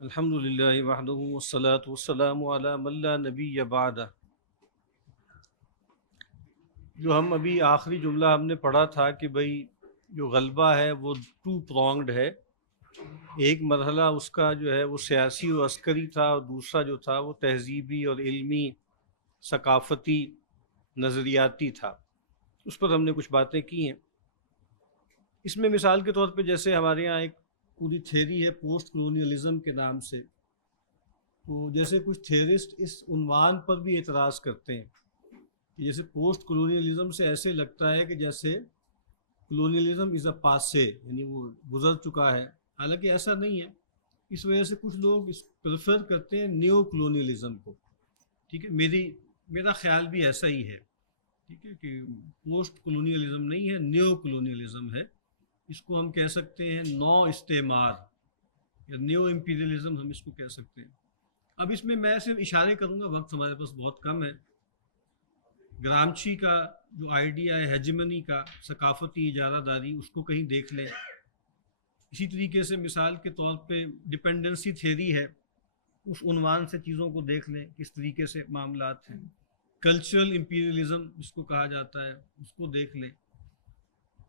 الحمد للہ وحدہ والصلاة والسلام علی من لا نبی بعدہ۔ جو ہم ابھی آخری جملہ ہم نے پڑھا تھا کہ بھئی جو غلبہ ہے وہ ٹو پرونگڈ ہے۔ ایک مرحلہ اس کا جو ہے وہ سیاسی و عسکری تھا، اور دوسرا جو تھا وہ تہذیبی اور علمی، ثقافتی، نظریاتی تھا۔ اس پر ہم نے کچھ باتیں کی ہیں۔ اس میں مثال کے طور پہ جیسے ہمارے ہاں ایک پوری تھیری ہے پوسٹ کلونیلزم کے نام سے، تو جیسے کچھ تھیورسٹ اس عنوان پر بھی اعتراض کرتے ہیں کہ جیسے پوسٹ کلونیلزم سے ایسے لگتا ہے کہ جیسے کلونیلزم از اے پاسے، یعنی وہ گزر چکا ہے، حالانکہ ایسا نہیں ہے۔ اس وجہ سے کچھ لوگ اس پریفر کرتے ہیں نیو کلونیلزم کو، ٹھیک ہے۔ میرا خیال بھی ایسا ہی ہے، ٹھیک ہے، کہ پوسٹ کلونیلزم نہیں ہے، نیو کلونیلزم ہے۔ اس کو ہم کہہ سکتے ہیں نو استعمار یا نیو امپیریلزم، ہم اس کو کہہ سکتے ہیں۔ اب اس میں صرف اشارے کروں گا، وقت ہمارے پاس بہت کم ہے۔ گرامچی کا جو آئیڈیا ہے ہیجمنی کا، ثقافتی اجارہ داری، اس کو کہیں دیکھ لیں۔ اسی طریقے سے مثال کے طور پہ ڈپینڈنسی تھیوری ہے، اس عنوان سے چیزوں کو دیکھ لیں کس طریقے سے معاملات ہیں۔ کلچرل امپیریلزم جس کو کہا جاتا ہے، اس کو دیکھ لیں۔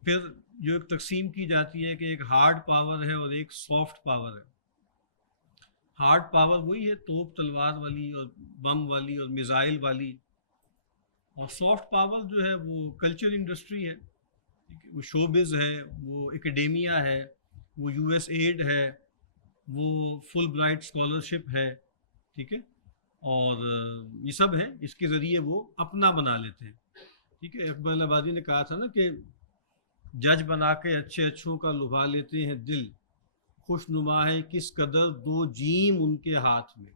پھر جو ایک تقسیم کی جاتی ہے کہ ایک ہارڈ پاور ہے اور ایک سافٹ پاور ہے۔ ہارڈ پاور وہی ہے توپ تلوار والی اور بم والی اور میزائل والی، اور سافٹ پاور جو ہے وہ کلچر انڈسٹری ہے، وہ شوبز ہے، وہ اکیڈیمیا ہے، وہ یو ایس ایڈ ہے، وہ فل برائٹ اسکالرشپ ہے، ٹھیک ہے، اور یہ سب ہیں، اس کے ذریعے وہ اپنا بنا لیتے ہیں، ٹھیک ہے۔ اکبر آبادی نے کہا تھا نا کہ جج بنا کے اچھے اچھوں کا لبھا لیتے ہیں دل، خوش نما ہے کس قدر دو جیم ان کے ہاتھ میں۔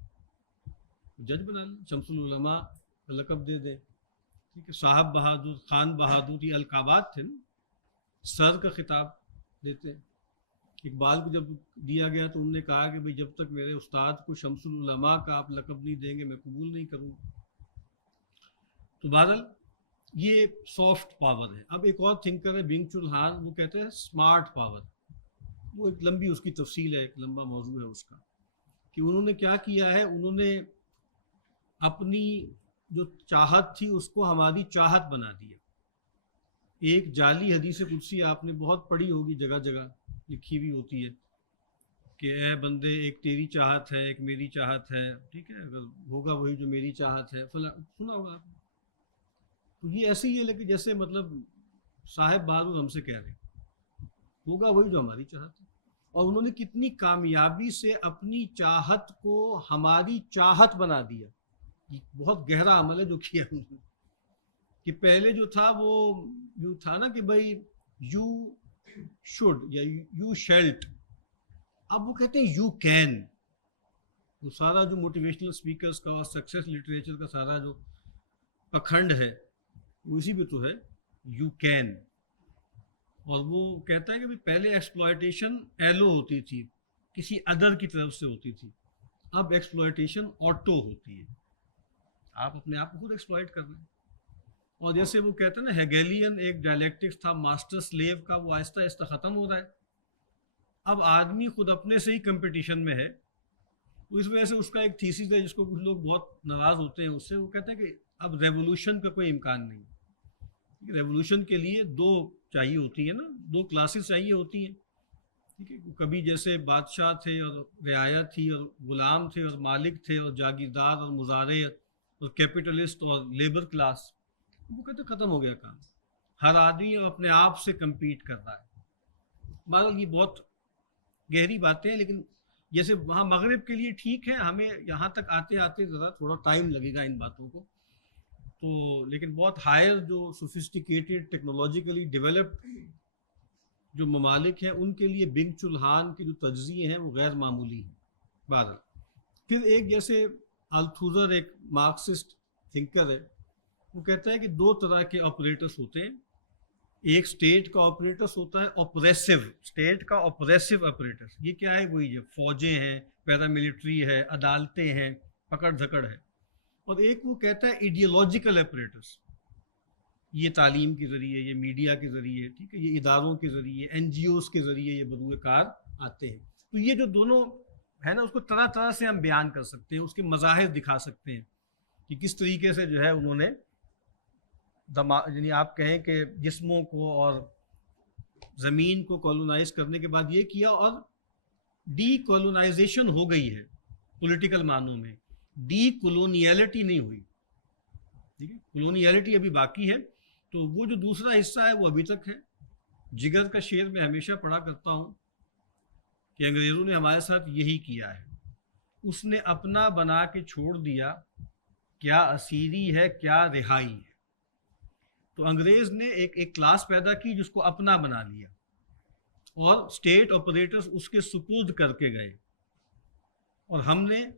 جج بنا لیں، شمس العلماء کا لقب دے دیں، ٹھیک ہے، صاحب بہادر، خان بہادر، یہ القابات تھے نا، سر کا خطاب دیتے ہیں۔ اقبال کو جب دیا گیا تو انہوں نے کہا کہ بھئی جب تک میرے استاد کو شمس العلماء کا آپ لقب نہیں دیں گے میں قبول نہیں کروں گا۔ تو بہرحال یہ سافٹ پاور ہے۔ اب ایک اور تھنکر ہے بینگ چول ہان، وہ کہتے ہیں اسمارٹ پاور، وہ ایک لمبی اس کی تفصیل ہے، ایک لمبا موضوع ہے اس کا، کہ انہوں نے کیا کیا ہے، انہوں نے اپنی جو چاہت تھی اس کو ہماری چاہت بنا دیا۔ ایک جعلی حدیث قدسی آپ نے بہت پڑھی ہوگی، جگہ جگہ لکھی ہوئی ہوتی ہے کہ اے بندے ایک تیری چاہت ہے ایک میری چاہت ہے، ٹھیک ہے، اگر ہوگا وہی جو میری چاہت ہے، فلاں، سنا ہوگا آپ نے۔ تو یہ ایسے ہی ہے، لیکن جیسے مطلب صاحب بہادر ہم سے کہہ رہے ہیں ہوگا وہی جو ہماری چاہت ہے، اور انہوں نے کتنی کامیابی سے اپنی چاہت کو ہماری چاہت بنا دیا۔ یہ بہت گہرا عمل ہے جو کیا انہوں نے، کہ پہلے جو تھا وہ یوں تھا نا کہ بھائی یو شوڈ یا یو شیلٹ، اب وہ کہتے ہیں یو کین۔ وہ سارا جو موٹیویشنل اسپیکرز کا اور سکسیس لٹریچر کا سارا جو پکھنڈ ہے وہ اسی پہ تو ہے، یو کین۔ اور وہ کہتا ہے کہ پہلے ایکسپلائٹیشن ایلو ہوتی تھی، کسی ادر کی طرف سے ہوتی تھی، اب ایکسپلائٹیشن آٹو ہوتی ہے، آپ اپنے آپ کو خود ایکسپلائٹ کر رہے ہیں۔ اور جیسے وہ کہتے ہیں نا ہیگیلین ایک ڈائلیکٹکس تھا ماسٹر سلیو کا، وہ آہستہ آہستہ ختم ہو رہا ہے۔ اب آدمی خود اپنے سے ہی کمپٹیشن میں ہے، تو اس وجہ سے اس کا ایک تھیسس ہے جس کو کچھ لوگ بہت ناراض ہوتے ہیں اس سے، وہ کہتے ہیں کہ اب ریولوشن کا کوئی امکان نہیں۔ ریولوشن کے لیے دو چاہیے ہوتی ہیں نا، دو کلاسز چاہیے ہوتی ہیں، ٹھیک ہے، کبھی جیسے بادشاہ تھے اور رعایا تھی اور غلام تھے اور مالک تھے اور جاگیردار اور مزارع اور کیپٹلسٹ اور لیبر کلاس، وہ کہتے ختم ہو گیا کام، ہر آدمی اپنے آپ سے کمپیٹ کر رہا ہے۔ بہرحال یہ بہت گہری باتیں ہیں، لیکن جیسے وہاں مغرب کے لیے ٹھیک ہے، ہمیں یہاں تک آتے آتے ذرا تھوڑا ٹائم لگے گا ان باتوں کو، تو لیکن بہت ہائر جو سوفسٹیکیٹڈ ٹیکنالوجیکلی ڈیولپڈ جو ممالک ہیں ان کے لیے بنگ چولہان کے جو تجزیے ہیں وہ غیر معمولی ہیں۔ بہرحال پھر ایک جیسے التھوزر ایک مارکسسٹ تھنکر ہے، وہ کہتا ہے کہ دو طرح کے آپریٹرس ہوتے ہیں، ایک اسٹیٹ کا آپریٹرس ہوتا ہے آپریسو، اسٹیٹ کا آپریسو آپریٹرس، یہ کیا ہے، وہی ہے فوجیں ہیں، پیراملٹری ہے، عدالتیں ہیں، پکڑ دھکڑ ہے۔ اور ایک وہ کہتا ہے ایڈیولوجیکل آپریٹرس، یہ تعلیم کے ذریعے، یہ میڈیا کے ذریعے، ٹھیک ہے، یہ اداروں کے ذریعے، این جی اوز کے ذریعے یہ بروئے کار آتے ہیں۔ تو یہ جو دونوں ہے نا، اس کو طرح طرح سے ہم بیان کر سکتے ہیں، اس کے مظاہر دکھا سکتے ہیں کہ کس طریقے سے جو ہے انہوں نے یعنی آپ کہیں کہ جسموں کو اور زمین کو کولونائز کرنے کے بعد یہ کیا، اور ڈی کولونائزیشن ہو گئی ہے پولیٹیکل معنوں میں، ڈی کولونیلٹی نہیں ہوئی، ٹھیک ہے، کولونیلٹی ابھی باقی ہے۔ تو وہ جو دوسرا حصہ ہے وہ ابھی تک ہے۔ جگر کا شعر میں ہمیشہ پڑھا کرتا ہوں کہ انگریزوں نے ہمارے ساتھ یہی کیا ہے، اس نے اپنا بنا کے چھوڑ دیا، کیا اسیری ہے کیا رہائی ہے۔ تو انگریز نے ایک کلاس پیدا کی جس کو اپنا بنا لیا، اور اسٹیٹ آپریٹرز اس کے سپرد کر کے گئے، اور ہم نے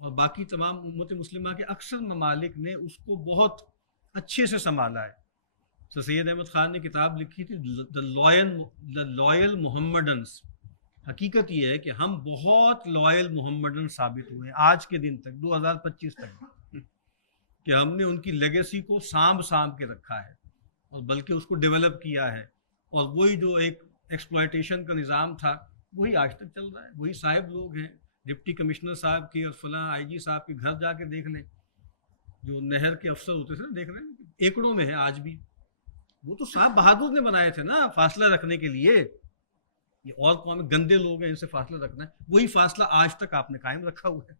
اور باقی تمام امت مسلمہ کے اکثر ممالک نے اس کو بہت اچھے سے سنبھالا ہے۔ سر سید احمد خان نے کتاب لکھی تھی دا لوئل محمڈنس۔ حقیقت یہ ہے کہ ہم بہت لوئل محمڈن ثابت ہوئے ہیں آج کے دن تک، 2025 تک، کہ ہم نے ان کی لیگیسی کو سانب کے رکھا ہے، اور بلکہ اس کو ڈیولپ کیا ہے، اور وہی جو ایک ایکسپلائٹیشن کا نظام تھا وہی آج تک چل رہا ہے۔ وہی صاحب لوگ ہیں، ڈپٹی کمشنر صاحب کے اور فلاں آئی جی صاحب کے گھر جا کے دیکھ لیں، جو نہر کے افسر ہوتے تھے نا، دیکھ رہے ہیں ایکڑوں میں ہے آج بھی۔ وہ تو صاحب بہادر نے بنائے تھے نا فاصلہ رکھنے کے لیے، یہ اور قوم گندے لوگ ہیں، ان سے فاصلہ رکھنا ہے، وہی فاصلہ آج تک آپ نے قائم رکھا ہوا ہے،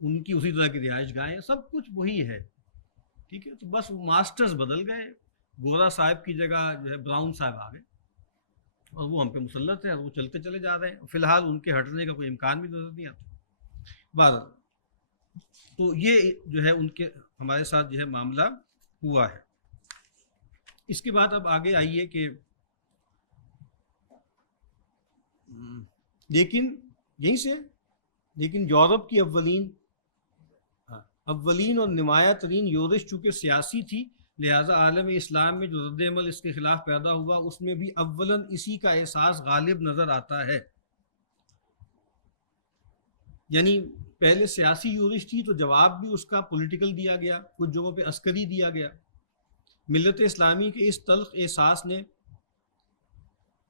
ان کی اسی طرح کی رہائش گاہیں، سب کچھ وہی ہے، ٹھیک ہے۔ تو بس وہ ماسٹرز بدل گئے، گورا صاحب کی جگہ جو ہے براؤن صاحب آ گئے، اور وہ ہم پہ مسلط ہیں، اور وہ چلتے چلے جا رہے ہیں، فی الحال ان کے ہٹنے کا کوئی امکان بھی نظر نہیں آتا۔ بہرحال تو یہ جو ہے ان کے ہمارے ساتھ جو ہے معاملہ ہوا ہے۔ اس کے بعد اب آگے آئیے کہ لیکن یہیں سے لیکن یورپ کی اولین اور نمایاں ترین یورش چونکہ سیاسی تھی، لہٰذا عالم اسلام میں جو رد عمل اس کے خلاف پیدا ہوا اس میں بھی اولاً اسی کا احساس غالب نظر آتا ہے۔ یعنی پہلے سیاسی یورش تھی تو جواب بھی اس کا پولیٹیکل دیا گیا، کچھ جگہوں پہ عسکری دیا گیا۔ ملت اسلامی کے اس تلخ احساس نے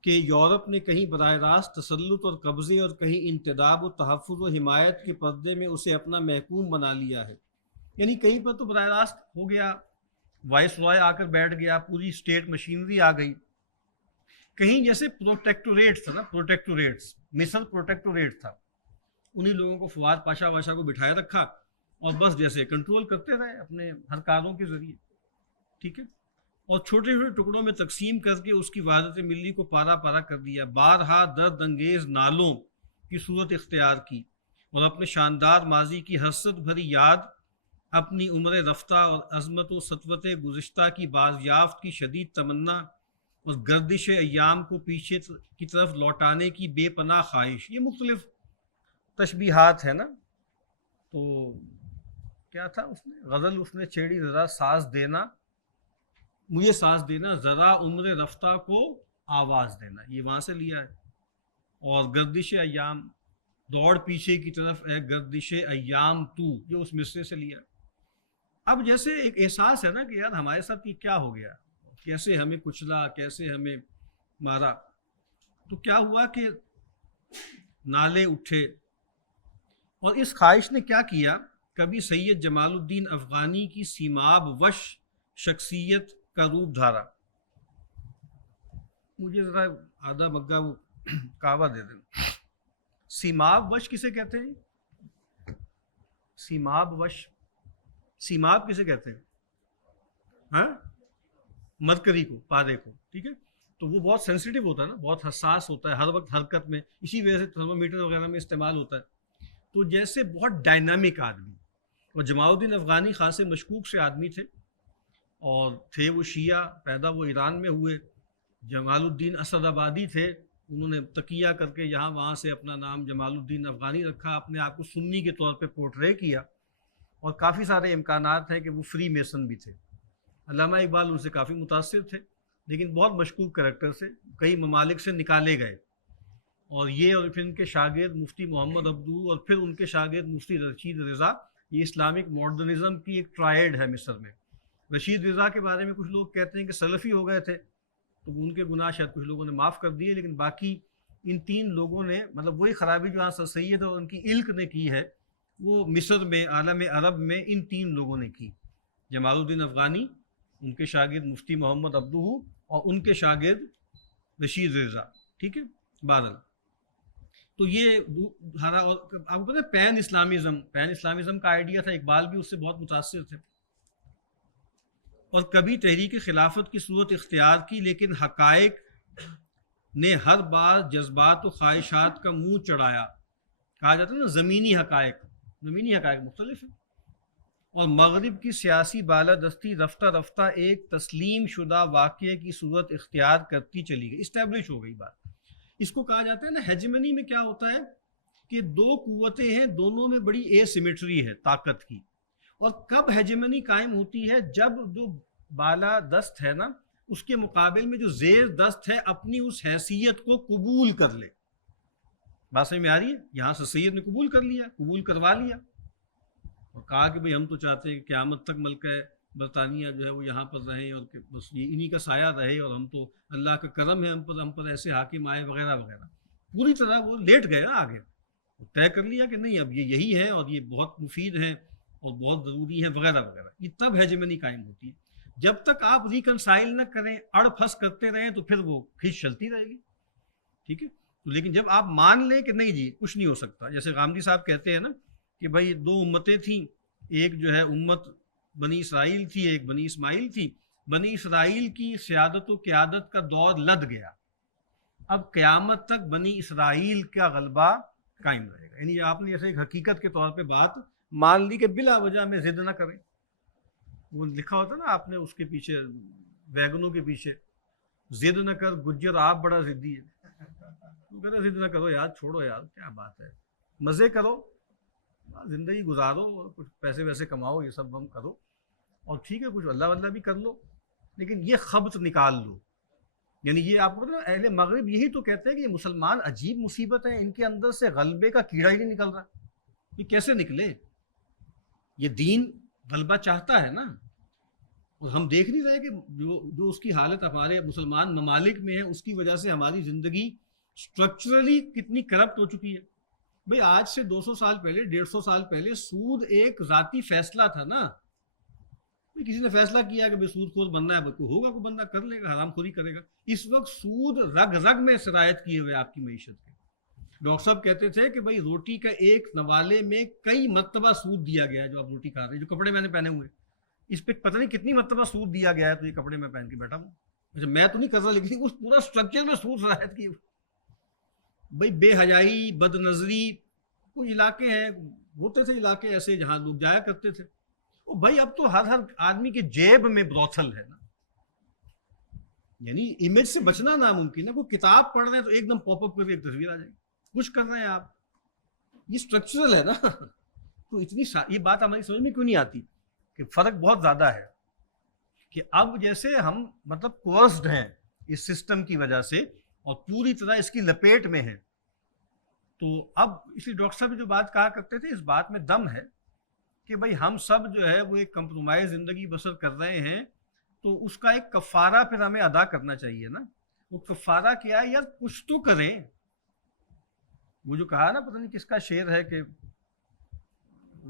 کہ یورپ نے کہیں براہ راست تسلط اور قبضے اور کہیں انتداب و تحفظ و حمایت کے پردے میں اسے اپنا محکوم بنا لیا ہے، یعنی کہیں پر تو براہ راست ہو گیا، وائس رائے آ کر بیٹھ گیا، پوری اسٹیٹ مشینری آ گئی، کہیں جیسے پروٹیکٹوریٹ تھا نا، پروٹیکٹوریٹس، مصر پروٹیکٹوریٹ تھا، انہی لوگوں کو فواد پاشا واشا کو بٹھائے رکھا، اور بس جیسے کنٹرول کرتے رہے اپنے ہر کاروں کے ذریعے، ٹھیک ہے، اور چھوٹے چھوٹے ٹکڑوں میں تقسیم کر کے اس کی وحدت ملی کو پارا پارا کر دیا، بارہا درد انگیز نالوں کی صورت اختیار کی، اور اپنے شاندار ماضی کی حسرت بھری یاد، اپنی عمر رفتہ اور عظمت و سطوت گزشتہ کی بازیافت کی شدید تمنا، اور گردش ایام کو پیچھے کی طرف لوٹانے کی بے پناہ خواہش، یہ مختلف تشبیہات ہے نا۔ تو کیا تھا اس نے غزل اس نے چھیڑی، ذرا ساز دینا مجھے، ساز دینا ذرا عمر رفتہ کو آواز دینا، یہ وہاں سے لیا ہے، اور گردش ایام، دوڑ پیچھے کی طرف اے گردش ایام تو، یہ اس مصرے سے لیا۔ اب جیسے ایک احساس ہے نا کہ یار ہمارے ساتھ یہ کیا ہو گیا، کیسے ہمیں کچلا، کیسے ہمیں مارا، تو کیا ہوا کہ نالے اٹھے، اور اس خواہش نے کیا کیا، کبھی سید جمال الدین افغانی کی سیماب وش شخصیت کا روپ دھارا۔ مجھے ذرا آدھا مگا وہ کعوہ دے دیں۔ سیماب وش کسے کہتے ہیں؟ سیماب وش، سیماب کسے کہتے ہیں؟ ہاں، مرکری کو، پادے کو، ٹھیک ہے، تو وہ بہت سینسیٹیو ہوتا ہے نا، بہت حساس ہوتا ہے، ہر وقت حرکت میں، اسی وجہ سے تھرمو میٹر وغیرہ میں استعمال ہوتا ہے۔ تو جیسے بہت ڈائنامک آدمی، اور جمال الدین افغانی خاصے مشکوک سے آدمی تھے، اور تھے وہ شیعہ، پیدا وہ ایران میں ہوئے، جمال الدین اسد آبادی تھے، انہوں نے تقیہ کر کے یہاں وہاں سے اپنا نام جمال الدین افغانی رکھا، اپنے آپ کو سنی کے طور پہ پورٹرے کیا، اور کافی سارے امکانات ہیں کہ وہ فری میسن بھی تھے۔ علامہ اقبال ان سے کافی متاثر تھے، لیکن بہت مشکوک کریکٹر سے، کئی ممالک سے نکالے گئے، اور یہ اور پھر ان کے شاگرد مفتی محمد عبدو، اور پھر ان کے شاگرد مفتی رشید رضا، یہ اسلامک ماڈرنزم کی ایک ٹرائیڈ ہے مصر میں۔ رشید رضا کے بارے میں کچھ لوگ کہتے ہیں کہ سلفی ہو گئے تھے، تو ان کے گناہ شاید کچھ لوگوں نے معاف کر دیے، لیکن باقی ان تین لوگوں نے مطلب وہی خرابی جو سر سید اور ان کی علق نے کی ہے وہ مصر میں عالم عرب میں ان تین لوگوں نے کی، جمال الدین افغانی، ان کے شاگرد مفتی محمد عبدہ اور ان کے شاگرد رشید رضا، ٹھیک ہے بہرحال۔ تو یہ اور آپ کو پتہ ہے پین اسلامیزم کا آئیڈیا تھا، اقبال بھی اس سے بہت متاثر تھے، اور کبھی تحریک خلافت کی صورت اختیار کی لیکن حقائق نے ہر بار جذبات و خواہشات کا منہ چڑھایا، کہا جاتا ہے نا زمینی حقائق مختلف ہیں، اور مغرب کی سیاسی بالادستی رفتہ رفتہ ایک تسلیم شدہ واقعے کی صورت اختیار کرتی چلی گئی، اسٹیبلش ہو گئی بات۔ اس کو کہا جاتا ہے نا ہیجمنی میں کیا ہوتا ہے کہ دو قوتیں ہیں، دونوں میں بڑی اے سیمیٹری ہے طاقت کی، اور کب ہیجمنی قائم ہوتی ہے جب جو بالا دست ہے نا اس کے مقابل میں جو زیر دست ہے اپنی اس حیثیت کو قبول کر لے۔ بات سمجھ میں آ رہی ہے؟ یہاں سے سید نے قبول کر لیا، قبول کروا لیا، اور کہا کہ بھئی ہم تو چاہتے ہیں کہ قیامت تک ملکہ برطانیہ جو ہے وہ یہاں پر رہیں اور کہ بس یہ انہی کا سایہ رہے، اور ہم تو اللہ کا کرم ہے ہم پر ایسے حاکم آئے وغیرہ وغیرہ، پوری طرح وہ لیٹ گئے نا آگے، طے کر لیا کہ نہیں اب یہ یہی ہے اور یہ بہت مفید ہے اور بہت ضروری ہے وغیرہ وغیرہ۔ یہ تب ہیجمنی قائم ہوتی ہے، جب تک آپ ریکنسائل نہ کریں، اڑ پھنس کرتے رہیں تو پھر وہ کھینچ چلتی رہے گی، ٹھیک ہے۔ لیکن جب آپ مان لیں کہ نہیں جی کچھ نہیں ہو سکتا، جیسے غامدی صاحب کہتے ہیں نا کہ بھائی دو امتیں تھیں، ایک جو ہے امت بنی اسرائیل تھی، ایک بنی اسماعیل تھی، بنی اسرائیل کی سیادت و قیادت کا دور لد گیا، اب قیامت تک بنی اسرائیل کا غلبہ قائم رہے گا، یعنی آپ نے ایسے ایک حقیقت کے طور پہ بات مان لی کہ بلا وجہ میں ضد نہ کریں۔ وہ لکھا ہوتا نا آپ نے اس کے پیچھے ویگنوں کے پیچھے، ضد نہ کر گجر آپ بڑا ضدی ہے، وہ کہتا ضد نہ کرو یار، چھوڑو یار کیا بات ہے، مزے کرو، زندگی گزارو، کچھ پیسے ویسے کماؤ، یہ سب ہم کرو، اور ٹھیک ہے کچھ اللہ واللہ بھی کر لو، لیکن یہ خبط نکال لو۔ یعنی یہ آپ کو اہل مغرب یہی تو کہتے ہیں کہ یہ مسلمان عجیب مصیبت ہے، ان کے اندر سے غلبے کا کیڑا ہی نہیں نکل رہا، یہ کیسے نکلے؟ یہ دین غلبہ چاہتا ہے نا، اور ہم دیکھ نہیں رہے کہ جو اس کی حالت ہمارے مسلمان ممالک میں ہے، اس کی وجہ سے ہماری زندگی سٹرکچرلی کتنی کرپٹ ہو چکی ہے۔ بھئی آج سے 200 سال پہلے 150 سال پہلے سود ایک ذاتی فیصلہ تھا نا، کسی نے فیصلہ کیا کہ سود خور بننا ہے، کوئی ہوگا کوئی بندہ کر لے گا، حرام خوری کرے گا۔ اس وقت سود رگ رگ میں سرایت کیے ہوئے آپ کی معیشت کے۔ ڈاکٹر صاحب کہتے تھے کہ بھائی روٹی کا ایک نوالے میں کئی مرتبہ سود دیا گیا ہے، جو آپ روٹی کھا رہے ہیں، جو کپڑے میں نے پہنے ہوئے اس پہ پتہ نہیں کتنی مرتبہ سود دیا گیا ہے، تو یہ کپڑے میں پہن کے بیٹھا ہوں، اچھا میں تو نہیں کر رہا لیکن اس پورا سٹرکچر میں سود سرایت کی۔ بھائی بے حیائی، بد نظری، کوئی علاقے ہیں ہوتے تھے علاقے ایسے جہاں لوگ جایا کرتے تھے، وہ بھائی اب تو ہر آدمی کے جیب میں بروتھل ہے نا، یعنی امیج سے بچنا ناممکن ہے۔ کوئی کتاب پڑھ رہے ہیں تو ایک دم پاپ اپ کر کے ایک تصویر آ جائے گی، کچھ کر رہے ہیں آپ، یہ سٹرکچرل ہے نا۔ تو اتنی یہ بات ہماری سمجھ میں کیوں نہیں آتی کہ فرق بہت زیادہ ہے، کہ اب جیسے ہم مطلب کوئرسڈ ہیں اس سسٹم کی وجہ سے اور پوری طرح اس کی لپیٹ میں ہیں، تو اب اس لیے ڈاکٹر صاحب جو بات کہا کرتے تھے اس بات میں دم ہے کہ بھئی ہم سب جو ہے وہ ایک کمپرومائز زندگی بسر کر رہے ہیں، تو اس کا ایک کفارہ پھر ہمیں ادا کرنا چاہیے نا۔ وہ کفارہ کیا ہے یار، کچھ تو کریں۔ وہ جو کہا نا پتہ نہیں کس کا شعر ہے کہ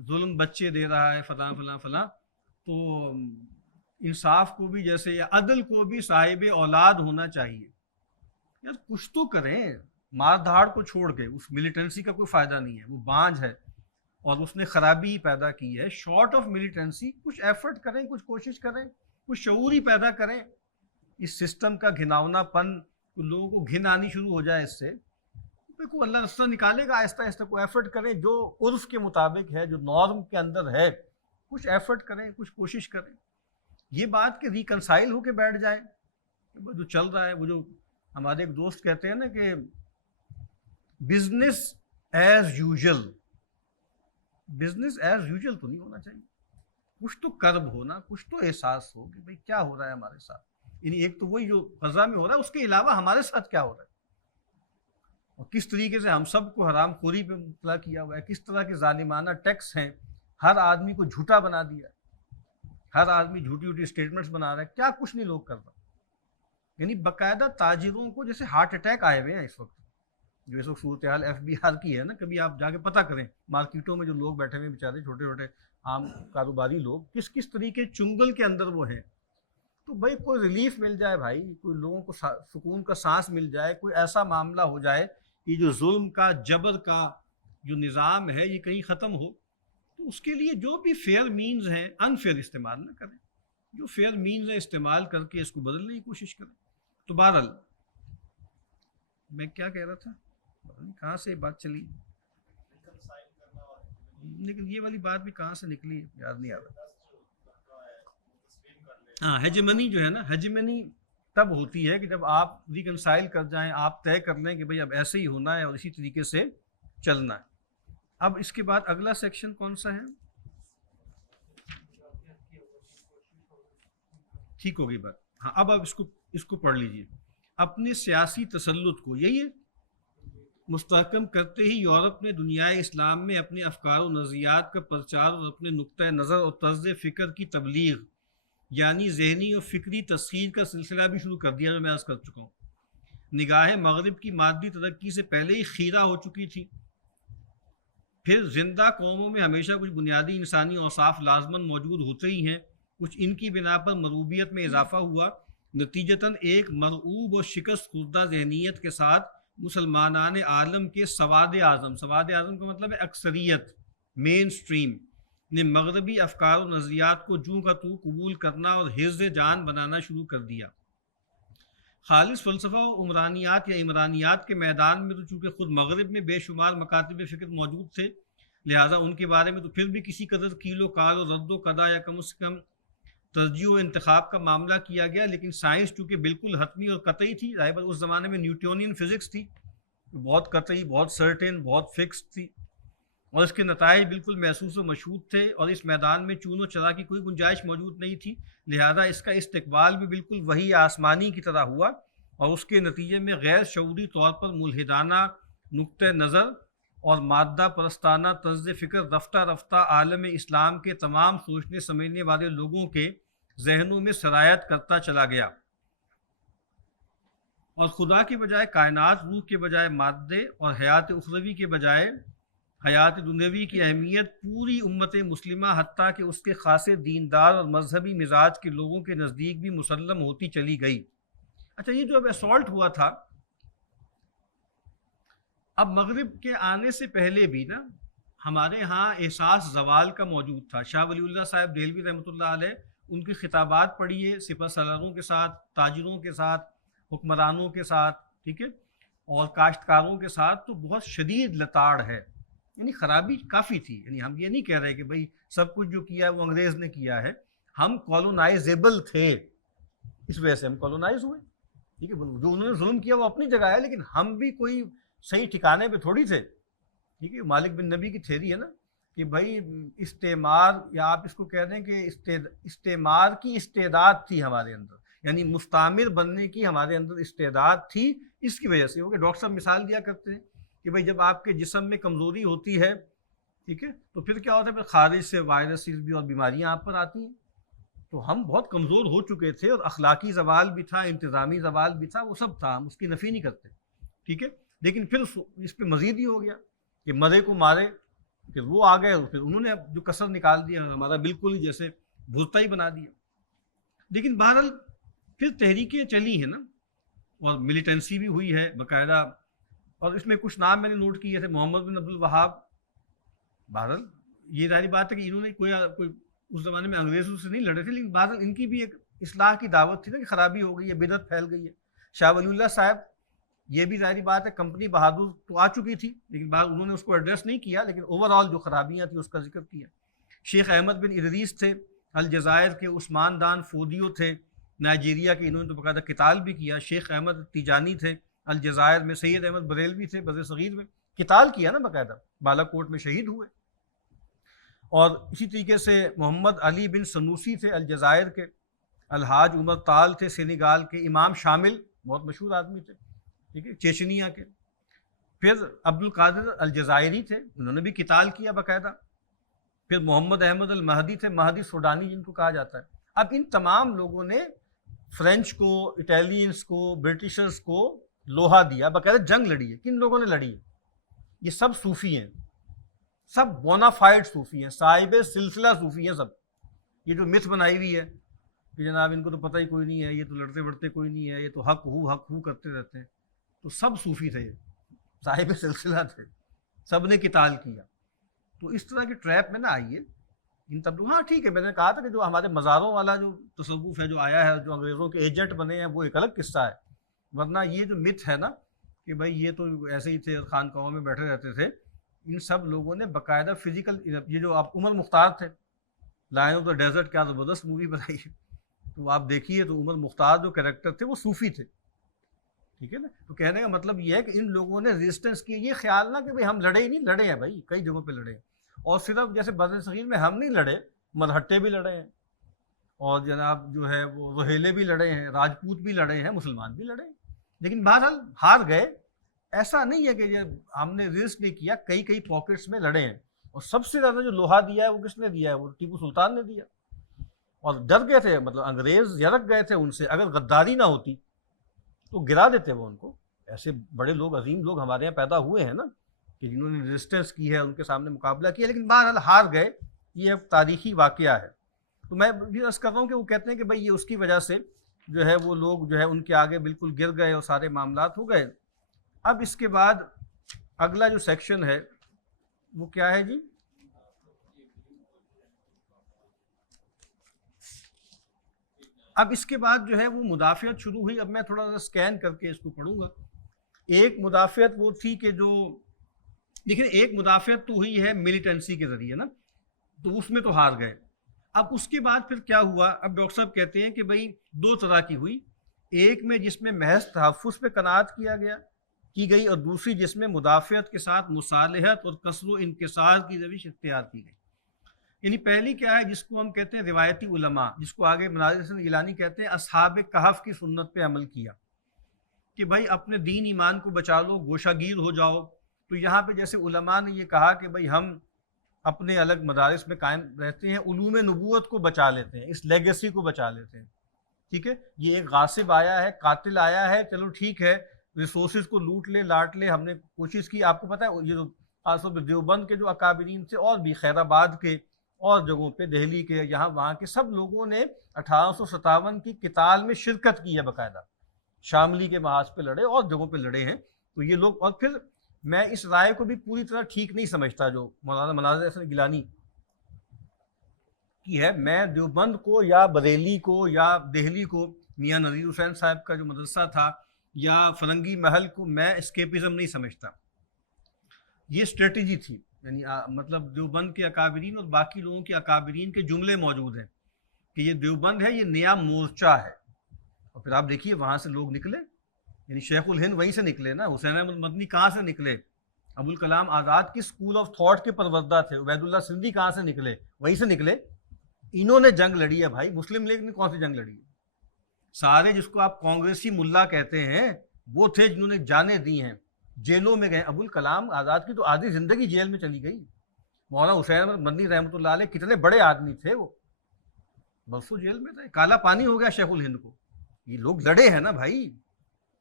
ظلم بچے دے رہا ہے فلاں فلاں فلاں، تو انصاف کو بھی جیسے یا عدل کو بھی صاحب اولاد ہونا چاہیے، یار کچھ تو کریں۔ مار دھاڑ کو چھوڑ کے اس ملیٹنسی کا کوئی فائدہ نہیں ہے، وہ بانجھ ہے اور اس نے خرابی پیدا کی ہے۔ شارٹ آف ملیٹنسی کچھ ایفرٹ کریں، کچھ کوشش کریں، کچھ شعور ہی پیدا کریں۔ اس سسٹم کا گھناؤنا پن لوگوں کو گھن آنی شروع ہو جائے اس سے، کوئی اللہ رستہ نکالے گا، آہستہ آہستہ کوئی ایفرٹ کریں جو عرف کے مطابق ہے، جو نارم کے اندر ہے، کچھ ایفرٹ کریں، کچھ کوشش کریں۔ یہ بات کہ ریکنسائل ہو کے بیٹھ جائیں، جو چل رہا ہے، وہ جو ہمارے ایک دوست کہتے ہیں نا کہ business as usual, business as usual تو نہیں ہونا چاہیے، کچھ تو کرب ہونا، کچھ تو احساس ہو کہ بھئی کیا ہو رہا ہے ہمارے ساتھ، یعنی ایک تو وہی جو غزہ میں ہو رہا ہے، اس کے علاوہ ہمارے ساتھ کیا ہو رہا ہے، اور کس طریقے سے ہم سب کو حرام خوری پہ مبتلا کیا ہوا ہے، کس طرح کے ظالمانہ ٹیکس ہیں، ہر آدمی کو جھوٹا بنا دیا، ہر آدمی جھوٹی جھوٹی اسٹیٹمنٹس بنا رہا ہے، کیا کچھ نہیں لوگ کر رہا، یعنی باقاعدہ تاجروں کو جیسے ہارٹ اٹیک آئے ہوئے ہیں اس وقت، جو اس وقت صورتحال FBR کی ہے نا، کبھی آپ جا کے پتہ کریں مارکیٹوں میں جو لوگ بیٹھے ہوئے بیچارے چھوٹے چھوٹے عام کاروباری لوگ کس کس طریقے چنگل کے اندر وہ ہیں. تو بھائی کوئی ریلیف مل جائے بھائی، کوئی لوگوں کو سکون کا سانس مل جائے، کوئی ایسا معاملہ ہو جائے کہ جو ظلم کا جبر کا جو نظام ہے یہ کہیں ختم ہو. تو اس کے لیے جو بھی فیئر مینز ہیں انفیئر استعمال نہ کریں، جو فیئر مینز ہیں استعمال کر کے اس کو بدلنے کی کوشش کریں. تو بہرحال میں کیا کہہ رہا تھا، کہاں سے بات چلی، لیکن یہ والی بات بھی کہاں سے نکلی یاد نہیں آ رہا. ہاں ہیجمنی جو ہے نا، ہیجمنی تب ہوتی ہے کہ جب آپ ریکنسائل کر جائیں، آپ طے کر لیں کہ بھئی اب ایسے ہی ہونا ہے اور اسی طریقے سے چلنا ہے. اب اس کے بعد اگلا سیکشن کون سا ہے؟ ٹھیک ہوگی بات. ہاں اب اس کو پڑھ لیجئے. اپنے سیاسی تسلط کو، یہی ہے، مستحکم کرتے ہی یورپ نے دنیائے اسلام میں اپنے افکار و نظریات کا پرچار اور اپنے نقطۂ نظر اور طرز فکر کی تبلیغ یعنی ذہنی اور فکری تسخیر کا سلسلہ بھی شروع کر دیا، جو میں عرض کر چکا ہوں. نگاہ مغرب کی مادی ترقی سے پہلے ہی خیرہ ہو چکی تھی. پھر زندہ قوموں میں ہمیشہ کچھ بنیادی انسانی اوصاف لازماً موجود ہوتے ہی ہیں، کچھ ان کی بنا پر مروبیت میں اضافہ ہوا. نتیجتاً ایک مرعوب اور شکست خوردہ ذہنیت کے ساتھ مسلمانان عالم کے سواد اعظم کا مطلب ہے اکثریت، مین سٹریم نے مغربی افکار و نظریات کو جوں کا تو قبول کرنا اور حرز جان بنانا شروع کر دیا. خالص فلسفہ و عمرانیات یا عمرانیات کے میدان میں تو چونکہ خود مغرب میں بے شمار مکاتب فکر موجود تھے، لہٰذا ان کے بارے میں تو پھر بھی کسی قدر کیل و کال و رد و قدا یا کم از کم ترجیح و انتخاب کا معاملہ کیا گیا. لیکن سائنس چونکہ بالکل حتمی اور قطعی تھی، ظاہر اس زمانے میں نیوٹونین فزکس تھی، بہت قطعی، بہت سرٹن، بہت فکس تھی، اور اس کے نتائج بالکل محسوس و مشہود تھے، اور اس میدان میں چون و چرا کی کوئی گنجائش موجود نہیں تھی. لہذا اس کا استقبال بھی بالکل وہی آسمانی کی طرح ہوا، اور اس کے نتیجے میں غیر شعوری طور پر ملحدانہ نقطۂ نظر اور مادہ پرستانہ طرز فکر رفتہ رفتہ عالم اسلام کے تمام سوچنے سمجھنے والے لوگوں کے ذہنوں میں سرایت کرتا چلا گیا، اور خدا کے بجائے کائنات، روح کے بجائے مادے، اور حیات اخروی کے بجائے حیات دنیاوی کی اہمیت پوری امت مسلمہ حتیٰ کہ اس کے خاصے دیندار اور مذہبی مزاج کے لوگوں کے نزدیک بھی مسلم ہوتی چلی گئی. اچھا، یہ جو اب اسالٹ ہوا تھا، اب مغرب کے آنے سے پہلے بھی نا ہمارے ہاں احساس زوال کا موجود تھا. شاہ ولی اللہ صاحب دہلوی رحمۃ اللہ علیہ، ان کی خطابات پڑھیے سپہ سالاروں کے ساتھ، تاجروں کے ساتھ، حکمرانوں کے ساتھ، ٹھیک ہے، اور کاشتکاروں کے ساتھ، تو بہت شدید لتاڑ ہے، یعنی خرابی کافی تھی. یعنی ہم یہ نہیں کہہ رہے کہ بھئی سب کچھ جو کیا ہے وہ انگریز نے کیا ہے، ہم کالونائزیبل تھے، اس وجہ سے ہم کالونائز ہوئے، ٹھیک ہے. جو انہوں نے ظلم کیا وہ اپنی جگہ ہے، لیکن ہم بھی کوئی صحیح ٹھکانے پہ تھوڑی تھے، ٹھیک ہے. مالک بن نبی کی تھیری ہے نا کہ بھائی استعمار، یا آپ اس کو کہہ دیں کہ استعمار کی استعداد تھی ہمارے اندر، یعنی مستعمر بننے کی ہمارے اندر استعداد تھی. اس کی وجہ سے ہو کہ ڈاکٹر صاحب مثال دیا کرتے ہیں کہ بھائی جب آپ کے جسم میں کمزوری ہوتی ہے، ٹھیک ہے، تو پھر کیا ہوتا ہے، پھر خارج سے وائرسز بھی اور بیماریاں آپ پر آتی ہیں. تو ہم بہت کمزور ہو چکے تھے، اور اخلاقی زوال بھی تھا، انتظامی زوال بھی تھا، وہ سب تھا، ہم اس کی نفی نہیں کرتے، ٹھیک ہے. لیکن پھر اس پہ مزید ہی ہو گیا کہ مرے کو مارے، پھر وہ آ گئے، اور پھر انہوں نے جو کسر نکال دیا ہمارا بالکل جیسے بھرتا ہی بنا دیا. لیکن بہرحال پھر تحریکیں چلی ہیں نا، اور ملیٹنسی بھی ہوئی ہے باقاعدہ، اور اس میں کچھ نام میں نے نوٹ کیے تھے، محمد بن عبد الوہاب. بہرحال یہ ظاہری بات ہے کہ انہوں نے کوئی اس زمانے میں انگریزوں سے نہیں لڑے تھے، لیکن بہرحال ان کی بھی ایک اصلاح کی دعوت تھی نا کہ خرابی ہو گئی ہے، بدعت پھیل گئی ہے. شاہ ولی اللہ صاحب، یہ بھی ظاہری بات ہے، کمپنی بہادر تو آ چکی تھی، لیکن بعد انہوں نے اس کو ایڈریس نہیں کیا، لیکن اوور آل جو خرابیاں تھیں اس کا ذکر کیا. شیخ احمد بن ادریس تھے الجزائر کے، عثمان دان فودیو تھے نائجیریا کے، انہوں نے تو باقاعدہ قتال بھی کیا. شیخ احمد تیجانی تھے الجزائر میں. سید احمد بریلوی تھے بر صغیر میں، قتال کیا نا باقاعدہ، بالا کوٹ میں شہید ہوئے. اور اسی طریقے سے محمد علی بن سنوسی تھے الجزائر کے. الحاج عمر تال تھے سینیگال کے. امام شامل بہت مشہور آدمی تھے، ٹھیک ہے، چیچنیا کے. پھر عبد القادر الجزائری تھے، انہوں نے بھی قتال کیا باقاعدہ. پھر محمد احمد المہدی تھے، مہدی سوڈانی جن کو کہا جاتا ہے. اب ان تمام لوگوں نے فرینچ کو، اٹالینس کو، برٹشرز کو لوہا دیا، باقاعدہ جنگ لڑی ہے. کن لوگوں نے لڑی ہے؟ یہ سب صوفی ہیں، سب بونافائڈ صوفی ہیں، صاحب سلسلہ صوفی ہیں سب. یہ جو متھ بنائی ہوئی ہے کہ جناب ان کو تو پتہ ہی کوئی نہیں ہے، یہ تو لڑتے بڑھتے کوئی نہیں ہے، یہ تو حق ہو کرتے رہتے ہیں، تو سب صوفی تھے، صاحب سلسلہ تھے، سب نے قتال کیا. تو اس طرح کے ٹریپ میں نہ آئیے ان تبلیغ. ہاں ٹھیک ہے، میں نے کہا تھا کہ جو ہمارے مزاروں والا جو تصوف ہے جو آیا ہے، جو انگریزوں کے ایجنٹ بنے ہیں، وہ ایک الگ قصہ ہے. ورنہ یہ جو متھ ہے نا کہ بھائی یہ تو ایسے ہی تھے، خانقاہوں میں بیٹھے رہتے تھے، ان سب لوگوں نے باقاعدہ فزیکل، یہ جو آپ عمر مختار تھے، لائن آف دا ڈیزرٹ، کیا زبردست مووی بنائی ہے، تو آپ دیکھیے تو عمر مختار جو کریکٹر تھے وہ صوفی تھے. ٹھیک ہے نا. تو کہنے کا مطلب یہ ہے کہ ان لوگوں نے ریزسٹنس کی. یہ خیال نہ کہ بھائی ہم لڑے ہی نہیں، لڑے ہیں بھائی، کئی جگہوں پہ لڑے ہیں. اور صرف جیسے بر صغیر میں ہم نہیں لڑے، مرہٹے بھی لڑے ہیں، اور جناب جو ہے وہ روہیلے بھی لڑے ہیں، راجپوت بھی لڑے ہیں، مسلمان بھی لڑے ہیں، لیکن بہرحال ہار گئے. ایسا نہیں ہے کہ یہ ہم نے رسک نہیں کیا، کئی پاکٹس میں لڑے ہیں. اور سب سے زیادہ جو لوہا دیا ہے وہ کس نے دیا ہے؟ وہ ٹیپو سلطان نے دیا. اور ڈر گئے تھے، مطلب انگریز یرک گئے تھے ان سے. اگر غداری نہ ہوتی تو گرا دیتے وہ ان کو. ایسے بڑے لوگ، عظیم لوگ ہمارے یہاں پیدا ہوئے ہیں نا کہ جنہوں نے ریزسٹنس کی ہے، ان کے سامنے مقابلہ کیا، لیکن بہرحال ہار گئے. یہ ایک تاریخی واقعہ ہے. تو میں بھی عرض کر رہا ہوں کہ وہ کہتے ہیں کہ بھائی یہ اس کی وجہ سے جو ہے وہ لوگ جو ہے ان کے آگے بالکل گر گئے اور سارے معاملات ہو گئے. اب اس کے بعد اگلا جو سیکشن ہے وہ کیا ہے جی؟ اب اس کے بعد جو ہے وہ مدافعت شروع ہوئی. اب میں تھوڑا سا سکین کر کے اس کو پڑھوں گا. ایک مدافعت وہ تھی کہ جو دیکھیں، ایک مدافعت تو ہوئی ہے ملیٹنسی کے ذریعے نا، تو اس میں تو ہار گئے. اب اس کے بعد پھر کیا ہوا؟ اب ڈاکٹر صاحب کہتے ہیں کہ بھائی دو طرح کی ہوئی. ایک میں جس میں محض تحفظ پہ قناعت کی گئی، اور دوسری جس میں مدافعت کے ساتھ مصالحت اور کسر و انکسار کی روش اختیار کی گئی. یعنی پہلی کیا ہے، جس کو ہم کہتے ہیں روایتی علماء، جس کو آگے مناظر حسن گیلانی کہتے ہیں اصحاب کہف کی سنت پہ عمل کیا کہ بھائی اپنے دین ایمان کو بچا لو، گوشہ گیر ہو جاؤ. تو یہاں پہ جیسے علماء نے یہ کہا کہ بھائی ہم اپنے الگ مدارس میں قائم رہتے ہیں، علوم نبوت کو بچا لیتے ہیں، اس لیگیسی کو بچا لیتے ہیں. ٹھیک ہے، یہ ایک غاصب آیا ہے، قاتل آیا ہے، چلو ٹھیک ہے، ریسورسز کو لوٹ لے لاٹ لے. ہم نے کوشش کی. آپ کو پتہ ہے یہ جو دیوبند کے جو اکابرین تھے، اور بھی خیر آباد کے اور جگہوں پہ، دہلی کے، یہاں وہاں کے سب لوگوں نے 1857 کی قتال میں شرکت کی ہے باقاعدہ. شاملی کے محاذ پہ لڑے اور جگہوں پہ لڑے ہیں. تو یہ لوگ، اور پھر میں اس رائے کو بھی پوری طرح ٹھیک نہیں سمجھتا جو مولانا مناظر حسن گیلانی کی ہے. میں دیوبند کو یا بریلی کو یا دہلی کو، میاں نذیر حسین صاحب کا جو مدرسہ تھا، یا فرنگی محل کو میں اسکیپزم نہیں سمجھتا. یہ اسٹریٹجی تھی. یعنی مطلب دیوبند کے اکابرین اور باقی لوگوں کے اکابرین کے جملے موجود ہیں کہ یہ دیوبند ہے، یہ نیا مورچہ ہے. اور پھر آپ دیکھیے وہاں سے لوگ نکلے. یعنی شیخ الہند وہیں سے نکلے نا. حسین احمد مدنی کہاں سے نکلے؟ ابوالکلام آزاد کی اسکول آف تھاٹ کے پروردہ تھے. عبید اللہ سندھی کہاں سے نکلے؟ وہیں سے نکلے. انہوں نے جنگ لڑی ہے بھائی. مسلم لیگ نے کون سی جنگ لڑی ہے؟ سارے جس کو آپ کانگریسی ملا کہتے ہیں وہ تھے جنہوں نے جانیں دی ہیں، جیلوں میں گئے. ابوالکلام آزاد کی تو آدھی زندگی جیل میں چلی گئی. مولانا حسین احمد مدنی رحمۃ اللہ علیہ کتنے بڑے آدمی تھے، وہ برسوں جیل میں تھے. کالا پانی ہو گیا شیخ الہند کو. یہ لوگ لڑے ہیں نا بھائی،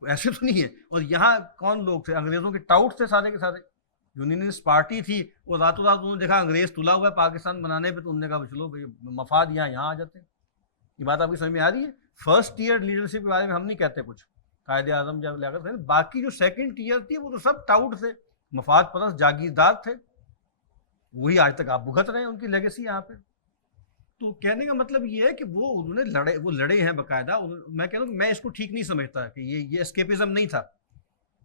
ایسے تو نہیں ہے. اور یہاں کون لوگ تھے؟ انگریزوں کے ٹاؤٹ تھے سارے کے سارے. یونینسٹ پارٹی تھی، وہ راتوں رات انہوں نے دیکھا انگریز تلا ہوا ہے پاکستان بنانے پہ، تو انہوں نے کہا چلو بھائی مفاد یہاں آ جاتے ہیں. یہ بات آپ کی سمجھ میں آ رہی ہے؟ فرسٹ ایئر لیڈرشپ کے بارے میں ہم نہیں کہتے کچھ، قائد اعظم جب لیاقت خان. باقی جو سیکنڈ ایئر تھی وہ تو سب ٹاؤٹ تھے، مفاد پرست جاگیردار تھے. وہی آج تک آپ بھگت رہے ہیں ان کی لیگیسی یہاں پہ. تو کہنے کا مطلب یہ ہے کہ انہوں نے لڑے ہیں باقاعدہ. میں کہہ رہا ہوں میں اس کو ٹھیک نہیں سمجھتا کہ یہ اسکیپزم نہیں تھا.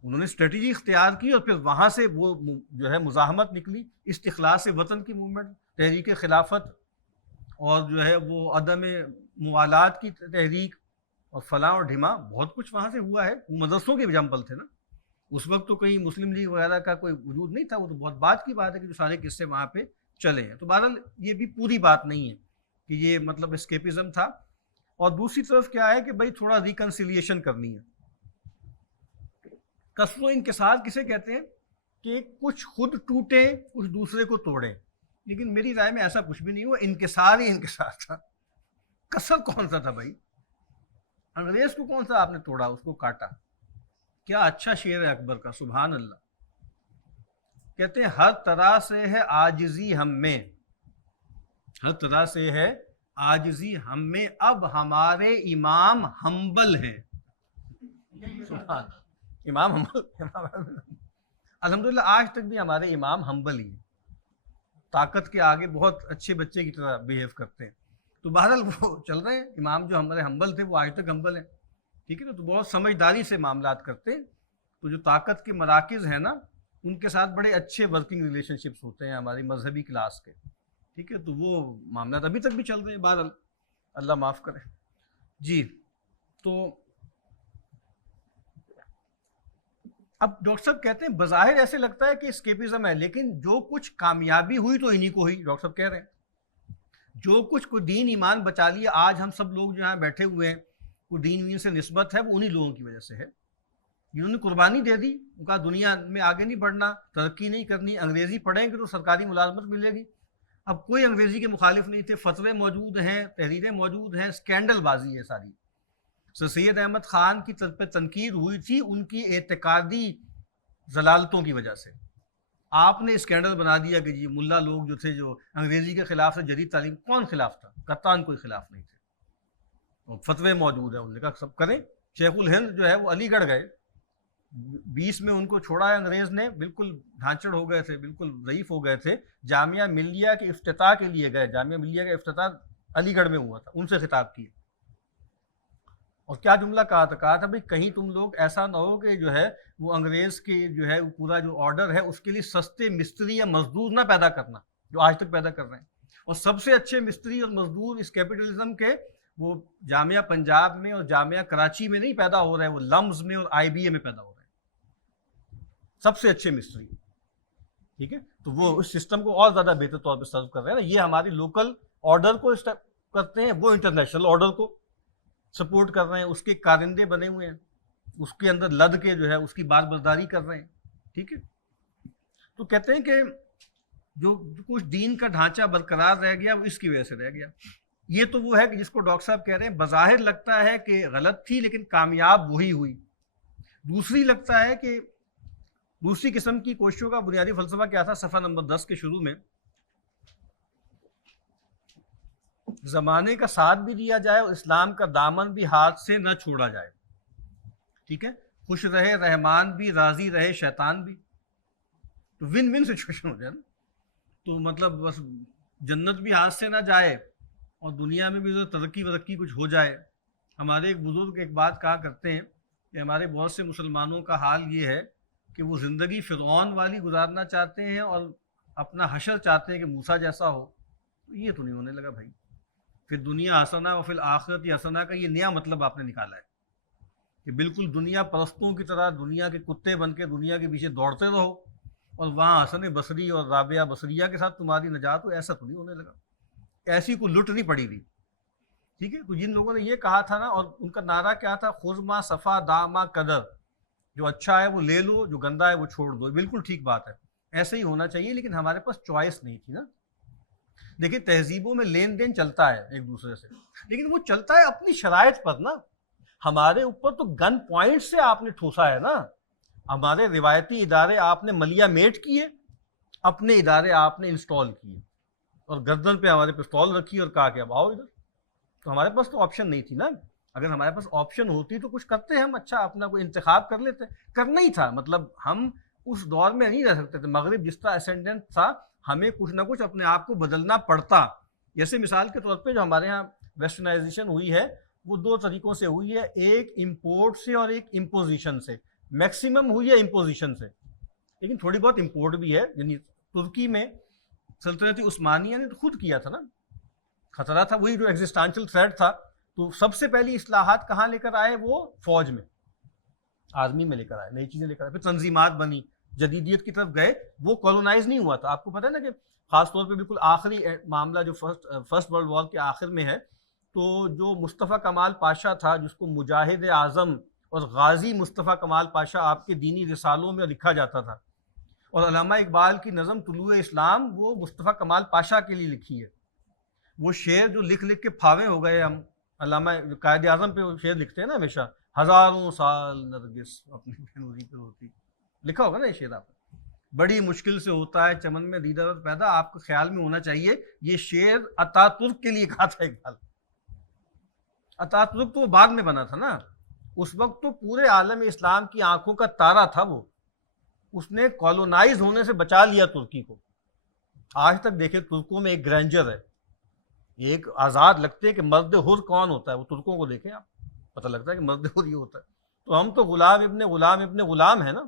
انہوں نے اسٹریٹجی اختیار کی اور پھر وہاں سے وہ جو ہے مزاحمت نکلی، استخلاص وطن کی موومنٹ، تحریک خلافت، اور جو ہے وہ عدم موالات کی تحریک، اور فلاں اور ڈھیما، بہت کچھ وہاں سے ہوا ہے. وہ مدرسوں کے ایگزامپل تھے نا. اس وقت تو کہیں مسلم لیگ وغیرہ کا کوئی وجود نہیں تھا. وہ تو بہت بات کی بات ہے کہ جو سارے قصے وہاں پہ چلے ہیں. تو بہرحال یہ بھی پوری بات نہیں ہے کہ یہ مطلب اسکیپزم تھا. اور دوسری طرف کیا ہے کہ بھائی تھوڑا ریکنسیلیشن کرنی ہے. کسر و انکسار کسے کہتے ہیں؟ کہ کچھ خود ٹوٹے، کچھ دوسرے کو توڑیں. لیکن میری رائے میں ایسا کچھ بھی نہیں ہوا. انکسار ہی انکسار تھا. کسر کون سا تھا بھائی؟ انگریز کو کون سا آپ نے توڑا، اس کو کاٹا؟ کیا اچھا شعر ہے اکبر کا، سبحان اللہ. کہتے ہیں ہر طرح سے ہے عاجزی ہم میں، ہر طرح سے ہے عاجزی ہم میں، اب ہمارے امام ہمبل ہیں. سبحان، امام ہمبل. الحمدللہ آج تک بھی ہمارے امام ہمبل ہی ہیں، طاقت کے آگے بہت اچھے بچے کی طرح بیہیو کرتے ہیں. تو بہرحال وہ چل رہے ہیں، امام جو ہمارے ہمبل تھے وہ آج تک ہمبل ہیں. ٹھیک ہے نا، تو بہت سمجھداری سے معاملات کرتے ہیں. تو جو طاقت کے مراکز ہیں نا، ان کے ساتھ بڑے اچھے ورکنگ ریلیشن شپس ہوتے ہیں ہماری مذہبی کلاس کے. ٹھیک ہے، تو وہ معاملات ابھی تک بھی چل رہے ہیں. بہرحال اللہ معاف کرے. جی، تو اب ڈاکٹر صاحب کہتے ہیں بظاہر ایسے لگتا ہے کہ اسکیپزم ہے، لیکن جو کچھ کامیابی ہوئی تو انہی کو ہوئی. ڈاکٹر صاحب کہہ رہے ہیں جو کچھ کو دین ایمان بچا لیا، آج ہم سب لوگ جو یہاں بیٹھے ہوئے ہیں وہ دین وین سے نسبت ہے، وہ انہی لوگوں کی وجہ سے ہے جنہوں نے قربانی دے دی. ان کا دنیا میں آگے نہیں بڑھنا، ترقی نہیں کرنی، انگریزی پڑھیں گے تو سرکاری ملازمت ملے گی. اب کوئی انگریزی کے مخالف نہیں تھے، فتوے موجود ہیں، تحریریں موجود ہیں، اسکینڈل بازی ہے ساری. سر سید احمد خان کی طرف پہ تنقید ہوئی تھی ان کی اعتقادی ضلالتوں کی وجہ سے. آپ نے اسکینڈل بنا دیا کہ جی ملا لوگ جو تھے جو انگریزی کے خلاف سے جدید تعلیم، کون خلاف تھا؟ قطعاً کوئی خلاف نہیں تھے. فتوے موجود ہیں، انہوں نے کہا سب کریں. شیخ الہند جو ہے وہ علی گڑھ گئے، 20 میں ان کو چھوڑا ہے انگریز نے، بالکل ڈھانچڑ ہو گئے تھے، بالکل ضعیف ہو گئے تھے. جامعہ ملیہ کے افتتاح کے لیے گئے، جامعہ ملیہ کا افتتاح علی گڑھ میں ہوا تھا، ان سے خطاب کیے. اور کیا جملہ کہا تھا بھائی کہیں تم لوگ ایسا نہ ہو کہ جو ہے وہ انگریز کی جو ہے وہ پورا جو آرڈر ہے اس کے لیے سستے مستری یا مزدور نہ پیدا کرنا جو آج تک پیدا کر رہے ہیں. اور سب سے اچھے مستری اور مزدور اس کیپٹلزم کے وہ جامعہ پنجاب میں اور جامعہ کراچی میں نہیں پیدا ہو رہے ہیں، وہ لمز میں اور آئی بی اے میں پیدا ہو رہے ہیں، سب سے اچھے مستری. ٹھیک ہے، تو وہ اس سسٹم کو اور زیادہ بہتر طور پہ سرو کر رہے ہیں. یہ ہماری لوکل آرڈر کو کرتے ہیں، وہ انٹرنیشنل آرڈر کو سپورٹ کر رہے ہیں، اس کے کارندے بنے ہوئے ہیں، اس کے اندر لد کے جو ہے اس کی بات برداری کر رہے ہیں. ٹھیک ہے، تو کہتے ہیں کہ جو کچھ دین کا ڈھانچہ برقرار رہ گیا وہ اس کی وجہ سے رہ گیا. یہ تو وہ ہے کہ جس کو ڈاکٹر صاحب کہہ رہے ہیں بظاہر لگتا ہے کہ غلط تھی لیکن کامیاب وہی ہوئی. دوسری لگتا ہے کہ دوسری قسم کی کوششوں کا بنیادی فلسفہ کیا تھا؟ صفحہ نمبر 10 کے شروع میں، زمانے کا ساتھ بھی دیا جائے اور اسلام کا دامن بھی ہاتھ سے نہ چھوڑا جائے. ٹھیک ہے، خوش رہے رحمان بھی، راضی رہے شیطان بھی. تو ون ون سچویشن ہو جائے نا. تو مطلب بس جنت بھی ہاتھ سے نہ جائے اور دنیا میں بھی ترقی ورقی کچھ ہو جائے. ہمارے ایک بزرگ ایک بات کہا کرتے ہیں کہ ہمارے بہت سے مسلمانوں کا حال یہ ہے کہ وہ زندگی فرعون والی گزارنا چاہتے ہیں اور اپنا حشر چاہتے ہیں کہ موسیٰ جیسا ہو. یہ تو نہیں ہونے لگا بھائی. پھر دنیا حسنہ و فی الآخرت حسنہ کا یہ نیا مطلب آپ نے نکالا ہے کہ بالکل دنیا پرستوں کی طرح دنیا کے کتے بن کے دنیا کے پیچھے دوڑتے رہو اور وہاں حسن بصری اور رابعہ بصریہ کے ساتھ تمہاری نجات ہو. ایسا تو نہیں ہونے لگا، ایسی کوئی لٹ نہیں پڑی ہوئی. ٹھیک ہے، تو جن لوگوں نے یہ کہا تھا نا، اور ان کا نعرہ کیا تھا؟ خذ ما صفا داما قدر، جو اچھا ہے وہ لے لو، جو گندا ہے وہ چھوڑ دو. بالکل ٹھیک بات ہے، ایسے ہی ہونا چاہیے. لیکن ہمارے پاس چوائس نہیں تھی نا. دیکھیں تہذیبوں میں لین دین چلتا ہے ایک دوسرے سے، لیکن وہ چلتا ہے اپنی شرائط پر نا. ہمارے اوپر تو گن پوائنٹ سے آپ نے ٹھوسا ہے نا. ہمارے روایتی ادارے آپ نے ملیا میٹ کیے، اپنے ادارے آپ نے انسٹال کیے اور گردن پہ ہمارے پستول رکھی اور کہا کہ اب آؤ ادھر. تو ہمارے پاس تو آپشن نہیں تھی نا. اگر ہمارے پاس آپشن ہوتی تو کچھ کرتے ہم، اچھا اپنا کوئی انتخاب کر لیتے. کرنا ہی تھا، مطلب ہم اس دور میں نہیں رہ سکتے تھے. مغرب جس طرح اسینڈنٹ تھا، ہمیں کچھ نہ کچھ اپنے آپ کو بدلنا پڑتا. جیسے مثال کے طور پہ جو ہمارے ہاں ویسٹرنائزیشن ہوئی ہے وہ دو طریقوں سے ہوئی ہے، ایک امپورٹ سے اور ایک امپوزیشن سے. میکسیمم ہوئی ہے امپوزیشن سے، لیکن تھوڑی بہت امپورٹ بھی ہے. یعنی ترکی میں سلطنت عثمانیہ نے تو خود کیا تھا نا، خطرہ تھا، وہی جو ایگزسٹانشل تھریٹ تھا. تو سب سے پہلی اصلاحات کہاں لے کر آئے؟ وہ فوج میں، آرمی میں لے کر آئے، نئی چیزیں لے کر آئے. پھر تنظیمات بنی، جدیدیت کی طرف گئے. وہ کولونائز نہیں ہوا تھا. آپ کو پتہ ہے نا کہ خاص طور پہ بالکل آخری معاملہ جو فرسٹ ورلڈ وار کے آخر میں ہے، تو جو مصطفیٰ کمال پاشا تھا جس کو مجاہد اعظم اور غازی مصطفیٰ کمال پاشا آپ کے دینی رسالوں میں لکھا جاتا تھا، اور علامہ اقبال کی نظم طلوع اسلام وہ مصطفیٰ کمال پاشا کے لیے لکھی ہے. وہ شعر جو لکھ لکھ کے پھاوے ہو گئے ہم، علامہ قائد اعظم پہ شعر لکھتے ہیں نا ہمیشہ، ہزاروں سال نرگس اپنی بہنوری پہ ہوتی. لکھا ہوگا نا یہ شعر آپ نے. بڑی مشکل سے ہوتا ہے چمن میں دیدہ پیدا. آپ کو خیال میں ہونا چاہیے یہ شعر اتا ترک کے لیے کہا تھا اقبال. اتا ترک تو بعد میں بنا تھا نا. اس وقت تو پورے عالم اسلام کی آنکھوں کا تارا تھا وہ. اس نے کالونائز ہونے سے بچا لیا ترکی کو. آج تک دیکھیں ترکوں میں ایک گرینجر ہے, ایک آزاد لگتے کہ مرد حر کون ہوتا ہے. وہ ترکوں کو دیکھیں آپ, پتہ لگتا ہے کہ مرد حر یہ ہوتا ہے. تو ہم تو غلام ابن غلام ابن غلام ہے نا,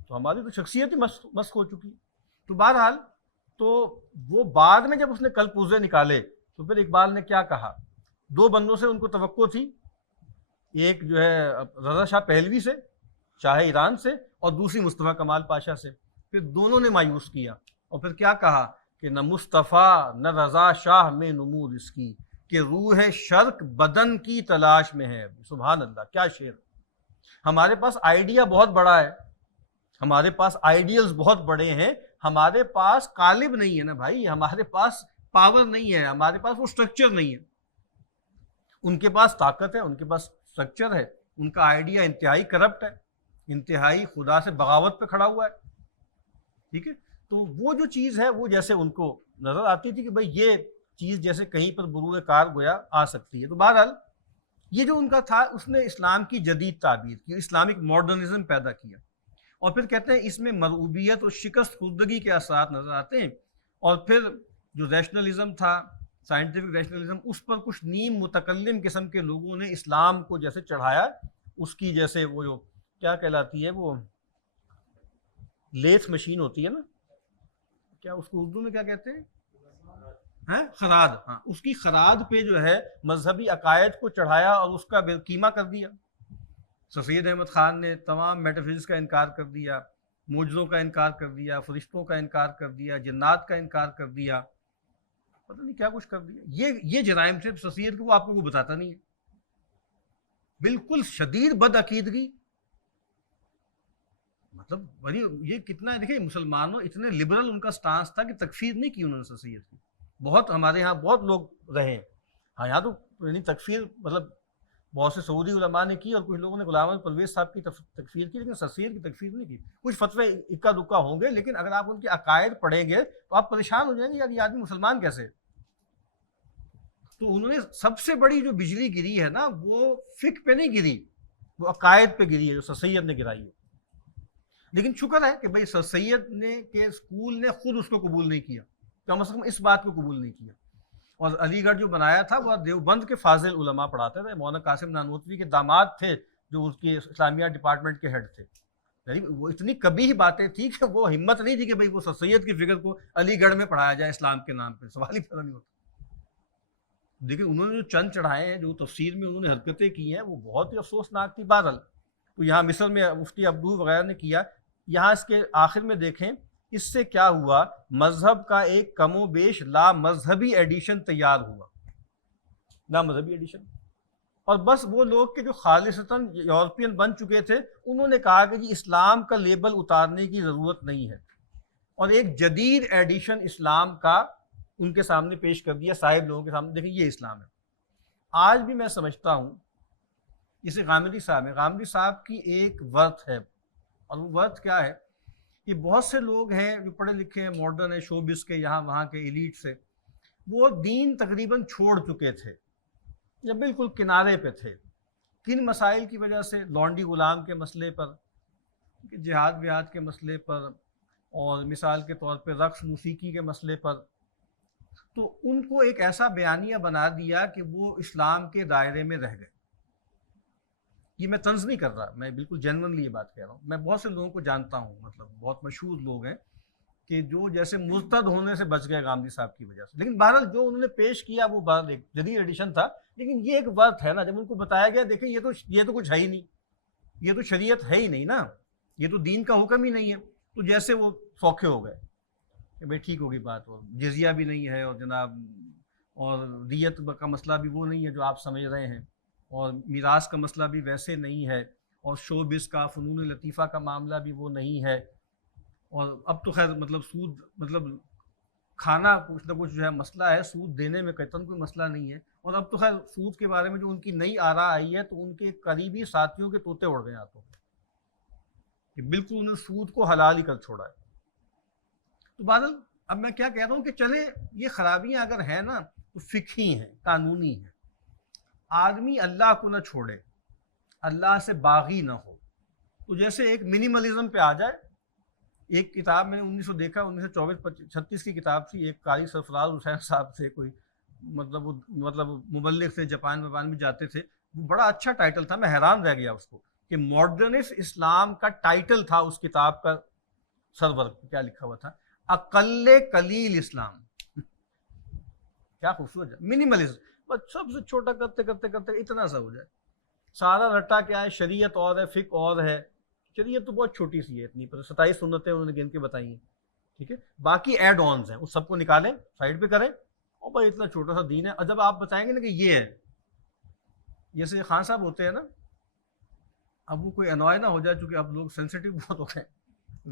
تو ہماری تو شخصیت ہی مسخ ہو چکی. تو بہرحال تو وہ بعد میں جب اس نے کل پوزے نکالے تو پھر اقبال نے کیا کہا. دو بندوں سے ان کو توقع تھی, ایک جو ہے رضا شاہ پہلوی سے شاہ ایران سے, اور دوسری مصطفیٰ کمال پاشا سے. پھر دونوں نے مایوس کیا اور پھر کیا کہا کہ نہ مصطفیٰ نہ رضا شاہ میں نمود اس کی, کہ روح شرق بدن کی تلاش میں ہے. سبحان اللہ, کیا شعر. ہمارے پاس آئیڈیا بہت بڑا ہے, ہمارے پاس آئیڈیلز بہت بڑے ہیں, ہمارے پاس قالب نہیں ہے نا بھائی, ہمارے پاس پاور نہیں ہے, ہمارے پاس وہ سٹرکچر نہیں ہے. ان کے پاس طاقت ہے, ان کے پاس سٹرکچر ہے, ان کا آئیڈیا انتہائی کرپٹ ہے, انتہائی خدا سے بغاوت پہ کھڑا ہوا ہے. ٹھیک ہے, تو وہ جو چیز ہے وہ جیسے ان کو نظر آتی تھی کہ بھئی یہ چیز جیسے کہیں پر بروئے کار گویا آ سکتی ہے. تو بہرحال یہ جو ان کا تھا, اس نے اسلام کی جدید تعبیر کی, اسلامک ماڈرنزم پیدا کیا. اور پھر کہتے ہیں اس میں مرعوبیت اور شکست خوردگی کے اثرات نظر آتے ہیں. اور پھر جو ریشنلزم تھا, سائنٹیفک ریشنلزم, اس پر کچھ نیم متکلم قسم کے لوگوں نے اسلام کو جیسے چڑھایا. اس کی جیسے وہ جو کیا کہلاتی ہے, وہ لیتھ مشین ہوتی ہے نا, کیا اس کو اردو میں کیا کہتے ہیں, خراد. ہاں, اس کی خراد پہ جو ہے مذہبی عقائد کو چڑھایا اور اس کا قیمہ کر دیا. سر سید احمد خان نے تمام میٹا فزکس کا انکار کر دیا, معجزوں کا انکار کر دیا, فرشتوں کا انکار کر دیا, جنات کا انکار کر دیا, پتہ نہیں کیا کچھ کر دیا. یہ جرائم تھے سر سید کو, وہ آپ کو وہ بتاتا نہیں ہے. بالکل شدید بد عقیدگی, مطلب بڑی یہ کتنا ہے. دیکھیں مسلمانوں اتنے لبرل ان کا سٹانس تھا کہ تکفیر نہیں کی انہوں نے سر سید کی. بہت ہمارے یہاں بہت لوگ رہے ہیں, ہاں یہاں تو یعنی تکفیر مطلب بہت سے سعودی علماء نے کی, اور کچھ لوگوں نے غلام احمد پرویز صاحب کی تکفیر کی, لیکن سر سید کی تکفیر نہیں کی. کچھ فتوے اکا دکا ہوں گے, لیکن اگر آپ ان کے عقائد پڑھیں گے تو آپ پریشان ہو جائیں گے, یار یہ آدمی مسلمان کیسے. تو انہوں نے سب سے بڑی جو بجلی گری ہے نا, وہ فقہ پہ نہیں گری, وہ عقائد پہ گری ہے جو سر سید نے گرائی ہے. لیکن شکر ہے کہ بھائی سر سید نے کہ اسکول نے خود اس کو قبول نہیں کیا, کم از کم اس بات کو قبول نہیں کیا. اور علی گڑھ جو بنایا تھا وہ دیوبند کے فاضل علماء پڑھاتے تھے. مولانا قاسم نانوتوی کے داماد تھے جو اس کے اسلامیہ ڈپارٹمنٹ کے ہیڈ تھے. یعنی وہ اتنی کبھی باتیں تھی کہ وہ ہمت نہیں تھی کہ بھئی وہ سر سید کی فکر کو علی گڑھ میں پڑھایا جائے اسلام کے نام پہ, سوال ہی پیدا نہیں ہوتا. لیکن انہوں نے جو چند چڑھائے ہیں, جو تفسیر میں انہوں نے حرکتیں کی ہیں, وہ بہت ہی افسوسناک تھی. بادل تو یہاں مصر میں مفتی عبدو وغیرہ نے کیا. یہاں اس کے آخر میں دیکھیں اس سے کیا ہوا, مذہب کا ایک کم و بیش لا مذہبی ایڈیشن تیار ہوا, لا مذہبی ایڈیشن. اور بس وہ لوگ کہ جو خالصتاً یورپین بن چکے تھے, انہوں نے کہا کہ جی اسلام کا لیبل اتارنے کی ضرورت نہیں ہے, اور ایک جدید ایڈیشن اسلام کا ان کے سامنے پیش کر دیا, صاحب لوگوں کے سامنے, دیکھیں یہ اسلام ہے. آج بھی میں سمجھتا ہوں جسے غامدی صاحب ہیں, غامدی صاحب کی ایک ورتھ ہے, اور وہ ورتھ کیا ہے کہ بہت سے لوگ ہیں جو پڑھے لکھے ہیں, ماڈرن ہیں, شوبس کے, یہاں وہاں کے ایلیٹ سے, وہ دین تقریباً چھوڑ چکے تھے یا بالکل کنارے پہ تھے. کن مسائل کی وجہ سے؟ لونڈی غلام کے مسئلے پر, جہاد وہاد کے مسئلے پر, اور مثال کے طور پہ رقص موسیقی کے مسئلے پر. تو ان کو ایک ایسا بیانیہ بنا دیا کہ وہ اسلام کے دائرے میں رہ گئے. یہ میں طنز نہیں کر رہا, میں بالکل جینونلی یہ بات کہہ رہا ہوں. میں بہت سے لوگوں کو جانتا ہوں, مطلب بہت مشہور لوگ ہیں کہ جو جیسے مرتد ہونے سے بچ گئے غامدی صاحب کی وجہ سے. لیکن بہرحال جو انہوں نے پیش کیا وہ بات ایک جدید ایڈیشن تھا, لیکن یہ ایک بات ہے نا, جب ان کو بتایا گیا دیکھیں یہ تو کچھ ہے ہی نہیں, یہ تو شریعت ہے ہی نہیں نا, یہ تو دین کا حکم ہی نہیں ہے. تو جیسے وہ سوکھے ہو گئے کہ بھائی ٹھیک ہوگی بات, اور جزیہ بھی نہیں ہے, اور جناب اور دیت کا مسئلہ بھی وہ نہیں ہے جو آپ سمجھ رہے ہیں, اور میراث کا مسئلہ بھی ویسے نہیں ہے, اور شوبز کا, فنون لطیفہ کا معاملہ بھی وہ نہیں ہے. اور اب تو خیر مطلب سود مطلب کھانا کچھ نہ کچھ جو ہے مسئلہ ہے، سود دینے میں قطعاً کوئی مسئلہ نہیں ہے. اور اب تو خیر سود کے بارے میں جو ان کی نئی آرا آئی ہے تو ان کے قریبی ساتھیوں کے طوطے اڑ گئے ہاتھوں کہ بالکل انہوں نے سود کو حلال ہی کر چھوڑا ہے. تو بہرحال اب میں کیا کہہ رہا ہوں کہ چلے یہ خرابیاں اگر ہیں نا تو فقہی ہیں، قانونی ہیں. آدمی اللہ کو نہ چھوڑے، اللہ سے باغی نہ ہو. تو جیسے ایک منیملزم پہ آ جائے. ایک کتاب میں نے 1924-36 کی کتاب تھی، ایک قاری سرفراز حسین صاحب تھے، کوئی مطلب مبلغ تھے، جاپان میں جاتے تھے. وہ بڑا اچھا ٹائٹل تھا، میں حیران رہ گیا اس کو کہ ماڈرنسٹ اسلام کا ٹائٹل تھا اس کتاب کا. سرور کیا لکھا ہوا تھا؟ اقل قلیل اسلام. کیا خوبصورت. منیملزم، بس سب سے چھوٹا کرتے کرتے کرتے اتنا سا ہو جائے. سارا رٹا کیا ہے؟ شریعت اور ہے، فقہ اور ہے. شریعت تو بہت چھوٹی سی ہے، اتنی پر 27 سنتیں انہوں نے گن کے بتائی ہیں. ٹھیک ہے، باقی ایڈ آنز ہیں، اس سب کو نکالیں سائڈ پہ کریں. اور بھائی اتنا چھوٹا سا دین ہے. اور جب آپ بتائیں گے نا کہ یہ ہے، جیسے خان صاحب ہوتے ہیں نا، اب وہ کوئی انوائے نہ ہو جائے چونکہ اب لوگ سینسیٹیو بہت ہو گئے،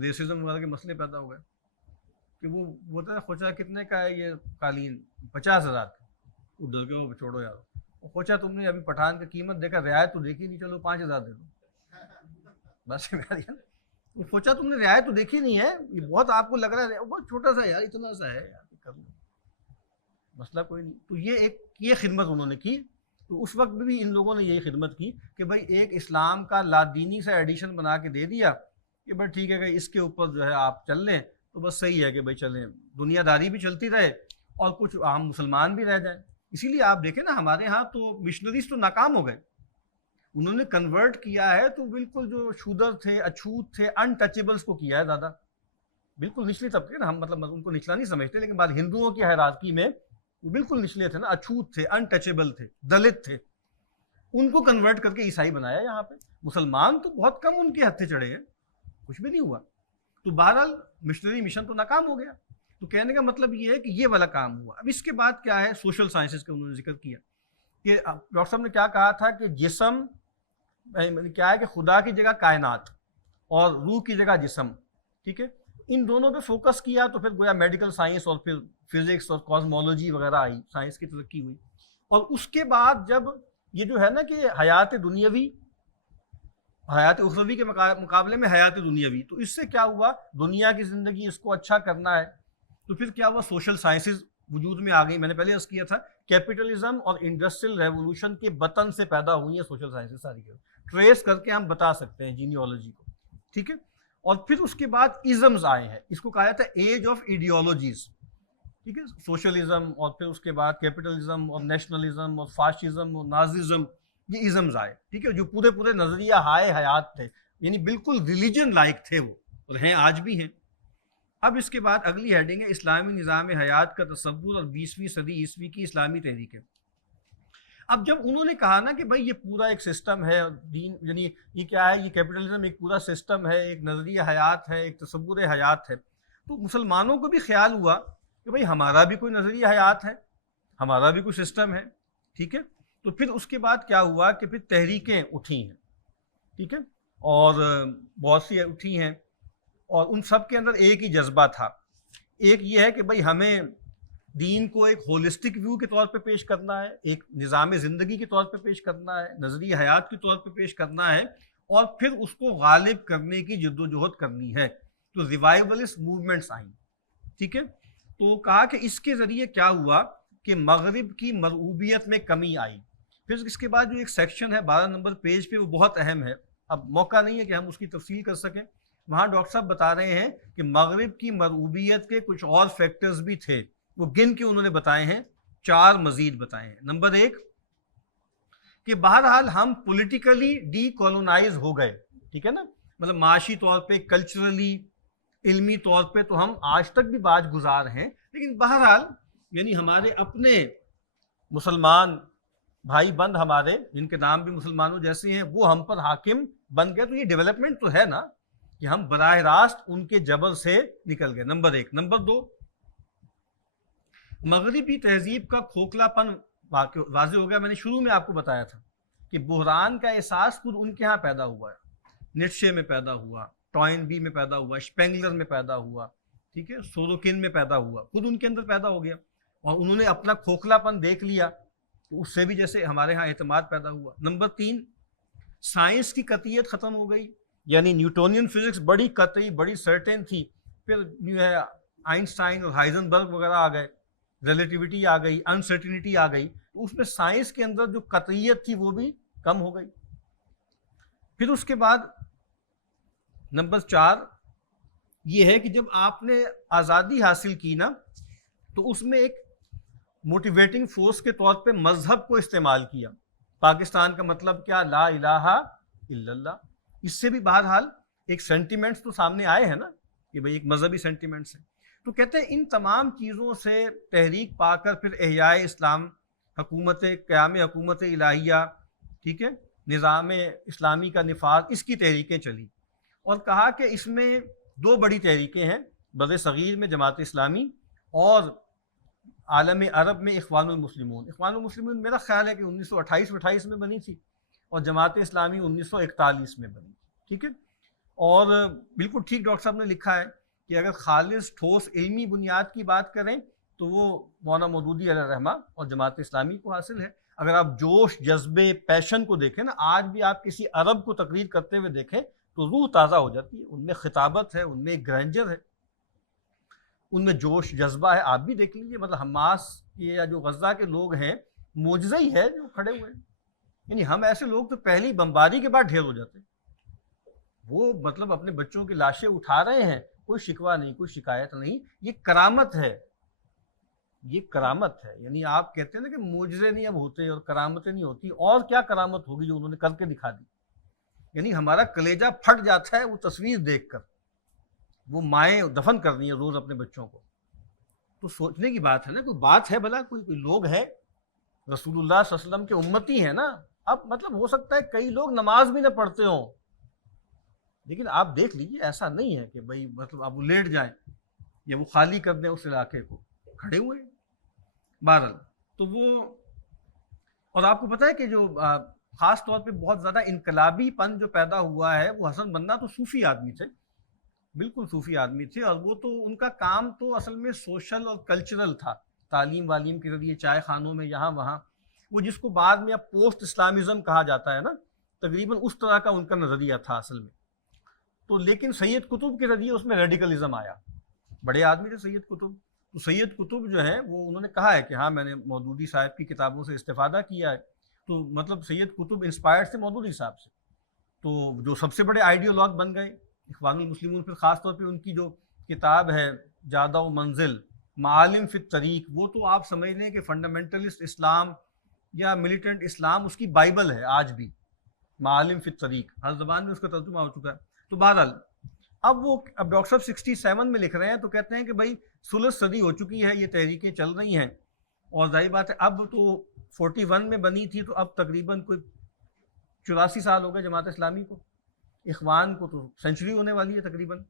ریسزم وغیرہ کے مسئلے پیدا ہو گئے کہ وہ بولتا ہے خوچا کتنے کا ہے یہ قالین؟ 50,000 کا. وہ ڈر کے وہ چھوڑو یار. خوچا تم نے ابھی پٹھان کی قیمت دیکھا، رعایت تو دیکھی نہیں، چلو 5,000 دے دو. بس وہ سوچا تم نے رعایت تو دیکھی نہیں ہے، یہ بہت آپ کو لگ رہا ہے بہت چھوٹا سا یار، اتنا سا ہے یار، کر لو مسئلہ کوئی نہیں. تو یہ خدمت انہوں نے کی. تو اس وقت بھی ان لوگوں نے یہی خدمت کی کہ بھائی ایک اسلام کا لادینی سا ایڈیشن بنا کے دے دیا کہ بھائی ٹھیک ہے کہ اس کے اوپر جو ہے آپ چل لیں تو بس صحیح ہے کہ بھائی چلیں، دنیا داری بھی چلتی رہے اور کچھ عام مسلمان بھی رہ جائیں. اسی لیے آپ دیکھیں نا ہمارے ہاں تو مشنریز تو ناکام ہو گئے. انہوں نے کنورٹ کیا ہے تو بالکل جو شودر تھے، اچھوت تھے، ان ٹچیبلز کو کیا ہے زیادہ. بالکل نچلی طبقے نا، ہم مطلب ان کو نچلا نہیں سمجھتے، لیکن بعد ہندوؤں کی ہیرارکی میں وہ بالکل نچلے تھے نا، اچھوت تھے، ان ٹچیبل تھے، دلت تھے. ان کو کنورٹ کر کے عیسائی بنایا یہاں پہ. مسلمان تو بہت کم ان کے ہتھے چڑھے ہیں، کچھ بھی نہیں ہوا. تو بہرحال مشنری مشن تو ناکام ہو گیا. تو کہنے کا مطلب یہ ہے کہ یہ والا کام ہوا. اب اس کے بعد کیا ہے؟ سوشل سائنسز کا انہوں نے ذکر کیا کہ ڈاکٹر صاحب نے کیا کہا تھا کہ جسم کیا ہے کہ خدا کی جگہ کائنات اور روح کی جگہ جسم. ٹھیک ہے، ان دونوں پہ فوکس کیا تو پھر گویا میڈیکل سائنس اور پھر فزکس اور کاسمولوجی وغیرہ آئی، سائنس کی ترقی ہوئی. اور اس کے بعد جب یہ جو ہے نا کہ حیات دنیاوی، حیات اخروی کے مقابلے میں حیات دنیاوی، تو اس سے کیا ہوا؟ دنیا کی زندگی اس کو اچھا کرنا ہے تو پھر کیا ہوا؟ سوشل سائنسز وجود میں آ گئی. میں نے پہلے عرض کیا تھا کیپٹلزم اور انڈسٹریل ریولوشن کے بطن سے پیدا ہوئی ہیں سوشل سائنسز ساری کے، ٹریس کر کے ہم بتا سکتے ہیں جینیالوجی کو. ٹھیک ہے، اور پھر اس کے بعد ازمز آئے ہیں، اس کو کہا جاتا ہے ایج آف ایڈیالوجیز. ٹھیک ہے، سوشلزم اور پھر اس کے بعد کیپٹلزم اور نیشنلزم اور فاشزم اور ناززم، یہ ازمز آئے. ٹھیک ہے، جو پورے نظریہ ہائے حیات تھے، یعنی بالکل ریلیجن لائک تھے وہ، اور ہیں آج بھی ہیں. اب اس کے بعد اگلی ہیڈنگ ہے اسلامی نظام حیات کا تصور اور 20ویں صدی عیسوی کی اسلامی تحریکیں. اب جب انہوں نے کہا نا کہ بھائی یہ پورا ایک سسٹم ہے دین، یعنی یہ کیا ہے؟ یہ کیپٹلزم ایک پورا سسٹم ہے، ایک نظریہ حیات ہے، ایک تصور حیات ہے. تو مسلمانوں کو بھی خیال ہوا کہ بھائی ہمارا بھی کوئی نظریہ حیات ہے، ہمارا بھی کوئی سسٹم ہے. ٹھیک ہے، تو پھر اس کے بعد کیا ہوا کہ پھر تحریکیں اٹھی ہیں. ٹھیک ہے، اور بہت سی اٹھی ہیں، اور ان سب کے اندر ایک ہی جذبہ تھا. ایک یہ ہے کہ بھائی ہمیں دین کو ایک ہولسٹک ویو کے طور پہ پیش کرنا ہے، ایک نظام زندگی کے طور پہ پیش کرنا ہے، نظریہ حیات کے طور پہ پیش کرنا ہے، اور پھر اس کو غالب کرنے کی جد و جہد کرنی ہے. تو ریوائولسٹ موومنٹس آئیں. ٹھیک ہے، تو کہا کہ اس کے ذریعے کیا ہوا کہ مغرب کی مرعوبیت میں کمی آئی. پھر اس کے بعد جو ایک سیکشن ہے 12 نمبر پیج پہ، وہ بہت اہم ہے. اب موقع نہیں ہے کہ ہم اس کی تفصیل کر سکیں. وہاں ڈاکٹر صاحب بتا رہے ہیں کہ مغرب کی مرعوبیت کے کچھ اور فیکٹرز بھی تھے، وہ گن کے انہوں نے بتائے ہیں، 4 مزید بتائے ہیں. نمبر 1 کہ بہرحال ہم پولیٹیکلی ڈی کولونائز ہو گئے. ٹھیک ہے نا، مطلب معاشی طور پہ، کلچرلی، علمی طور پہ تو ہم آج تک بھی باج گزار ہیں، لیکن بہرحال یعنی ہمارے اپنے مسلمان بھائی بند ہمارے، جن کے نام بھی مسلمانوں جیسے ہیں، وہ ہم پر حاکم بن گئے. تو یہ ڈیولپمنٹ تو ہے نا کہ ہم براہ راست ان کے جبر سے نکل گئے. نمبر 1. نمبر 2 مغربی تہذیب کا کھوکھلا پن واضح ہو گیا. میں نے شروع میں آپ کو بتایا تھا کہ بحران کا احساس خود ان کے ہاں پیدا ہوا ہے. نیٹشے میں پیدا ہوا، ٹوائن بی میں پیدا ہوا، شپینگلر میں پیدا ہوا، ٹھیک ہے، سوروکن میں پیدا ہوا، خود ان کے اندر پیدا ہو گیا، اور انہوں نے اپنا کھوکھلا پن دیکھ لیا، تو اس سے بھی جیسے ہمارے ہاں اعتماد پیدا ہوا۔ نمبر 3، سائنس کی قطعیت ختم ہو گئی، یعنی نیوٹونین فزکس بڑی قطعی، بڑی سرٹن تھی، پھر جو ہے آئنسٹائن اور ہائزنبرگ وغیرہ آ گئے، ریلیٹیوٹی آ گئی، انسرٹینٹی آ گئی، تو اس میں سائنس کے اندر جو قطعیت تھی وہ بھی کم ہو گئی۔ پھر اس کے بعد نمبر 4 یہ ہے کہ جب آپ نے آزادی حاصل کی نا، تو اس میں ایک موٹیویٹنگ فورس کے طور پہ مذہب کو استعمال کیا۔ پاکستان کا مطلب کیا؟ لا الہ الا اللہ۔ اس سے بھی بہرحال ایک سینٹیمنٹس تو سامنے آئے ہیں نا، کہ بھئی ایک مذہبی سینٹیمنٹس ہے۔ تو کہتے ہیں ان تمام چیزوں سے تحریک پا کر پھر احیاء اسلام، قیام حکومت الہیہ، ٹھیک ہے، نظام اسلامی کا نفاذ، اس کی تحریکیں چلی، اور کہا کہ اس میں 2 بڑی تحریکیں ہیں، بر صغیر میں جماعت اسلامی اور عالم عرب میں اخوان المسلمون۔ اخوان المسلمون میرا خیال ہے کہ 1928 میں بنی تھی، اور جماعت اسلامی 1941 میں بنی تھی، ٹھیک ہے۔ اور بالکل ٹھیک ڈاکٹر صاحب نے لکھا ہے کہ اگر خالص ٹھوس علمی بنیاد کی بات کریں تو وہ مولانا مودودی علیہ الرحمہ اور جماعت اسلامی کو حاصل ہے۔ اگر آپ جوش، جذبے، پیشن کو دیکھیں نا، آج بھی آپ کسی عرب کو تقریر کرتے ہوئے دیکھیں تو روح تازہ ہو جاتی ہے، ان میں خطابت ہے، ان میں ایک گرینجر ہے، ان میں جوش جذبہ ہے۔ آپ بھی دیکھ لیجیے، مطلب حماس یا جو غزہ کے لوگ ہیں، معجزہ ہی ہے جو کھڑے ہوئے ہیں، یعنی ہم ایسے لوگ تو پہلی بمباری کے بعد ڈھیر ہو جاتے ہیں، وہ مطلب اپنے بچوں کی لاشیں اٹھا رہے ہیں، کوئی شکوہ نہیں، کوئی شکایت نہیں، یہ کرامت ہے، یہ کرامت ہے۔ یعنی آپ کہتے ہیں نا کہ معجزے نہیں اب ہوتے اور کرامتیں نہیں ہوتی، اور کیا کرامت ہوگی جو انہوں نے کر کے دکھا دی، یعنی ہمارا کلیجہ پھٹ جاتا ہے وہ تصویر دیکھ کر۔ وہ مائیں دفن کر رہی ہیں روز اپنے بچوں کو، تو سوچنے کی بات ہے نا، کوئی بات ہے بھلا، کوئی لوگ ہیں رسول اللہ صلی اللہ علیہ وسلم کے امتی ہیں نا۔ اب مطلب ہو سکتا ہے کئی لوگ نماز بھی نہ پڑھتے ہوں، لیکن آپ دیکھ لیجیے ایسا نہیں ہے کہ بھائی مطلب آپ وہ لیٹ جائیں یا وہ خالی کر دیں اس علاقے کو، کھڑے ہوئے ہیں۔ بہرحال تو وہ، اور آپ کو پتہ ہے کہ جو خاص طور پہ بہت زیادہ انقلابی پن جو پیدا ہوا ہے، وہ حسن بننا تو صوفی آدمی تھے، بالکل صوفی آدمی تھے، اور وہ تو ان کا کام تو اصل میں سوشل اور کلچرل تھا، تعلیم والیم کے ذریعے چائے خانوں میں یہاں وہاں، وہ جس کو بعد میں اب پوسٹ اسلامزم کہا جاتا ہے نا، تقریباً اس طرح کا ان کا نظریہ تھا اصل میں۔ تو لیکن سید قطب کے ذریعے اس میں ریڈیکلزم آیا، بڑے آدمی تھے سید قطب، تو سید قطب جو ہے وہ انہوں نے کہا ہے کہ ہاں میں نے مودودی صاحب کی کتابوں سے استفادہ کیا ہے، تو مطلب سید قطب انسپائرڈ تھے مودودی صاحب سے، تو جو سب سے بڑے آئیڈیولوگ بن گئے اخوان المسلمون۔ پھر خاص طور پہ ان کی جو کتاب ہے جادہ و منزل، معالم فی الطریق، وہ تو آپ سمجھ لیں کہ فنڈامنٹلسٹ اسلام یا ملیٹنٹ اسلام اس کی بائبل ہے آج بھی، معالم فی الطریق، ہر زبان میں اس کا ترجمہ ہو چکا ہے۔ تو بہرحال اب ڈاکٹر صاحب 67 میں لکھ رہے ہیں، تو کہتے ہیں کہ بھائی ثلث صدی ہو چکی ہے، یہ تحریکیں چل رہی ہیں، اور ظاہر بات ہے اب تو 41 میں بنی تھی، تو اب تقریباً کوئی 84 سال ہو گئے جماعت اسلامی کو، اخوان کو تو سینچری ہونے والی ہے تقریباً۔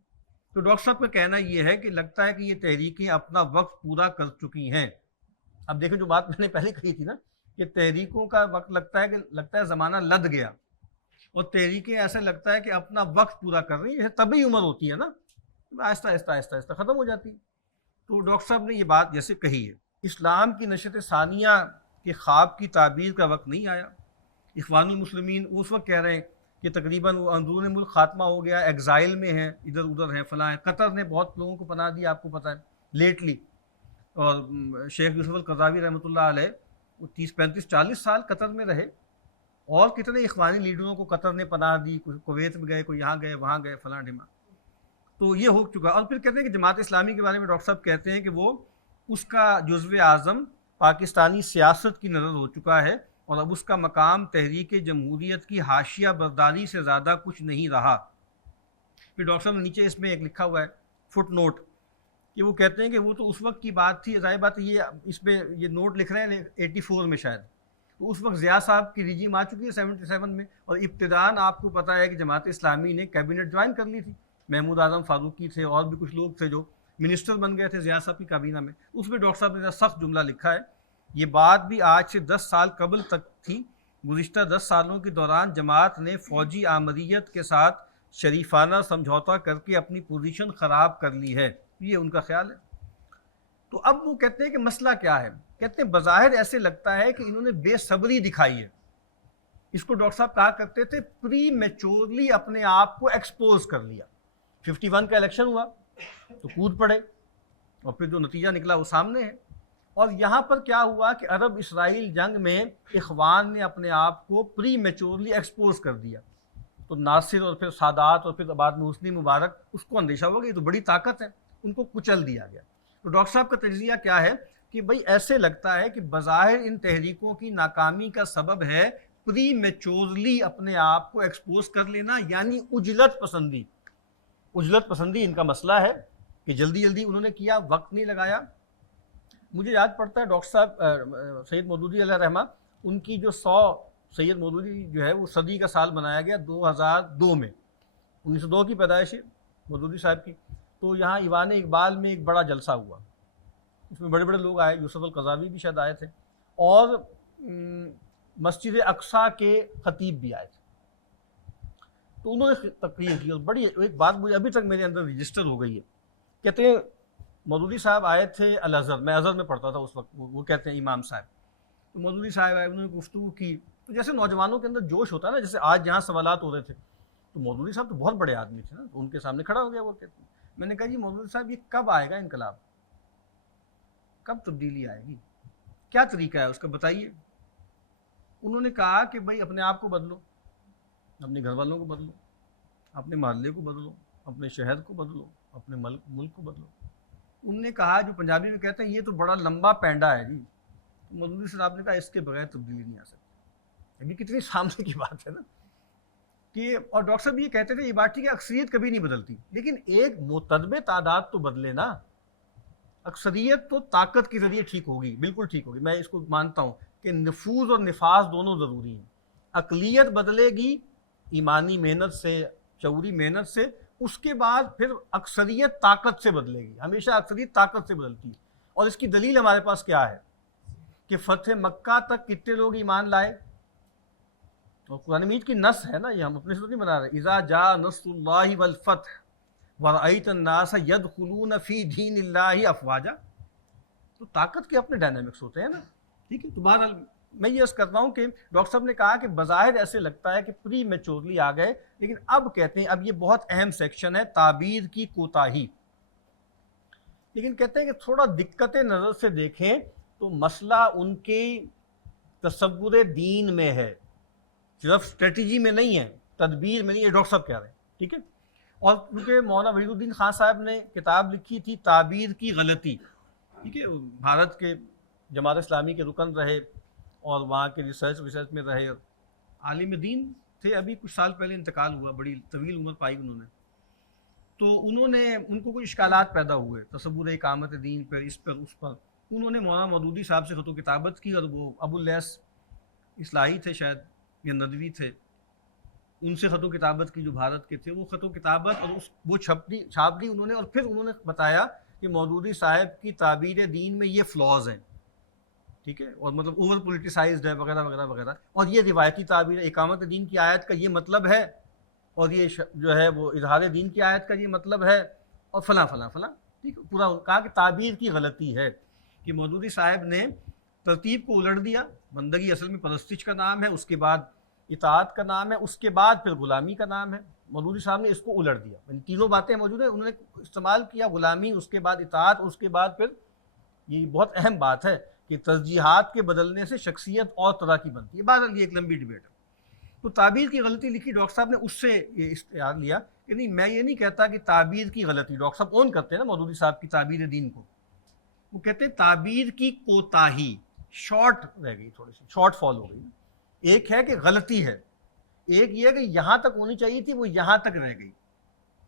تو ڈاکٹر صاحب کا کہنا یہ ہے کہ لگتا ہے کہ یہ تحریکیں اپنا وقت پورا کر چکی ہیں۔ اب دیکھیں جو بات میں نے پہلے کہی تھی نا، کہ تحریکوں کا وقت لگتا ہے زمانہ لد گیا، اور تحریکیں ایسا لگتا ہے کہ اپنا وقت پورا کر رہی ہیں، طبی عمر ہوتی ہے نا، آہستہ آہستہ آہستہ آہستہ ختم ہو جاتی ہے۔ تو ڈاکٹر صاحب نے یہ بات جیسے کہی ہے، اسلام کی نشت ثانیہ کے خواب کی تعبیر کا وقت نہیں آیا۔ اخوان المسلمین اس وقت کہہ رہے ہیں کہ تقریباً وہ اندرون ملک خاتمہ ہو گیا، ایگزائل میں ہیں، ادھر ادھر ہیں، فلاں ہیں۔ قطر نے بہت لوگوں کو پناہ دی، آپ کو پتہ ہے لیٹلی، اور شیخ یوسف القرضاوی رحمۃ اللہ علیہ وہ 30 35 40 سال قطر میں رہے، اور کتنے اخوانی لیڈروں کو قطر نے پناہ دی، کوئی کویت میں گئے، کوئی یہاں گئے وہاں گئے، فلاں ڈھیما۔ تو یہ ہو چکا۔ اور پھر کہتے ہیں کہ جماعت اسلامی کے بارے میں ڈاکٹر صاحب کہتے ہیں کہ وہ اس کا جزو اعظم پاکستانی سیاست کی نظر ہو چکا ہے، اور اب اس کا مقام تحریک جمہوریت کی حاشیہ برداری سے زیادہ کچھ نہیں رہا۔ پھر ڈاکٹر صاحب نے نیچے اس میں ایک لکھا ہوا ہے فٹ نوٹ، کہ وہ کہتے ہیں کہ وہ تو اس وقت کی بات تھی، ظاہر بات یہ اس پہ یہ نوٹ لکھ رہے ہیں 84 میں شاید، تو اس وقت ضیاء صاحب کی رجیم آ چکی ہے 77 میں، اور ابتداً آپ کو پتہ ہے کہ جماعت اسلامی نے کیبنٹ جوائن کر لی تھی، محمود اعظم فاروقی تھے، اور بھی کچھ لوگ تھے جو منسٹر بن گئے تھے ضیاء صاحب کی کابینہ میں۔ اس میں ڈاکٹر صاحب نے سخت جملہ لکھا ہے، یہ بات بھی آج سے 10 سال قبل تک تھی، گزشتہ 10 سالوں کے دوران جماعت نے فوجی آمریت کے ساتھ شریفانہ سمجھوتا کر کے اپنی پوزیشن خراب کر لی ہے۔ یہ ان کا خیال ہے۔ تو اب وہ کہتے ہیں کہ مسئلہ کیا ہے؟ کہتے ہیں بظاہر ایسے لگتا ہے کہ انہوں نے بے صبری دکھائی ہے، اس کو ڈاکٹر صاحب کہا کرتے تھے پری میچورلی اپنے آپ کو ایکسپوز کر لیا۔ 51 کا الیکشن ہوا تو کود پڑے، اور پھر جو نتیجہ نکلا وہ سامنے ہے۔ اور یہاں پر کیا ہوا کہ عرب اسرائیل جنگ میں اخوان نے اپنے آپ کو پری میچورلی ایکسپوز کر دیا، تو ناصر اور پھر سادات اور پھر بعد میں حسنی مبارک، اس کو اندیشہ ہوا کہ یہ تو بڑی طاقت ہے، ان کو کچل دیا گیا۔ تو ڈاکٹر صاحب کا تجزیہ کیا ہے کہ بھئی ایسے لگتا ہے کہ بظاہر ان تحریکوں کی ناکامی کا سبب ہے پری میچورلی اپنے آپ کو ایکسپوز کر لینا، یعنی عجلت پسندی۔ عجلت پسندی ان کا مسئلہ ہے کہ جلدی جلدی انہوں نے کیا، وقت نہیں لگایا۔ مجھے یاد پڑتا ہے ڈاکٹر صاحب سید مودودی علیہ رحمہ، ان کی جو 100 سید مودودی جو ہے وہ صدی کا سال منایا گیا 2002 میں، 1902 کی پیدائش ہے مودودی صاحب کی۔ تو یہاں ایوان اقبال میں ایک بڑا جلسہ ہوا، اس میں بڑے بڑے لوگ آئے، یوسف القرضاوی بھی شاید آئے تھے، اور مسجد اقصیٰ کے خطیب بھی آئے تھے۔ تو انہوں نے تقریر کی، اور بڑی ایک بات مجھے ابھی تک میرے اندر رجسٹر ہو گئی ہے۔ کہتے ہیں مودودی صاحب آئے تھے الازہر، میں ازہر میں پڑھتا تھا اس وقت، وہ کہتے ہیں امام صاحب، تو مودودی صاحب آئے، انہوں نے گفتگو کی، تو جیسے نوجوانوں کے اندر جوش ہوتا ہے نا، جیسے آج جہاں سوالات ہو رہے تھے، تو مودودی صاحب تو بہت بڑے آدمی تھے نا، تو ان کے سامنے کھڑا ہو گیا وہ، کہتے ہیں، میں نے کہا جی مودودی صاحب یہ کب آئے گا انقلاب، کب تبدیلی آئے گی، کیا طریقہ ہے اس کا بتائیے۔ انہوں نے کہا کہ بھائی اپنے آپ کو بدلو، اپنے گھر والوں کو بدلو، اپنے محلے کو بدلو، اپنے شہر کو بدلو، اپنے ملک کو بدلو۔ انہوں نے کہا، جو پنجابی میں کہتے ہیں یہ تو بڑا لمبا پینڈا ہے جی، مودودی صاحب نے کہا اس کے بغیر تبدیلی نہیں آ سکتی۔ ابھی کتنی سامنے کی بات ہے نا کہ، اور ڈاکٹر صاحب یہ کہتے تھے یہ بات ٹھیک ہے اکثریت کبھی نہیں بدلتی، لیکن ایک متدب تعداد تو بدلے نا، اکثریت تو طاقت کے ذریعے ٹھیک ہوگی، بالکل ٹھیک ہوگی، میں اس کو مانتا ہوں کہ نفوذ اور نفاذ دونوں ضروری ہیں۔ اقلیت بدلے گی ایمانی محنت سے، شعوری محنت سے، اس کے بعد پھر اکثریت طاقت سے بدلے گی، ہمیشہ اکثریت طاقت سے بدلتی ہے۔ اور اس کی دلیل ہمارے پاس کیا ہے کہ فتح مکہ تک کتنے لوگ ایمان لائے، اور قرآن مجید کی نص ہے نا، یہ ہم اپنے سے تو نہیں بنا رہے، اذا جاء نصر اللہ والفتح ورأیت الناس یدخلون فی دین اللہ افواجا، تو طاقت کے اپنے ڈائنامکس ہوتے ہیں نا، ٹھیک ہے۔ تو بہرحال میں یہ عرض کرتا ہوں کہ ڈاکٹر صاحب نے کہا کہ بظاہر ایسے لگتا ہے کہ پری میچورلی آ گئے، لیکن اب کہتے ہیں، اب یہ بہت اہم سیکشن ہے، تعبیر کی کوتاہی، لیکن کہتے ہیں کہ تھوڑا دقت نظر سے دیکھیں تو مسئلہ ان کے تصور دین میں ہے، صرف اسٹریٹجی میں نہیں ہے، تدبیر میں نہیں ہے، ڈاکٹر صاحب کہہ رہے ہیں، ٹھیک ہے۔ اور کیونکہ مولانا وحید الدین خان صاحب نے کتاب لکھی تھی تعبیر کی غلطی، ٹھیک ہے، بھارت کے جماعت اسلامی کے رکن رہے اور وہاں کے ریسرچ میں رہے، عالم دین تھے، ابھی کچھ سال پہلے انتقال ہوا، بڑی طویل عمر پائی انہوں نے۔ تو انہوں نے، ان کو کچھ اشکالات پیدا ہوئے تصور اقامت دین پر، اس پر اس پر، انہوں نے مولانا مودودی صاحب سے خط و کتابت کی، اور وہ ابو اللیث اصلاحی تھے شاید یا ندوی تھے، ان سے خط و کتابت کی، جو بھارت کے تھے، وہ خط و کتابت اور وہ چھاپ دی انہوں نے، اور پھر انہوں نے بتایا کہ مودودی صاحب کی تعبیر دین میں یہ فلاز ہیں، ٹھیک ہے، اور مطلب اوور پولیٹیسائزڈ ہے وغیرہ وغیرہ وغیرہ، اور یہ روایتی تعبیر اقامت دین کی آیت کا یہ مطلب ہے، اور یہ جو ہے وہ اظہار دین کی آیت کا یہ مطلب ہے، اور فلاں فلاں فلاں، ٹھیک ہے، پورا کہا کہ تعبیر کی غلطی ہے، کہ مودودی صاحب نے ترتیب کو الٹ دیا، بندگی اصل میں پرستش کا نام ہے، اس کے بعد اطاعت کا نام ہے، اس کے بعد پھر غلامی کا نام ہے، مودودی صاحب نے اس کو الٹ دیا، یعنی تینوں باتیں موجود ہیں، انہوں نے استعمال کیا، غلامی، اس کے بعد اطاعت، اس کے بعد پھر یہ بہت اہم بات ہے کہ ترجیحات کے بدلنے سے شخصیت اور طرح کی بنتی ہے، بہرحال یہ ایک لمبی ڈبیٹ ہے۔ تو تعبیر کی غلطی لکھی، ڈاکٹر صاحب نے اس سے یہ اشتہار لیا کہ نہیں، میں یہ نہیں کہتا کہ تعبیر کی غلطی، ڈاکٹر صاحب اون کرتے ہیں نا مودودی صاحب کی تعبیر دین کو، وہ کہتے ہیں تعبیر کی کوتاہی، شارٹ رہ گئی، تھوڑی سی شارٹ فال ہو گئی، ایک ہے کہ غلطی ہے، ایک یہ ہے کہ یہاں تک ہونی چاہیے تھی وہ یہاں تک رہ گئی،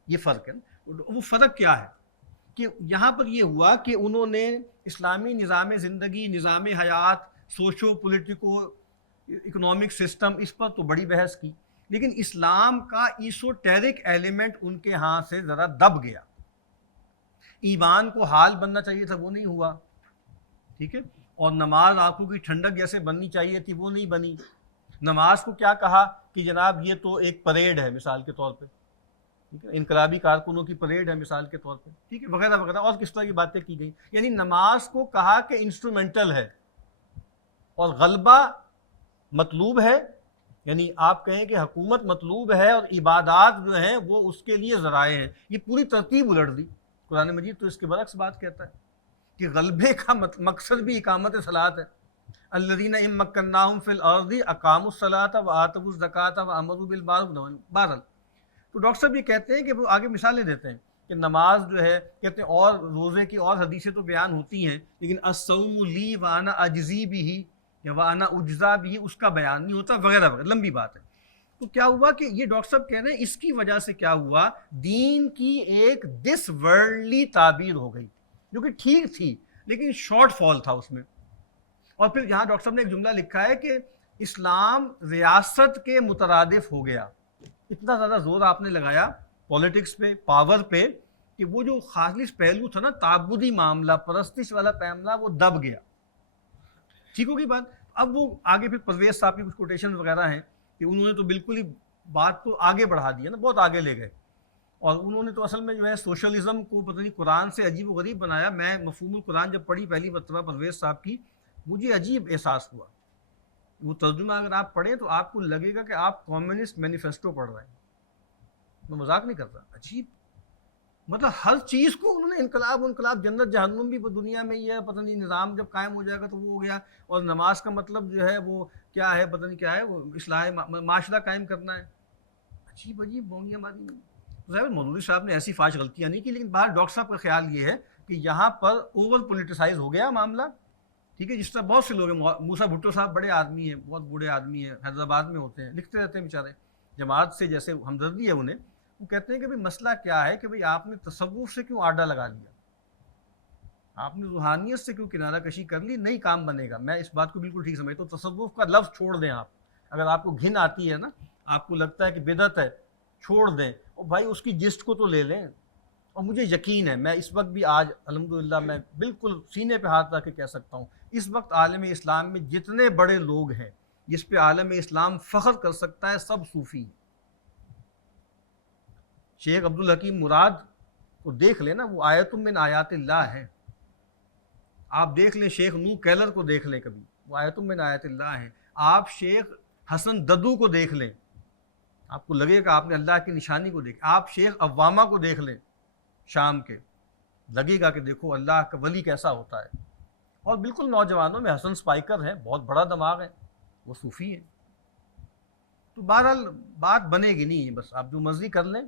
یہ فرق ہے نا۔ وہ فرق کیا ہے کہ یہاں پر یہ ہوا کہ انہوں نے اسلامی نظام زندگی، نظام حیات، سوشو پولیٹیکو اکنامک سسٹم، اس پر تو بڑی بحث کی، لیکن اسلام کا ایسوٹیرک ایلیمنٹ ان کے ہاں سے ذرا دب گیا، ایمان کو حال بننا چاہیے تھا وہ نہیں ہوا، ٹھیک ہے، اور نماز آنکھوں کی ٹھنڈک جیسے بننی چاہیے تھی وہ نہیں بنی، نماز کو کیا کہا کہ جناب یہ تو ایک پریڈ ہے مثال کے طور پہ، ٹھیک ہے، انقلابی کارکنوں کی پریڈ ہے مثال کے طور پہ، ٹھیک ہے، وغیرہ وغیرہ، اور کس طرح کی باتیں کی گئی. یعنی نماز کو کہا کہ انسٹرومنٹل ہے اور غلبہ مطلوب ہے. یعنی آپ کہیں کہ حکومت مطلوب ہے اور عبادات جو ہیں وہ اس کے لیے ذرائع ہیں. یہ پوری ترتیب الٹ دی. قرآن مجید تو اس کے برعکس بات کہتا ہے کہ غلبے کا مقصد بھی اقامت صلاۃ ہے. الذین ان مکناہم فی الارض اقاموا الصلاۃ وآتوا الزکاۃ وامروا بالمعروف. بہرحال تو ڈاکٹر صاحب یہ کہتے ہیں کہ وہ آگے مثالیں دیتے ہیں کہ نماز جو ہے، کہتے ہیں اور روزے کی اور حدیثیں تو بیان ہوتی ہیں، لیکن الصوم لی وانا اجزی بھی یا وانا اجزا بھی اس کا بیان نہیں ہوتا، وغیرہ وغیرہ، لمبی بات ہے. تو کیا ہوا کہ یہ ڈاکٹر صاحب کہہ رہے ہیں اس کی وجہ سے کیا ہوا، دین کی ایک ڈس ورلڈلی تعبیر ہو گئی جو کہ ٹھیک تھی لیکن شارٹ فال تھا اس میں. اور پھر یہاں ڈاکٹر صاحب نے ایک جملہ لکھا ہے کہ اسلام ریاست کے مترادف ہو گیا. اتنا زیادہ زور آپ نے لگایا پولیٹکس پہ، پاور پہ، کہ وہ جو خالص پہلو تھا نا تعبدی معاملہ، پرستش والا معاملہ، وہ دب گیا. ٹھیک ہوگی بات. اب وہ آگے پھر پرویز صاحب کی کچھ کوٹیشن وغیرہ ہیں کہ انہوں نے تو بالکل ہی بات کو آگے بڑھا دیا نا، بہت آگے لے گئے. اور انہوں نے تو اصل میں جو ہے سوشلزم کو پتہ نہیں قرآن سے عجیب و غریب بنایا. میں مفہوم القرآن جب پڑھی پہلی مرتبہ پرویز صاحب کی، مجھے عجیب احساس ہوا. وہ ترجمہ اگر آپ پڑھیں تو آپ کو لگے گا کہ آپ کمیونسٹ مینیفیسٹو پڑھ رہے ہیں. میں مذاق نہیں کرتا. عجیب، مطلب ہر چیز کو انہوں نے انقلاب، جنت جہنم بھی دنیا میں ہی ہے، پتہ نہیں نظام جب قائم ہو جائے گا تو وہ ہو گیا. اور نماز کا مطلب جو ہے وہ کیا ہے، پتہ نہیں کیا ہے، وہ اصلاح معاشرہ قائم کرنا ہے. عجیب بونیاں ماری. ظاہر مولوی صاحب نے ایسی فاش غلطیاں نہیں کی، لیکن باہر ڈاکٹر صاحب کا خیال یہ ہے کہ یہاں پر اوور پولیٹیسائز ہو گیا معاملہ. ٹھیک ہے، جس طرح بہت سے لوگ ہیں، موسیٰ بھٹو صاحب بڑے آدمی ہیں، بہت بوڑھے آدمی ہیں، حیدرآباد میں ہوتے ہیں، لکھتے رہتے ہیں بیچارے، جماعت سے جیسے ہمدردی ہے انہیں. وہ کہتے ہیں کہ بھئی مسئلہ کیا ہے کہ بھئی آپ نے تصوف سے کیوں آڈا لگا لیا، آپ نے روحانیت سے کیوں کنارہ کشی کر لی، نہیں کام بنے گا. میں اس بات کو بالکل ٹھیک سمجھتا ہوں. تصوف کا لفظ چھوڑ دیں آپ، اگر آپ کو گھن آتی ہے نا، آپ کو لگتا ہے کہ بدعت ہے، چھوڑ دیں. اور بھائی اس کی جسٹ کو تو لے لیں. اور مجھے یقین ہے، میں اس وقت بھی آج الحمدللہ میں بالکل سینے پہ ہاتھ رکھ کے کہہ سکتا ہوں، اس وقت عالم اسلام میں جتنے بڑے لوگ ہیں جس پہ عالم اسلام فخر کر سکتا ہے، سب صوفی ہیں. شیخ عبدالحکیم مراد کو دیکھ لیں نا، وہ آیت من آیات اللہ ہے. آپ دیکھ لیں شیخ نو کیلر کو دیکھ لیں کبھی، وہ آیت من آیات اللہ ہیں. آپ شیخ حسن ددو کو دیکھ لیں، آپ کو لگے گا آپ نے اللہ کی نشانی کو دیکھا. آپ شیخ عوامہ کو دیکھ لیں شام کے، لگے گا کہ دیکھو اللہ کا ولی کیسا ہوتا ہے. اور بالکل نوجوانوں میں حسن اسپائکر ہیں، بہت بڑا دماغ ہے، وہ صوفی ہیں. تو بہرحال بات بنے گی نہیں ہے، بس آپ جو مرضی کر لیں،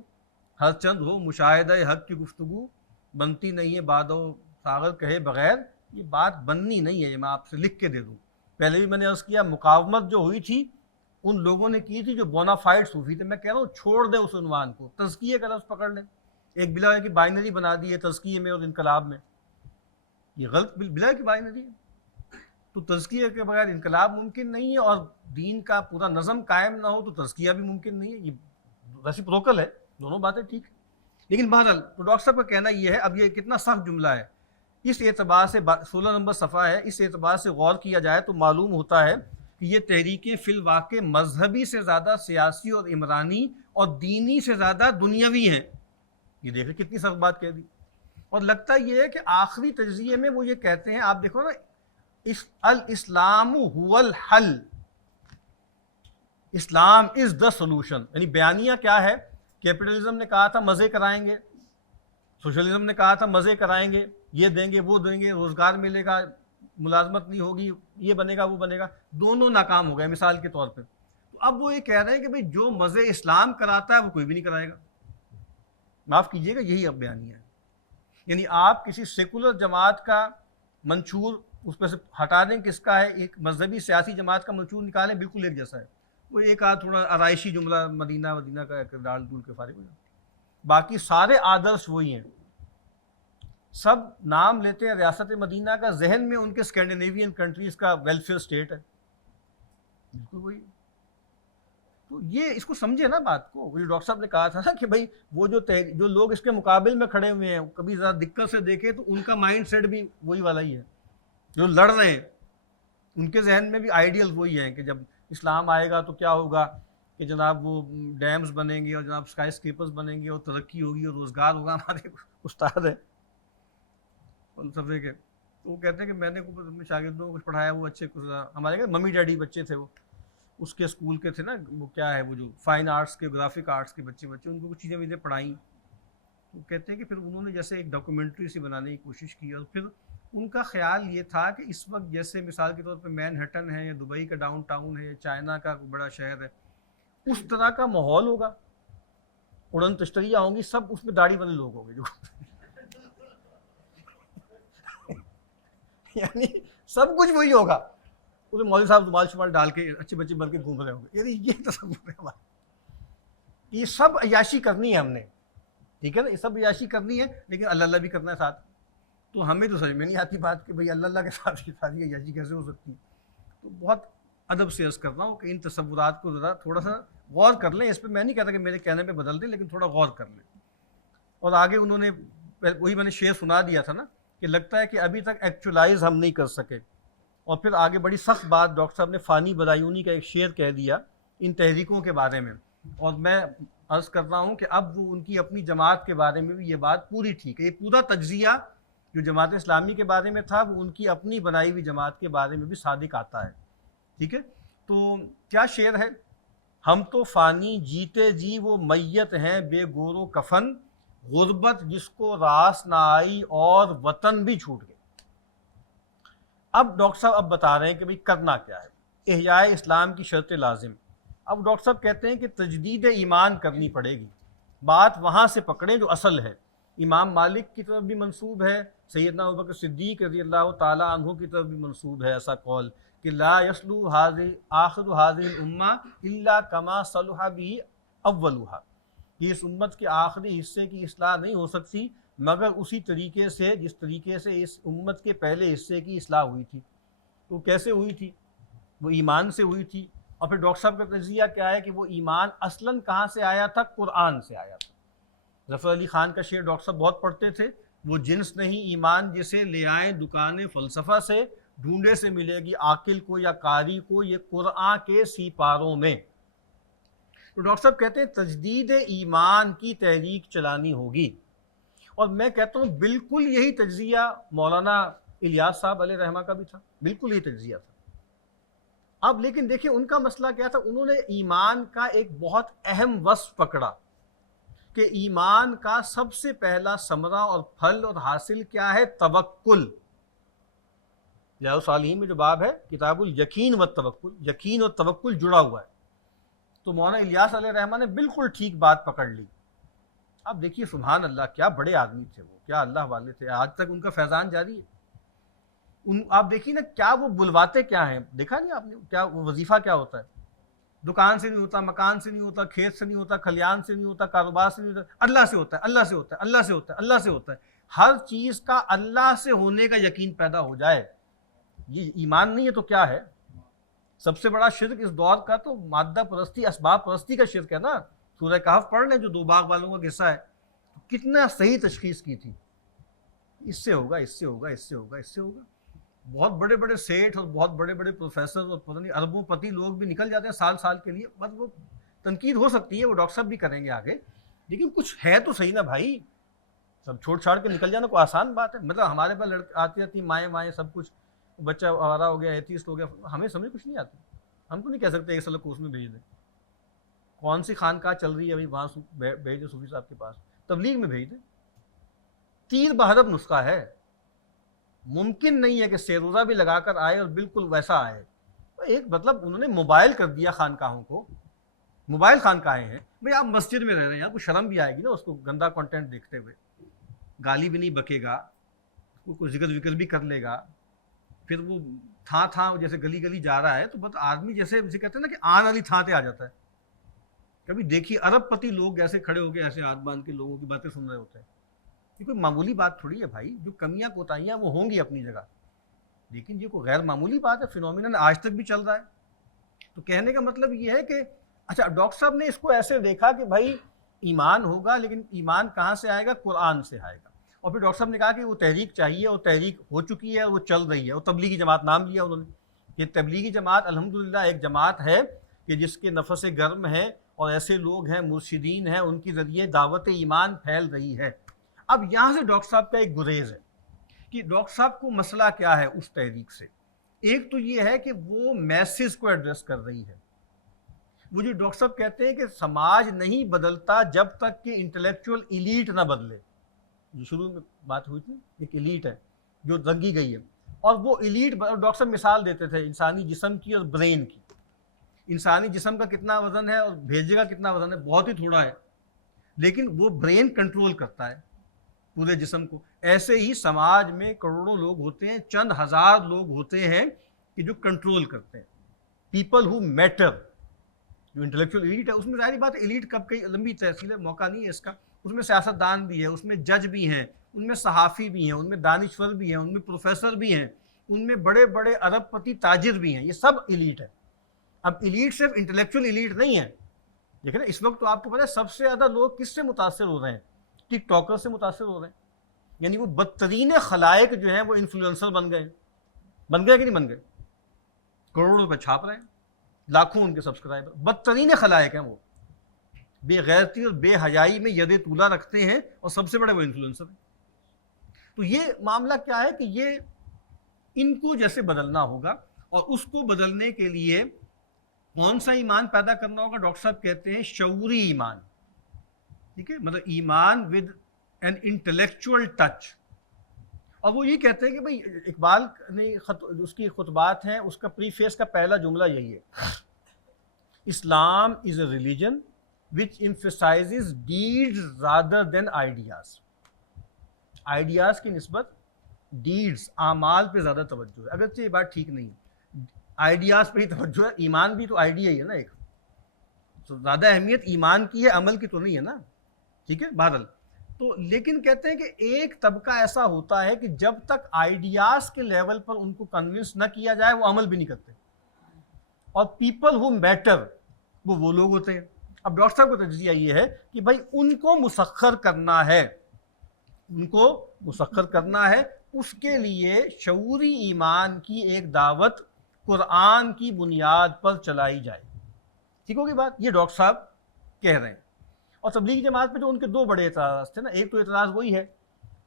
ہر چند ہو مشاہدہ حق کی گفتگو، بنتی نہیں ہے بعد و ساغر کہے بغیر. یہ بات بننی نہیں ہے، یہ میں آپ سے لکھ کے دے دوں. پہلے بھی میں نے عرض کیا، مقاومت جو ہوئی تھی ان لوگوں نے کی تھی جو بونافائڈ صوفی تھے. میں کہہ رہا ہوں چھوڑ دیں اس عنوان کو، تزکیے کا لفظ پکڑ لیں. ایک بلا کی بائنری بنا دی ہے تزکیے میں اور انقلاب میں، یہ غلط بلا کی بائنری ہے. تو تزکیہ کے بغیر انقلاب ممکن نہیں ہے، اور دین کا پورا نظم قائم نہ ہو تو تزکیہ بھی ممکن نہیں ہے. یہ ریسیپروکل ہے، دونوں باتیں ٹھیک. لیکن بہرحال تو ڈاکٹر صاحب کا کہنا یہ ہے، اب یہ کتنا سخت جملہ ہے، اس اعتبار سے 16 نمبر صفحہ ہے، اس اعتبار سے غور کیا جائے تو معلوم ہوتا ہے کہ یہ تحریکیں فی الواقع مذہبی سے زیادہ سیاسی اور عمرانی اور دینی سے زیادہ دنیاوی ہیں. یہ دیکھیں کتنی سخت بات کہہ دی. اور لگتا یہ ہے کہ آخری تجزیے میں وہ یہ کہتے ہیں، آپ دیکھو نا، الاسلام هو الحل، اسلام از دا سولوشن. یعنی بیانیہ کیا ہے؟ کیپٹلزم نے کہا تھا مزے کرائیں گے، سوشلزم نے کہا تھا مزے کرائیں گے، یہ دیں گے وہ دیں گے، روزگار ملے گا، ملازمت نہیں ہوگی، یہ بنے گا وہ بنے گا. دونوں ناکام ہو گئے مثال کے طور پہ. تو اب وہ یہ کہہ رہے ہیں کہ بھئی جو مزے اسلام کراتا ہے وہ کوئی بھی نہیں کرائے گا. معاف کیجیے گا، یہی اب بیانیہ ہے. یعنی آپ کسی سیکولر جماعت کا منشور اس پہ سے ہٹا دیں، کس کا ہے، ایک مذہبی سیاسی جماعت کا منشور نکالیں، بالکل ایک جیسا ہے. وہ ایک آدھ تھوڑا آرائشی جملہ مدینہ کا ڈال ڈول کے فارغ ہو جائے، باقی سارے آدرش وہی ہیں. سب نام لیتے ہیں ریاست مدینہ کا، ذہن میں ان کے اسکینڈینیوین کنٹریز کا ویلفیئر اسٹیٹ ہے، بالکل وہی. تو یہ اس کو سمجھے نا بات کو. وہ ڈاکٹر صاحب نے کہا تھا نا کہ بھائی وہ جو لوگ اس کے مقابل میں کھڑے ہوئے ہیں، کبھی ذرا دقت سے دیکھے تو ان کا مائنڈ سیٹ بھی وہی والا ہی ہے. جو لڑ رہے ہیں ان کے ذہن میں بھی آئیڈیل وہی ہیں کہ جب اسلام آئے گا تو کیا ہوگا، کہ جناب وہ ڈیمز بنیں گے اور جناب اسکائی اسکیپرز بنیں گے اور ترقی ہوگی اور روزگار ہوگا. ہمارے استاد ہیں فلسفے کے، تو وہ کہتے ہیں کہ میں نے اپنے شاگردوں کو کچھ پڑھایا، وہ اچھے ہمارے ممی ڈیڈی بچے تھے، وہ اس کے اسکول کے تھے نا، وہ کیا ہے وہ جو فائن آرٹس کے گرافک آرٹس کے بچے ان کو کچھ چیزیں مجھے پڑھائیں. وہ کہتے ہیں کہ پھر انہوں نے جیسے ایک ڈاکومنٹری سی بنانے کی کوشش کی، اور پھر ان کا خیال یہ تھا کہ اس وقت جیسے مثال کے طور پہ مین ہٹن ہے یا دبئی کا ڈاؤن ٹاؤن ہے یا چائنا کا بڑا شہر ہے، اس طرح کا ماحول ہوگا، اڑن تشتریاں ہوں گی، سب اس میں داڑھی والے لوگ ہوں گے جو یعنی سب کچھ وہی ہوگا، اسے مولوی صاحب رومال شمال ڈال کے اچھے بچے بن کے گھوم رہے ہوں گے. یعنی یہ تصور ہے ہمارا، یہ سب عیاشی کرنی ہے ہم نے، ٹھیک ہے نا، یہ سب عیاشی کرنی ہے، لیکن اللہ اللہ بھی کرنا ہے ساتھ. تو ہمیں تو سمجھ میں نہیں آتی بات کہ بھئی اللہ اللہ کے ساتھ ساری عیاشی کیسے ہو سکتی ہے. تو بہت ادب سے عرض کر رہا ہوں کہ ان تصورات کو ذرا تھوڑا سا غور کر لیں. اس پہ میں نہیں کہتا کہ میرے کہنے پہ بدل دیں، لیکن تھوڑا غور کر لیں. اور آگے انہوں نے وہی میں نے شعر سنا دیا تھا نا کہ لگتا ہے کہ ابھی تک ایکچولائز ہم نہیں کر سکے. اور پھر آگے بڑی سخت بات ڈاکٹر صاحب نے فانی بدایونی کا ایک شعر کہہ دیا ان تحریکوں کے بارے میں. اور میں عرض کر رہا ہوں کہ اب وہ ان کی اپنی جماعت کے بارے میں بھی یہ بات پوری ٹھیک ہے. یہ پورا تجزیہ جو جماعت اسلامی کے بارے میں تھا وہ ان کی اپنی بنائی ہوئی جماعت کے بارے میں بھی صادق آتا ہے. ٹھیک ہے، تو کیا شعر ہے؟ ہم تو فانی جیتے جی وہ میت ہیں بے گور و کفن، غربت جس کو راس نہ آئی اور وطن بھی چھوٹ گئے. اب ڈاکٹر صاحب اب بتا رہے ہیں کہ بھئی کرنا کیا ہے، احیاء اسلام کی شرط لازم. اب ڈاکٹر صاحب کہتے ہیں کہ تجدید ایمان کرنی پڑے گی. بات وہاں سے پکڑیں جو اصل ہے. امام مالک کی طرف بھی منسوب ہے، سیدنا ابوبکر صدیق رضی اللہ تعالیٰ عنہ کی طرف بھی منسوب ہے ایسا قول کہ لا یسلو آخر هذه الامہ الا کما صلح به اولها، کہ اس امت کے آخری حصے کی اصلاح نہیں ہو سکتی مگر اسی طریقے سے جس طریقے سے اس امت کے پہلے حصے کی اصلاح ہوئی تھی. تو کیسے ہوئی تھی؟ وہ ایمان سے ہوئی تھی. اور پھر ڈاکٹر صاحب کا تجزیہ کیا ہے کہ وہ ایمان اصلاً کہاں سے آیا تھا؟ قرآن سے آیا تھا. ظفر علی خان کا شعر ڈاکٹر صاحب بہت پڑھتے تھے، وہ جنس نہیں ایمان جسے لے آئے دکان فلسفہ سے، ڈھونڈے سے ملے گی عاقل کو یا قاری کو یہ قرآن کے سیپاروں میں. تو ڈاکٹر صاحب کہتے ہیں تجدید ایمان کی تحریک چلانی ہوگی. اور میں کہتا ہوں بالکل یہی تجزیہ مولانا الیاس صاحب علیہ رحمہ کا بھی تھا، بالکل یہی تجزیہ تھا. اب لیکن دیکھیں ان کا مسئلہ کیا تھا، انہوں نے ایمان کا ایک بہت اہم وصف پکڑا کہ ایمان کا سب سے پہلا ثمرہ اور پھل اور حاصل کیا ہے؟ توکل. ریاض الصالحین میں جو باب ہے کتاب الیقین والتوکل، یقین اور توکل جڑا ہوا ہے. تو مولانا الیاس علیہ رحمہ نے بالکل ٹھیک بات پکڑ لی. اب دیکھیے سبحان اللہ کیا بڑے آدمی تھے وہ، کیا اللہ والے تھے، آج تک ان کا فیضان جاری ہے. آپ دیکھیے نا کیا وہ بلواتے کیا ہیں، دیکھا نہیں آپ نے کیا وہ وظیفہ کیا ہوتا ہے؟ دکان سے نہیں ہوتا، مکان سے نہیں ہوتا، کھیت سے نہیں ہوتا، کھلیان سے نہیں ہوتا، کاروبار سے نہیں ہوتا، اللہ سے ہوتا ہے، اللہ سے ہوتا ہے، اللہ سے ہوتا ہے، اللہ سے ہوتا ہے. ہر چیز کا اللہ سے ہونے کا یقین پیدا ہو جائے، یہ ایمان نہیں ہے تو کیا ہے؟ سب سے بڑا شرک اس دور کا تو مادہ پرستی، اسباب پرستی کا شرک ہے نا. سورہ کہف پڑھ لیں جو دو باغ والوں کا قصہ ہے، کتنا صحیح تشخیص کی تھی، اس سے ہوگا، اس سے ہوگا، اس سے ہوگا، اس سے ہوگا. بہت بڑے بڑے سیٹھ اور بہت بڑے بڑے پروفیسر اور پتہ نہیں اربوں پتی لوگ بھی نکل جاتے ہیں سال سال کے لیے. بس وہ تنقید ہو سکتی ہے، وہ ڈاکٹر صاحب بھی کریں گے آگے، لیکن کچھ ہے تو صحیح نا بھائی. سب چھوڑ چھاڑ کے نکل جانا کوئی آسان بات ہے؟ مطلب ہمارے پاس آتی رہتی مائیں سب کچھ، بچہ آوارہ ہو گیا، ایتھیسٹ ہو گیا، ہمیں سمجھ کچھ نہیں آتی. ہم تو نہیں کہہ سکتے ایک سال کورس میں بھیج دیں. کون سی خانقاہ چل رہی ہے ابھی وہاں بھیج دیں صوفی صاحب کے پاس، تبلیغ میں بھیج دیں. تیر بہرب نسخہ ہے، ممکن نہیں ہے کہ سیروزہ بھی لگا کر آئے اور بالکل ویسا آئے. ایک مطلب انہوں نے موبائل کر دیا خانقاہوں کو، موبائل خانقاہیں ہیں. بھئی آپ مسجد میں رہ رہے ہیں، آپ کو شرم بھی آئے گی نا اس کو گندا کنٹینٹ دیکھتے ہوئے. گالی بھی نہیں بکے گا، کوئی ذکر وکر بھی کر لے گا. پھر وہ تھاں جیسے گلی گلی جا رہا ہے تو بس آدمی جیسے کہتے ہیں نا کہ آن والی تھاں پہ آ جاتا ہے. کبھی دیکھیے ارب پتی لوگ ایسے کھڑے ہو کے ایسے ہاتھ باندھ کے لوگوں کی باتیں سن رہے ہوتے ہیں. یہ کوئی معمولی بات تھوڑی ہے بھائی، جو کمیاں کوتاہیاں وہ ہوں گی اپنی جگہ، لیکن یہ کوئی غیر معمولی بات ہے، فینومینن آج تک بھی چل رہا ہے. تو کہنے کا مطلب یہ ہے کہ اچھا ڈاکٹر صاحب نے اس کو ایسے دیکھا کہ بھائی ایمان ہوگا، لیکن ایمان کہاں سے آئے گا؟ قرآن سے آئے گا. اور پھر ڈاکٹر صاحب نے کہا کہ وہ تحریک چاہیے، اور تحریک ہو چکی ہے، وہ چل رہی ہے. اور تبلیغی جماعت نام لیا انہوں نے. یہ تبلیغی جماعت الحمدللہ ایک جماعت ہے کہ جس کے نفس گرم ہے اور ایسے لوگ ہیں مرشدین ہیں ان کے ذریعے دعوت ایمان پھیل رہی ہے۔ اب یہاں سے ڈاکٹر صاحب کا ایک گریز ہے کہ ڈاکٹر صاحب کو مسئلہ کیا ہے اس تحریک سے۔ ایک تو یہ ہے کہ وہ میسز کو ایڈریس کر رہی ہے۔ وہ جو ڈاکٹر صاحب کہتے ہیں کہ سماج نہیں بدلتا جب تک کہ انٹلیکچوئل ایلیٹ نہ بدلے، جو شروع میں بات ہوئی تھی، ایک ایلیٹ ہے جو رنگی گئی ہے، اور وہ ایلیٹ ڈاکٹر صاحب مثال دیتے تھے انسانی جسم کی اور برین کی۔ انسانی جسم کا کتنا وزن ہے اور بھیجے کا کتنا وزن ہے؟ بہت ہی تھوڑا ہے، لیکن وہ برین کنٹرول کرتا ہے پورے جسم کو۔ ایسے ہی سماج میں کروڑوں لوگ ہوتے ہیں، چند ہزار لوگ ہوتے ہیں کہ جو کنٹرول کرتے ہیں، پیپل ہو میٹر۔ جو انٹلیکچوئل ایلیٹ ہے اس میں ظاہری بات ہے، ایلیٹ کب کئی لمبی تحصیل ہے، موقع نہیں ہے اس کا، اس میں سیاست دان بھی ہے، اس میں جج بھی ہیں، ان میں صحافی بھی ہیں، ان میں دانشور بھی ہیں، ان میں پروفیسر بھی ہیں، ان میں بڑے بڑے ارب پتی تاجر بھی ہیں، یہ سب ایلیٹ ہے۔ اب ایلیٹ صرف انٹلیکچوئل ایلیٹ نہیں ہے، دیکھیں نا اس وقت تو آپ کو پتہ ہے سب سے زیادہ لوگ کس سے متاثر ہو رہے ہیں؟ ٹک ٹاکر سے متاثر ہو رہے ہیں، یعنی وہ بدترین خلائق جو ہیں وہ انفلوئنسر بن گئے کہ نہیں بن گئے؟ کروڑوں روپے چھاپ رہے ہیں، لاکھوں ان کے سبسکرائبر، بدترین خلائق ہیں وہ، بے غیرتی اور بے حیائی میں ید طولہ رکھتے ہیں، اور سب سے بڑے وہ انفلوئنسر ہیں۔ تو یہ معاملہ کیا ہے کہ یہ ان کو جیسے بدلنا ہوگا، اور اس کو بدلنے کے لیے کون سا ایمان پیدا کرنا ہوگا؟ ڈاکٹر صاحب کہتے ہیں شعوری ایمان، ٹھیک ہے، مطلب ایمان ود این انٹلیکچوئل ٹچ۔ اور وہ یہ کہتے ہیں کہ بھائی اقبال نے اس کی خطبات ہیں، اس کا پری فیس کا پہلا جملہ یہی ہے، Islam is a religion which emphasizes deeds rather than ideas۔ Ideas کی نسبت ڈیڈز، اعمال پہ زیادہ توجہ ہے، اگرچہ یہ بات ٹھیک نہیں ہے، آئیڈیاز پہ ہی توجہ ہے، ایمان بھی تو آئیڈیا ہی ہے نا ایک، تو زیادہ اہمیت ایمان کی ہے، عمل کی تو نہیں ہے نا، ٹھیک ہے بہرحال۔ تو لیکن کہتے ہیں کہ ایک طبقہ ایسا ہوتا ہے کہ جب تک آئیڈیاز کے لیول پر ان کو کنونس نہ کیا جائے وہ عمل بھی نہیں کرتے، اور پیپل ہو میٹر وہ لوگ ہوتے ہیں۔ اب ڈاکٹر صاحب کا تجزیہ یہ ہے کہ بھائی ان کو مسخر کرنا ہے، ان کو مسخر کرنا ہے، اس کے لیے شعوری ایمان کی ایک دعوت قرآن کی بنیاد پر چلائی جائے۔ ٹھیک ہوگی بات؟ یہ ڈاکٹر صاحب کہہ رہے ہیں۔ اور تبلیغی جماعت پہ جو ان کے دو بڑے اعتراض تھے نا، ایک تو اعتراض وہی ہے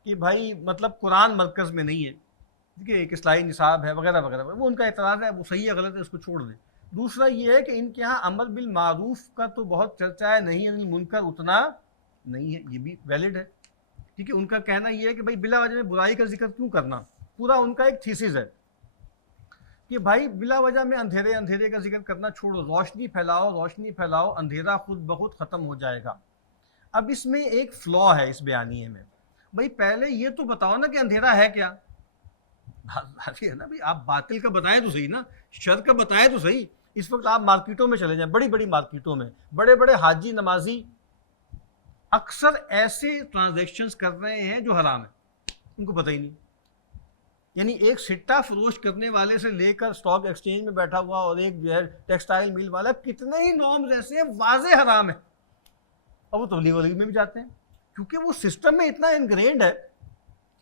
کہ بھائی مطلب قرآن مرکز میں نہیں ہے، ٹھیک ہے، ایک اصلاحی نصاب ہے وغیرہ وغیرہ، وہ ان کا اعتراض ہے، وہ صحیح ہے غلط ہے اس کو چھوڑ دیں۔ دوسرا یہ ہے کہ ان کے ہاں امر بالمعروف کا تو بہت چرچا ہے، نہیں المنکر اتنا نہیں ہے، یہ بھی ویلڈ ہے، ٹھیک ہے۔ ان کا کہنا یہ ہے کہ بھائی بلا وجہ میں برائی کا ذکر کیوں کرنا، پورا ان کا ایک تھیسس ہے کہ بھائی بلا وجہ میں اندھیرے کا ذکر کرنا چھوڑو، روشنی پھیلاؤ، اندھیرا خود بخود ختم ہو جائے گا۔ اب اس میں ایک فلا ہے اس بیانیے میں، بھائی پہلے یہ تو بتاؤ نا کہ اندھیرا ہے کیا، ہے نا بھائی، آپ باطل کا بتائیں تو صحیح نا، شر کا بتائیں تو صحیح۔ اس وقت آپ مارکیٹوں میں چلے جائیں، بڑی بڑی مارکیٹوں میں بڑے بڑے حاجی نمازی اکثر ایسے ٹرانزیکشنز کر رہے ہیں جو حرام ہیں، ان کو پتہ ہی نہیں، یعنی ایک سٹہ فروش کرنے والے سے لے کر اسٹاک ایکسچینج میں بیٹھا ہوا اور ایک جو ہے ٹیکسٹائل میل والا، کتنے ہی نارمز ایسے ہیں واضح حرام ہیں، اور وہ تبلیغ میں بھی جاتے ہیں، کیونکہ وہ سسٹم میں اتنا انگرینڈ ہے،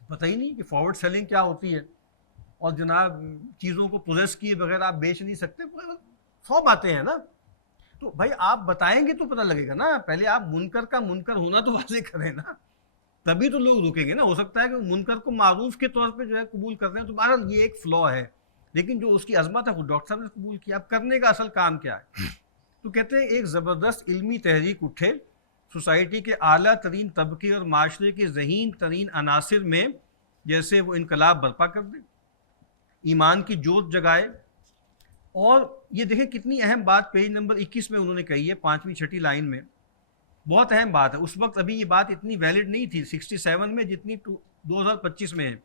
پتہ ہی نہیں کہ فارورڈ سیلنگ کیا ہوتی ہے، اور جناب چیزوں کو پوزیس کیے بغیر آپ بیچ نہیں سکتے، 100 باتیں ہیں نا۔ تو بھائی آپ بتائیں گے تو پتہ لگے گا نا، پہلے آپ منکر کا منکر ہونا تو واضح کریں نا، تبھی تو لوگ رکیں گے نا۔ ہو سکتا ہے کہ منکر کو معروف کے طور پہ جو ہے قبول کر رہے ہیں، تو بہرحال یہ ایک فلا ہے، لیکن جو اس کی عظمت ہے وہ ڈاکٹر صاحب نے قبول کیا۔ اب کرنے کا اصل کام کیا ہے؟ تو کہتے ہیں ایک زبردست علمی تحریک اٹھے، سوسائٹی کے اعلیٰ ترین طبقے اور معاشرے کے ذہین ترین عناصر میں جیسے وہ انقلاب برپا کر دیں، ایمان کی جوت جگائے۔ اور یہ دیکھیں کتنی اہم بات پیج نمبر 21 میں انہوں نے کہی ہے، 5ویں 6ٹھی لائن میں، بہت اہم بات ہے۔ اس وقت ابھی یہ بات اتنی ویلڈ نہیں تھی 67 میں جتنی 2025 میں ہے۔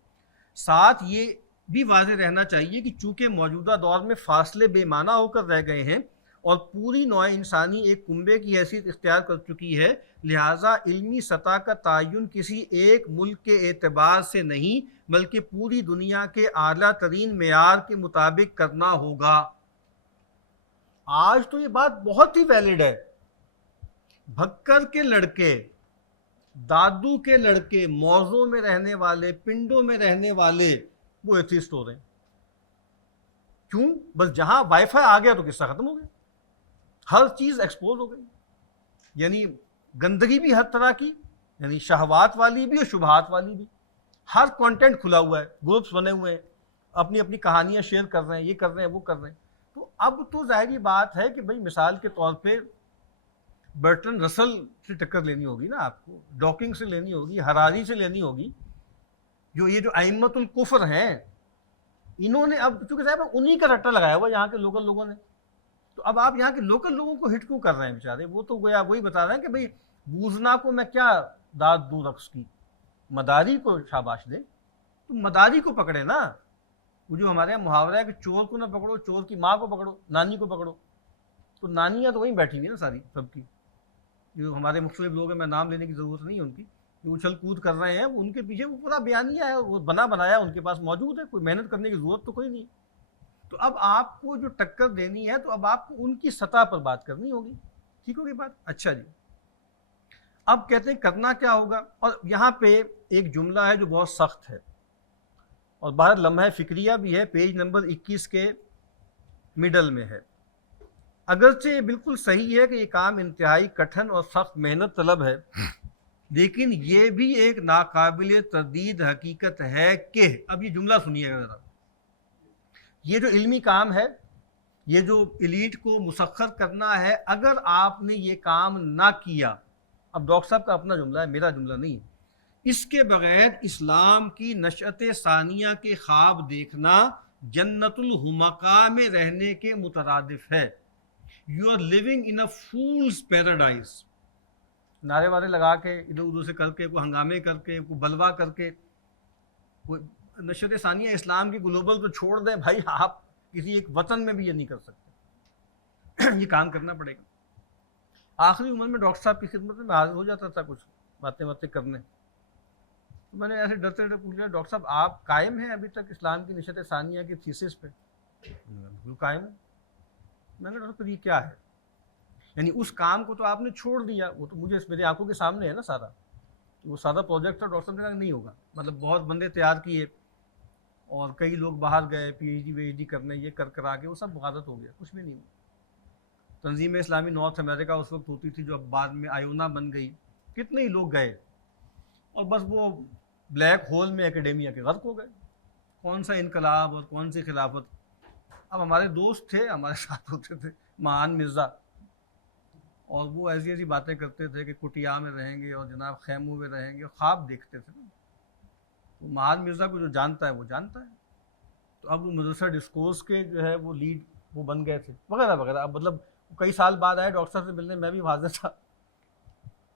ساتھ یہ بھی واضح رہنا چاہیے کہ چونکہ موجودہ دور میں فاصلے بے معنی ہو کر رہ گئے ہیں اور پوری نوع انسانی ایک کنبے کی حیثیت اختیار کر چکی ہے، لہٰذا علمی سطح کا تعین کسی ایک ملک کے اعتبار سے نہیں بلکہ پوری دنیا کے اعلیٰ ترین معیار کے مطابق کرنا ہوگا۔ آج تو یہ بات بہت ہی ویلڈ ہے، بھکر کے لڑکے، دادو کے لڑکے، موضوع میں رہنے والے، پنڈوں میں رہنے والے، وہ ایتھیسٹ ہو رہے ہیں۔ کیوں؟ بس جہاں وائی فائی آ گیا تو قصہ ختم ہو گیا، ہر چیز ایکسپوز ہو گئی، یعنی گندگی بھی ہر طرح کی، یعنی شہوات والی بھی اور شبہات والی بھی، ہر کانٹینٹ کھلا ہوا ہے، گروپس بنے ہوئے ہیں، اپنی اپنی کہانیاں شیئر کر رہے ہیں، یہ کر رہے ہیں وہ کر رہے ہیں. تو اب تو ظاہری بات ہے کہ بھائی مثال کے طور پہ برٹن رسل سے ٹکر لینی ہوگی نا آپ کو، ڈاکنگ سے لینی ہوگی، ہراری سے لینی ہوگی، جو یہ جو ائمۃ الکفر ہیں، انہوں نے اب چونکہ صاحب انہی کا رٹا لگایا ہوا یہاں کے لوکل لوگوں نے. تو اب آپ یہاں کے لوکل لوگوں کو ہٹ کیوں کر رہے ہیں بیچارے؟ وہ تو گویا وہی بتا رہے ہیں کہ بھئی بوزنا کو میں کیا داد دوں رقص کی، مداری کو شاباش دیں. تو مداری کو پکڑے نا، وہ جو ہمارے یہاں محاورہ ہے کہ چور کو نہ پکڑو، چور کی ماں کو پکڑو، نانی کو پکڑو. تو نانیاں تو وہیں بیٹھی ہوئی نا ساری سب کی، جو ہمارے مختلف لوگ ہیں، میں نام لینے کی ضرورت نہیں ہے ان کی، جو اچھل کود کر رہے ہیں، ان کے پیچھے وہ پورا بیانیہ ہے، وہ بنا بنایا ان کے پاس موجود ہے، کوئی محنت کرنے کی ضرورت تو کوئی نہیں. تو اب آپ کو جو ٹکر دینی ہے تو اب آپ کو ان کی سطح پر بات کرنی ہوگی. ٹھیک ہوگی بات؟ اچھا جی، اب کہتے ہیں کرنا کیا ہوگا. اور یہاں پہ ایک جملہ ہے جو بہت سخت ہے اور باہر لمحہ فکریہ بھی ہے، پیج نمبر 21 کے مڈل میں ہے. اگرچہ یہ بالکل صحیح ہے کہ یہ کام انتہائی کٹھن اور سخت محنت طلب ہے، لیکن یہ بھی ایک ناقابل تردید حقیقت ہے کہ، اب یہ جملہ سنیے گا ذرا، یہ جو علمی کام ہے، یہ جو ایلیٹ کو مسخر کرنا ہے، اگر آپ نے یہ کام نہ کیا، اب ڈاکٹر صاحب کا اپنا جملہ ہے، میرا جملہ نہیں، اس کے بغیر اسلام کی نشأت ثانیہ کے خواب دیکھنا جنت الحمقاء میں رہنے کے مترادف ہے. You are living in a fool's paradise. نعرے وارے لگا کے ادھر ادھر سے کر کے، کوئی ہنگامے کر کے، کوئی بلوا کر کے، کوئی نشأت ثانیہ اسلام کی گلوبل کو چھوڑ دیں. بھائی آپ کسی ایک وطن میں بھی یہ نہیں کر سکتے. یہ کام کرنا پڑے گا. آخری عمر میں ڈاکٹر صاحب کی خدمت میں حاضر ہو جاتا تھا کچھ باتیں کرنے. تو میں نے ایسے ڈرتے ڈرتے پوچھ لیا، ڈاکٹر صاحب آپ قائم ہیں ابھی تک اسلام کی نشأت ثانیہ کی تھیسس پہ؟ بالکل قائم ہوں. میں نے کہا ڈاکٹر یہ کیا ہے؟ یعنی اس کام کو تو آپ نے چھوڑ دیا، وہ تو مجھے میری آنکھوں کے سامنے ہے نا سارا. وہ سادہ پروجیکٹ تھا، ڈاکٹر صاحب نے کہا نہیں ہوگا. مطلب بہت بندے تیار کیے اور کئی لوگ باہر گئے پی ایچ ڈی کرنے، یہ کر آ کے وہ سب غلط ہو گیا، کچھ بھی نہیں ہوا. تنظیم اسلامی نارتھ امریکہ اس وقت ہوتی تھی جو اب بعد میں آیونا بن گئی، کتنے ہی لوگ گئے اور بس وہ بلیک ہول میں اکیڈیمیا کے غرق ہو گئے. کون سا انقلاب اور کون سی خلافت. اب ہمارے دوست تھے، ہمارے ساتھ ہوتے تھے، مہان مرزا، اور وہ ایسی باتیں کرتے تھے کہ کٹیا میں رہیں گے اور جناب خیموں میں رہیں گے، اور خواب دیکھتے تھے. تو مہان مرزا کو جو جانتا ہے وہ جانتا ہے. تو اب وہ مدرسہ ڈسکورس کے جو ہے وہ لیڈ وہ بن گئے تھے وغیرہ وغیرہ. اب مطلب کئی سال بعد آئے ڈاکٹر صاحب سے ملنے، میں بھی حاضر تھا.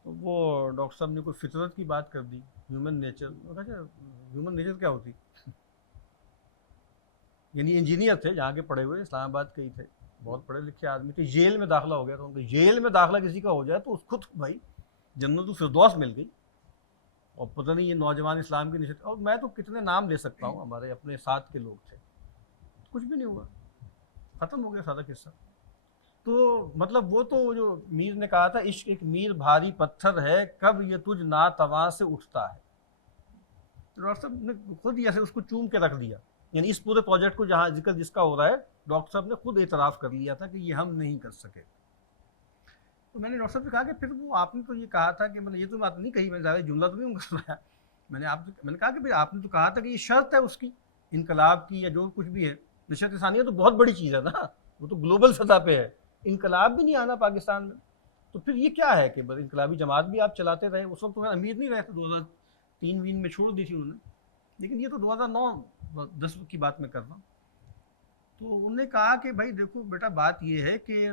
تو وہ ڈاکٹر صاحب نے کوئی فطرت کی بات کر دی، ہیومن نیچر. ہیومن نیچر کیا ہوتی؟ یعنی انجینئر تھے جہاں کے پڑھے ہوئے، اسلام آباد کے ہی تھے، بہت پڑھے لکھے آدمی تھے. ییل میں داخلہ ہو گیا تھا ان کا. ییل میں داخلہ کسی کا ہو جائے تو اس کو تو بھائی جنت الفردوس مل گئی. اور پتہ نہیں یہ نوجوان اسلام کی نشست. اور میں تو کتنے نام لے سکتا ہوں، ہمارے اپنے ساتھ کے لوگ تھے. کچھ بھی نہیں ہوا، ختم ہو گیا سارا قصہ. تو مطلب وہ تو جو میر نے کہا تھا، عشق ایک میر بھاری پتھر ہے، کب یہ تجھ ناتواں سے اٹھتا ہے. ڈاکٹر صاحب نے خود ایسے اس کو چوم کے رکھ دیا. یعنی اس پورے پروجیکٹ کو جہاں ذکر جس کا ہو رہا ہے، ڈاکٹر صاحب نے خود اعتراف کر لیا تھا کہ یہ ہم نہیں کر سکے. تو میں نے ڈاکٹر صاحب سے کہا کہ پھر وہ آپ نے تو یہ کہا تھا کہ میں نے یہ تو بات نہیں کہی، میں زیادہ جملہ تو نہیں کر رہا. میں نے کہا کہ بھائی آپ نے تو کہا تھا کہ یہ شرط ہے اس کی، انقلاب کی یا جو کچھ بھی ہے. نشأت ثانیہ تو بہت بڑی چیز ہے نا، وہ تو گلوبل سطح پہ ہے. انقلاب بھی نہیں آنا پاکستان میں. تو پھر یہ کیا ہے کہ بس انقلابی جماعت بھی آپ چلاتے رہے. اس وقت تو امیر نہیں رہے تھے، 2003 وین میں چھوڑ دی تھی انہوں نے. لیکن یہ تو 2009-10 کی بات میں کر رہا ہوں. تو انہوں نے کہا کہ بھائی دیکھو بیٹا، بات یہ ہے کہ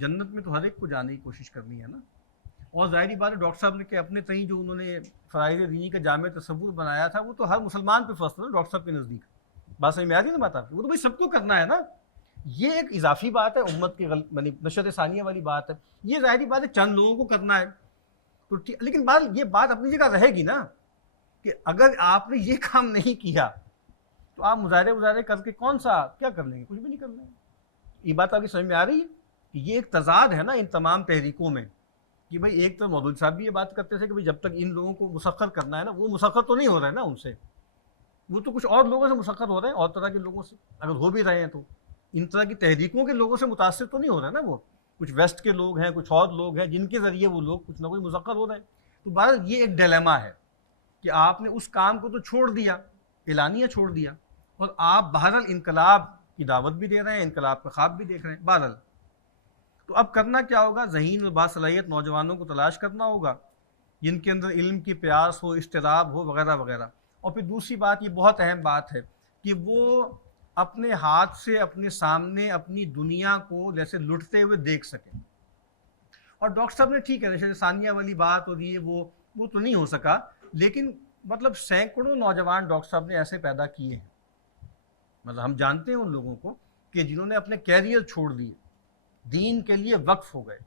جنت میں تو ہر ایک کو جانے کی کوشش کرنی ہے نا. اور ظاہری بات ہے ڈاکٹر صاحب نے کہ اپنے تئیں جو انہوں نے فرائض دینی کا جامع تصور بنایا تھا، وہ تو ہر مسلمان پہ فرض تھا نا ڈاکٹر صاحب کے نزدیک. بات سمجھ میں آ رہی ہے نا بات آپ کی؟ وہ تو بھائی سب کو کرنا ہے نا. یہ ایک اضافی بات ہے، امت کی نشأت ثانیہ والی بات ہے. یہ ظاہری بات ہے چند لوگوں کو کرنا ہے. تو لیکن یہ بات اپنی جگہ رہے گی نا کہ اگر آپ نے یہ کام نہیں کیا تو آپ مظاہرے کر کے کون سا کیا کر لیں گے؟ کچھ بھی نہیں کر لیں گے. یہ بات آپ کی سمجھ میں آ رہی ہے کہ یہ ایک تضاد ہے نا ان تمام تحریکوں میں، کہ بھائی ایک تو مودودی صاحب بھی یہ بات کرتے تھے کہ بھائی جب تک ان لوگوں کو مسخر کرنا ہے نا، وہ مسخر تو نہیں ہو رہا ہے نا ان سے، وہ تو کچھ اور لوگوں سے مسخر ہو رہے ہیں، اور طرح کے لوگوں سے اگر ہو بھی رہے ہیں تو. ان طرح کی تحریکوں کے لوگوں سے متاثر تو نہیں ہو رہا ہے نا، وہ کچھ ویسٹ کے لوگ ہیں، کچھ اور لوگ ہیں جن کے ذریعے وہ لوگ کچھ نہ کچھ مذکر ہو رہے ہیں. تو بہرحال یہ ایک ڈیلیما ہے کہ آپ نے اس کام کو تو چھوڑ دیا، اعلانیہ چھوڑ دیا، اور آپ بہرحال انقلاب کی دعوت بھی دے رہے ہیں، انقلاب کا خواب بھی دیکھ رہے ہیں. بہرحال تو اب کرنا کیا ہوگا؟ ذہین و باصلاحیت نوجوانوں کو تلاش کرنا ہوگا جن کے اندر علم کی پیاس ہو، اجتناب ہو، وغیرہ وغیرہ. اور پھر دوسری بات، یہ بہت اہم بات ہے کہ وہ اپنے ہاتھ سے اپنے سامنے اپنی دنیا کو جیسے لٹتے ہوئے دیکھ سکیں. اور ڈاکٹر صاحب نے ٹھیک ہے جیسے ثانیہ والی بات اور یہ وہ تو نہیں ہو سکا، لیکن مطلب سینکڑوں نوجوان ڈاکٹر صاحب نے ایسے پیدا کیے ہیں. مطلب ہم جانتے ہیں ان لوگوں کو کہ جنہوں نے اپنے کیریئر چھوڑ دیے، دین کے لیے وقف ہو گئے.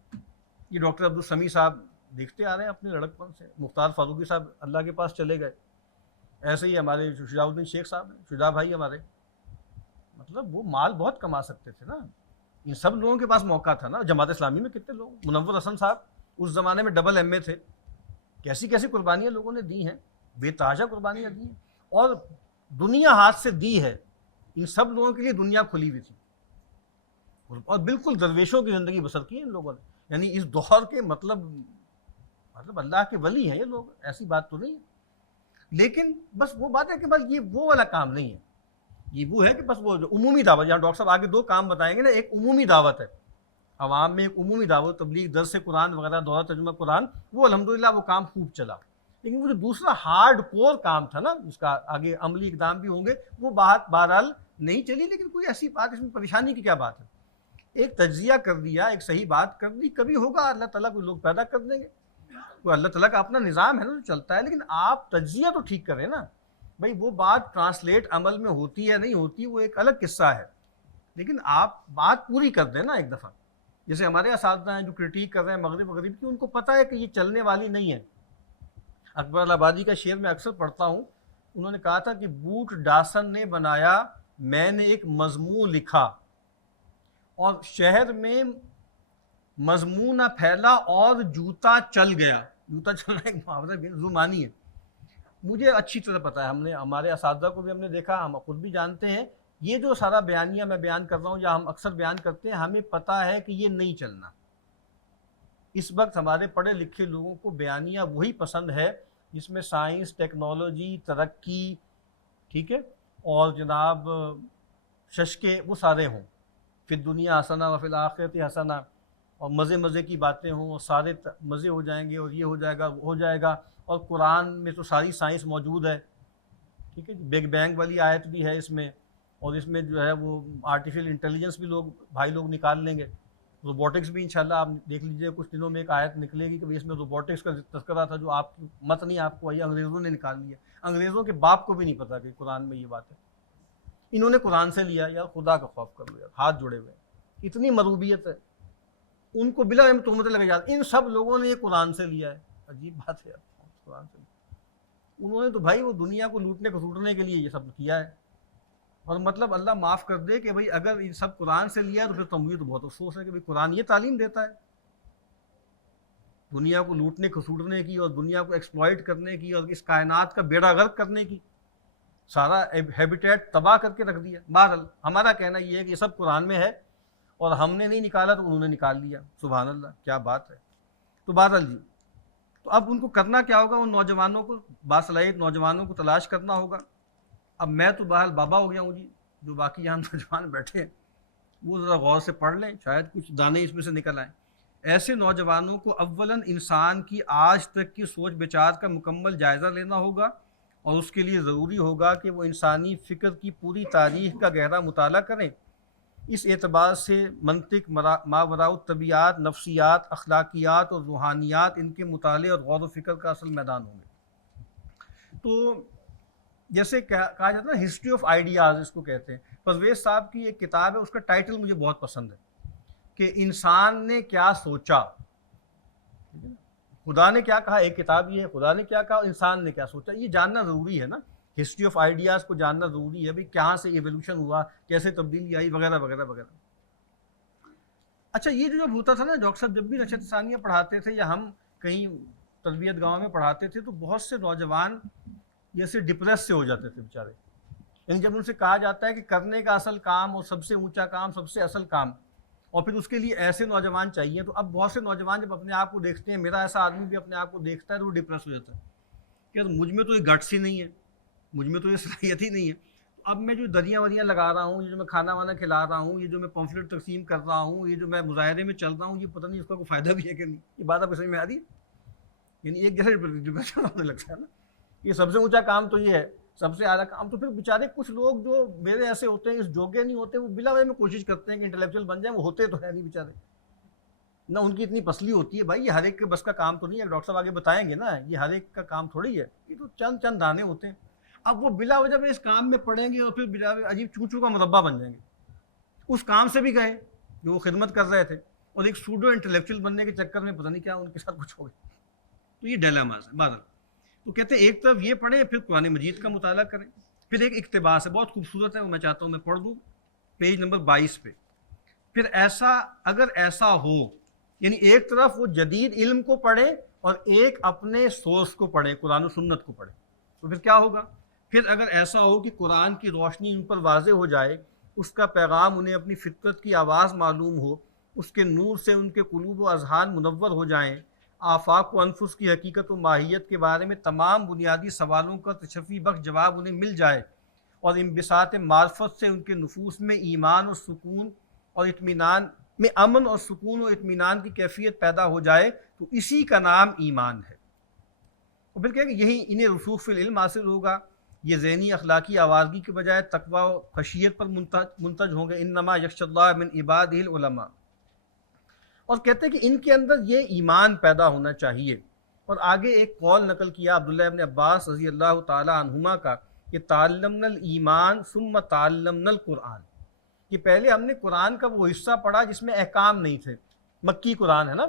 یہ ڈاکٹر عبدالسمیع صاحب دیکھتے آ رہے ہیں اپنے لڑکپن سے، مختار فاروقی صاحب اللہ کے پاس چلے گئے، ایسے ہی ہمارے شجاع الدین شیخ صاحب ہیں، شجاع بھائی ہمارے، مطلب وہ مال بہت کما سکتے تھے نا. ان سب لوگوں کے پاس موقع تھا نا. جماعت اسلامی میں کتنے لوگ، منور حسن صاحب اس زمانے میں ڈبل ایم اے تھے، کیسی کیسی قربانیاں لوگوں نے دی ہیں، بے تحاشا قربانیاں دی ہیں، اور دنیا ہاتھ سے دی ہے. ان سب لوگوں کے لیے دنیا کھلی ہوئی تھی، اور بالکل درویشوں کی زندگی بسر کی ان لوگوں نے. یعنی اس دور کے مطلب اللہ کے ولی ہیں یہ لوگ، ایسی بات تو نہیں. لیکن بس وہ بات ہے کہ بس یہ وہ والا کام نہیں ہے، یہ وہ ہے کہ بس وہ عمومی دعوت، جہاں ڈاکٹر صاحب آگے دو کام بتائیں گے نا، ایک عمومی دعوت ہے عوام میں، ایک عمومی دعوت، تبلیغ، درس قرآن وغیرہ، دورہ ترجمہ قرآن، وہ الحمدللہ وہ کام خوب چلا. لیکن وہ جو دوسرا ہارڈ کور کام تھا نا، اس کا آگے عملی اقدام بھی ہوں گے، وہ بات بہرحال نہیں چلی. لیکن کوئی ایسی بات، اس میں پریشانی کی کیا بات ہے؟ ایک تجزیہ کر دیا، ایک صحیح بات کر دی، کبھی ہوگا اللہ تعالیٰ کوئی لوگ پیدا کر دیں گے. کوئی اللہ تعالیٰ کا اپنا نظام ہے نا جو چلتا ہے. لیکن آپ تجزیہ تو ٹھیک کریں نا بھائی. وہ بات ٹرانسلیٹ عمل میں ہوتی ہے نہیں ہوتی وہ ایک الگ قصہ ہے، لیکن آپ بات پوری کر دیں نا ایک دفعہ. جیسے ہمارے اساتذہ ہیں جو کرٹیک کر رہے ہیں مغرب مغرب کی، ان کو پتہ ہے کہ یہ چلنے والی نہیں ہے. اکبر الہٰبادی کا شعر میں اکثر پڑھتا ہوں، انہوں نے کہا تھا کہ بوٹ ڈاسن نے بنایا، میں نے ایک مضمون لکھا، اور شہر میں مضمون نہ پھیلا اور جوتا چل گیا. جوتا چلنا ایک محاورہ زمانی ہے، مجھے اچھی طرح پتہ ہے. ہم نے ہمارے اساتذہ کو بھی ہم نے دیکھا، ہم خود بھی جانتے ہیں. یہ جو سارا بیانیہ میں بیان کر رہا ہوں یا ہم اکثر بیان کرتے ہیں، ہمیں پتہ ہے کہ یہ نہیں چلنا. اس وقت ہمارے پڑھے لکھے لوگوں کو بیانیہ وہی پسند ہے جس میں سائنس، ٹیکنالوجی، ترقی، ٹھیک ہے، اور جناب ششکے وہ سارے ہوں، فی الدنیا حسنہ و فی الآخرۃ حسنہ، اور مزے کی باتیں ہوں، اور سارے مزے ہو جائیں گے، اور یہ ہو جائے گا وہ ہو جائے گا. اور قرآن میں تو ساری سائنس موجود ہے، ٹھیک ہے. بگ بینگ والی آیت بھی ہے اس میں، اور اس میں جو ہے وہ آرٹیفیشل انٹیلیجنس بھی لوگ بھائی لوگ نکال لیں گے. روبوٹکس بھی انشاءاللہ آپ دیکھ لیجئے، کچھ دنوں میں ایک آیت نکلے گی کہ اس میں روبوٹکس کا تذکرہ تھا جو آپ مت نہیں آپ کو آئی، انگریزوں نے نکال لیا. انگریزوں کے باپ کو بھی نہیں پتا کہ قرآن میں یہ بات ہے. انہوں نے قرآن سے لیا. یا خدا کا خوف کرو یار، ہاتھ جوڑے ہوئے، اتنی مروبیت ہے ان کو، بلا تہمتیں لگے جاتی. ان سب لوگوں نے یہ قرآن سے لیا ہے. عجیب بات ہے یار، قرآن سے انہوں نے تو بھائی وہ دنیا کو لوٹنے کھسوٹنے کے لیے یہ سب کیا ہے. اور مطلب اللہ معاف کر دے کہ بھائی اگر یہ سب قرآن سے لیا تو پھر تو مجھے تو بہت افسوس ہے کہ بھائی قرآن یہ تعلیم دیتا ہے دنیا کو لوٹنے کھسوٹنے کی، اور دنیا کو ایکسپلائٹ کرنے کی، اور اس کائنات کا بیڑا غرق کرنے کی، سارا ہیبیٹیٹ تباہ کر کے رکھ دیا. بہرحال ہمارا کہنا یہ ہے کہ یہ سب قرآن میں ہے، اور ہم نے نہیں نکالا تو انہوں نے نکال لیا. سبحان اللہ، کیا بات ہے. تو بہرحال جی، تو اب ان کو کرنا کیا ہوگا؟ ان نوجوانوں کو، باصلاحیت نوجوانوں کو تلاش کرنا ہوگا. اب میں تو بہرحال بابا ہو گیا ہوں جی، جو باقی یہاں نوجوان بیٹھے ہیں وہ ذرا غور سے پڑھ لیں، شاید کچھ دانے اس میں سے نکل آئیں. ایسے نوجوانوں کو اولاً انسان کی آج تک کی سوچ بچار کا مکمل جائزہ لینا ہوگا، اور اس کے لیے ضروری ہوگا کہ وہ انسانی فکر کی پوری تاریخ کا گہرا مطالعہ کریں. اس اعتبار سے منطق، ماوراء الطبیعات، نفسیات، اخلاقیات اور روحانیات ان کے مطالعے اور غور و فکر کا اصل میدان ہوں گے. تو جیسے کہا جاتا ہے نا ہسٹری آف آئیڈیاز اس کو کہتے ہیں. پرویز صاحب کی ایک کتاب ہے، اس کا ٹائٹل مجھے بہت پسند ہے کہ انسان نے کیا سوچا. خدا نے کیا کہا، ایک کتاب یہ ہے، خدا نے کیا کہا، انسان نے کیا سوچا. یہ جاننا ضروری ہے نا، ہسٹری آف آئیڈیاز کو جاننا ضروری ہے بھائی، کہاں سے ایولیوشن ہوا، کیسے تبدیلی آئی، وغیرہ وغیرہ وغیرہ. اچھا، یہ جو ہوتا تھا نا ڈاکٹر صاحب، جب بھی نشست ثانیہ پڑھاتے تھے یا ہم کہیں تربیت گاؤں میں پڑھاتے تھے، تو بہت سے نوجوان جیسے ڈپریس سے ہو جاتے تھے بیچارے. یعنی جب ان سے کہا جاتا ہے کہ کرنے کا اصل کام اور سب سے اونچا کام، سب سے اصل کام، اور پھر اس کے لیے ایسے نوجوان چاہیے، تو اب بہت سے نوجوان جب اپنے آپ کو دیکھتے ہیں، میرا ایسا آدمی بھی اپنے آپ کو دیکھتا ہے تو وہ ڈپریس ہو جاتا ہے کہ مجھ میں تو یہ گٹس ہی نہیں ہے، مجھ میں تو یہ صلاحیت ہی نہیں ہے. اب میں جو دریاں وریاں لگا رہا ہوں، یہ جو میں کھانا وانا کھلا رہا ہوں، یہ جو میں پمفلٹ تقسیم کر رہا ہوں، یہ جو میں مظاہرے میں چل رہا ہوں، یہ پتہ نہیں اس کا کوئی فائدہ بھی ہے کہ نہیں. یہ بات آپ سمجھ میں آ رہی ہے؟ یعنی ایک جیسے ڈپریشن ہونے لگتا ہے نا. یہ سب سے اونچا کام تو یہ ہے، سب سے اعلیٰ کام. تو پھر بیچارے کچھ لوگ جو میرے ایسے ہوتے ہیں، اس جوگے نہیں ہوتے، وہ بلا وجہ میں کوشش کرتے ہیں کہ انٹلیکچوئل بن جائیں، وہ ہوتے تو ہے نہیں بیچارے. نہ ان کی اتنی پسلی ہوتی ہے. بھائی یہ ہر ایک کے بس کا کام تو نہیں ہے، ڈاکٹر صاحب آگے بتائیں گے نا، یہ ہر ایک کا کام تھوڑی ہے، یہ تو چند چند دانے ہوتے ہیں. اب وہ بلا وجہ میں اس کام میں پڑیں گے اور پھر بلا عجیب چوچو کا مربع بن جائیں گے. اس کام سے بھی گئے جو وہ خدمت کر رہے تھے، اور ایک سوڈو انٹلیکچوئل بننے کے چکر میں پتہ نہیں کیا ان کے ساتھ کچھ ہو گیا. تو یہ ڈیلیماز ہے بادل. تو کہتے ہیں ایک طرف یہ پڑھیں، پھر قرآن مجید کا مطالعہ کریں. پھر ایک اقتباس ہے بہت خوبصورت ہے، وہ میں چاہتا ہوں میں پڑھ دوں پیج نمبر 22 پہ. پھر ایسا اگر ایسا ہو، یعنی ایک طرف وہ جدید علم کو پڑھیں اور ایک اپنے سورس کو پڑھیں، قرآن و سنت کو پڑھیں. تو پھر کیا ہوگا؟ پھر اگر ایسا ہو کہ قرآن کی روشنی ان پر واضح ہو جائے، اس کا پیغام انہیں اپنی فطرت کی آواز معلوم ہو، اس کے نور سے ان کے قلوب و اذہان منور ہو جائیں، آفاق و انفس کی حقیقت و ماہیت کے بارے میں تمام بنیادی سوالوں کا تشفی بخش جواب انہیں مل جائے، اور انبساط معرفت سے ان کے نفوس میں ایمان اور سکون اور اطمینان میں امن اور سکون و اطمینان کی کیفیت پیدا ہو جائے، تو اسی کا نام ایمان ہے. اور پھر کہا کہ یہی انہیں رسوخ فی العلم حاصل ہوگا. یہ ذہنی اخلاقی آوازگی کے بجائے تقوی و خشیت پر منتج ہوں گے. انما یخشی اللہ من عبادہ العلماء. اور کہتے ہیں کہ ان کے اندر یہ ایمان پیدا ہونا چاہیے. اور آگے ایک قول نقل کیا عبداللہ ابن عباس رضی اللہ تعالی عنہما کا کہ تعلمنا الایمان ثم تعلمنا القرآن، کہ پہلے ہم نے قرآن کا وہ حصہ پڑھا جس میں احکام نہیں تھے. مکی قرآن ہے نا،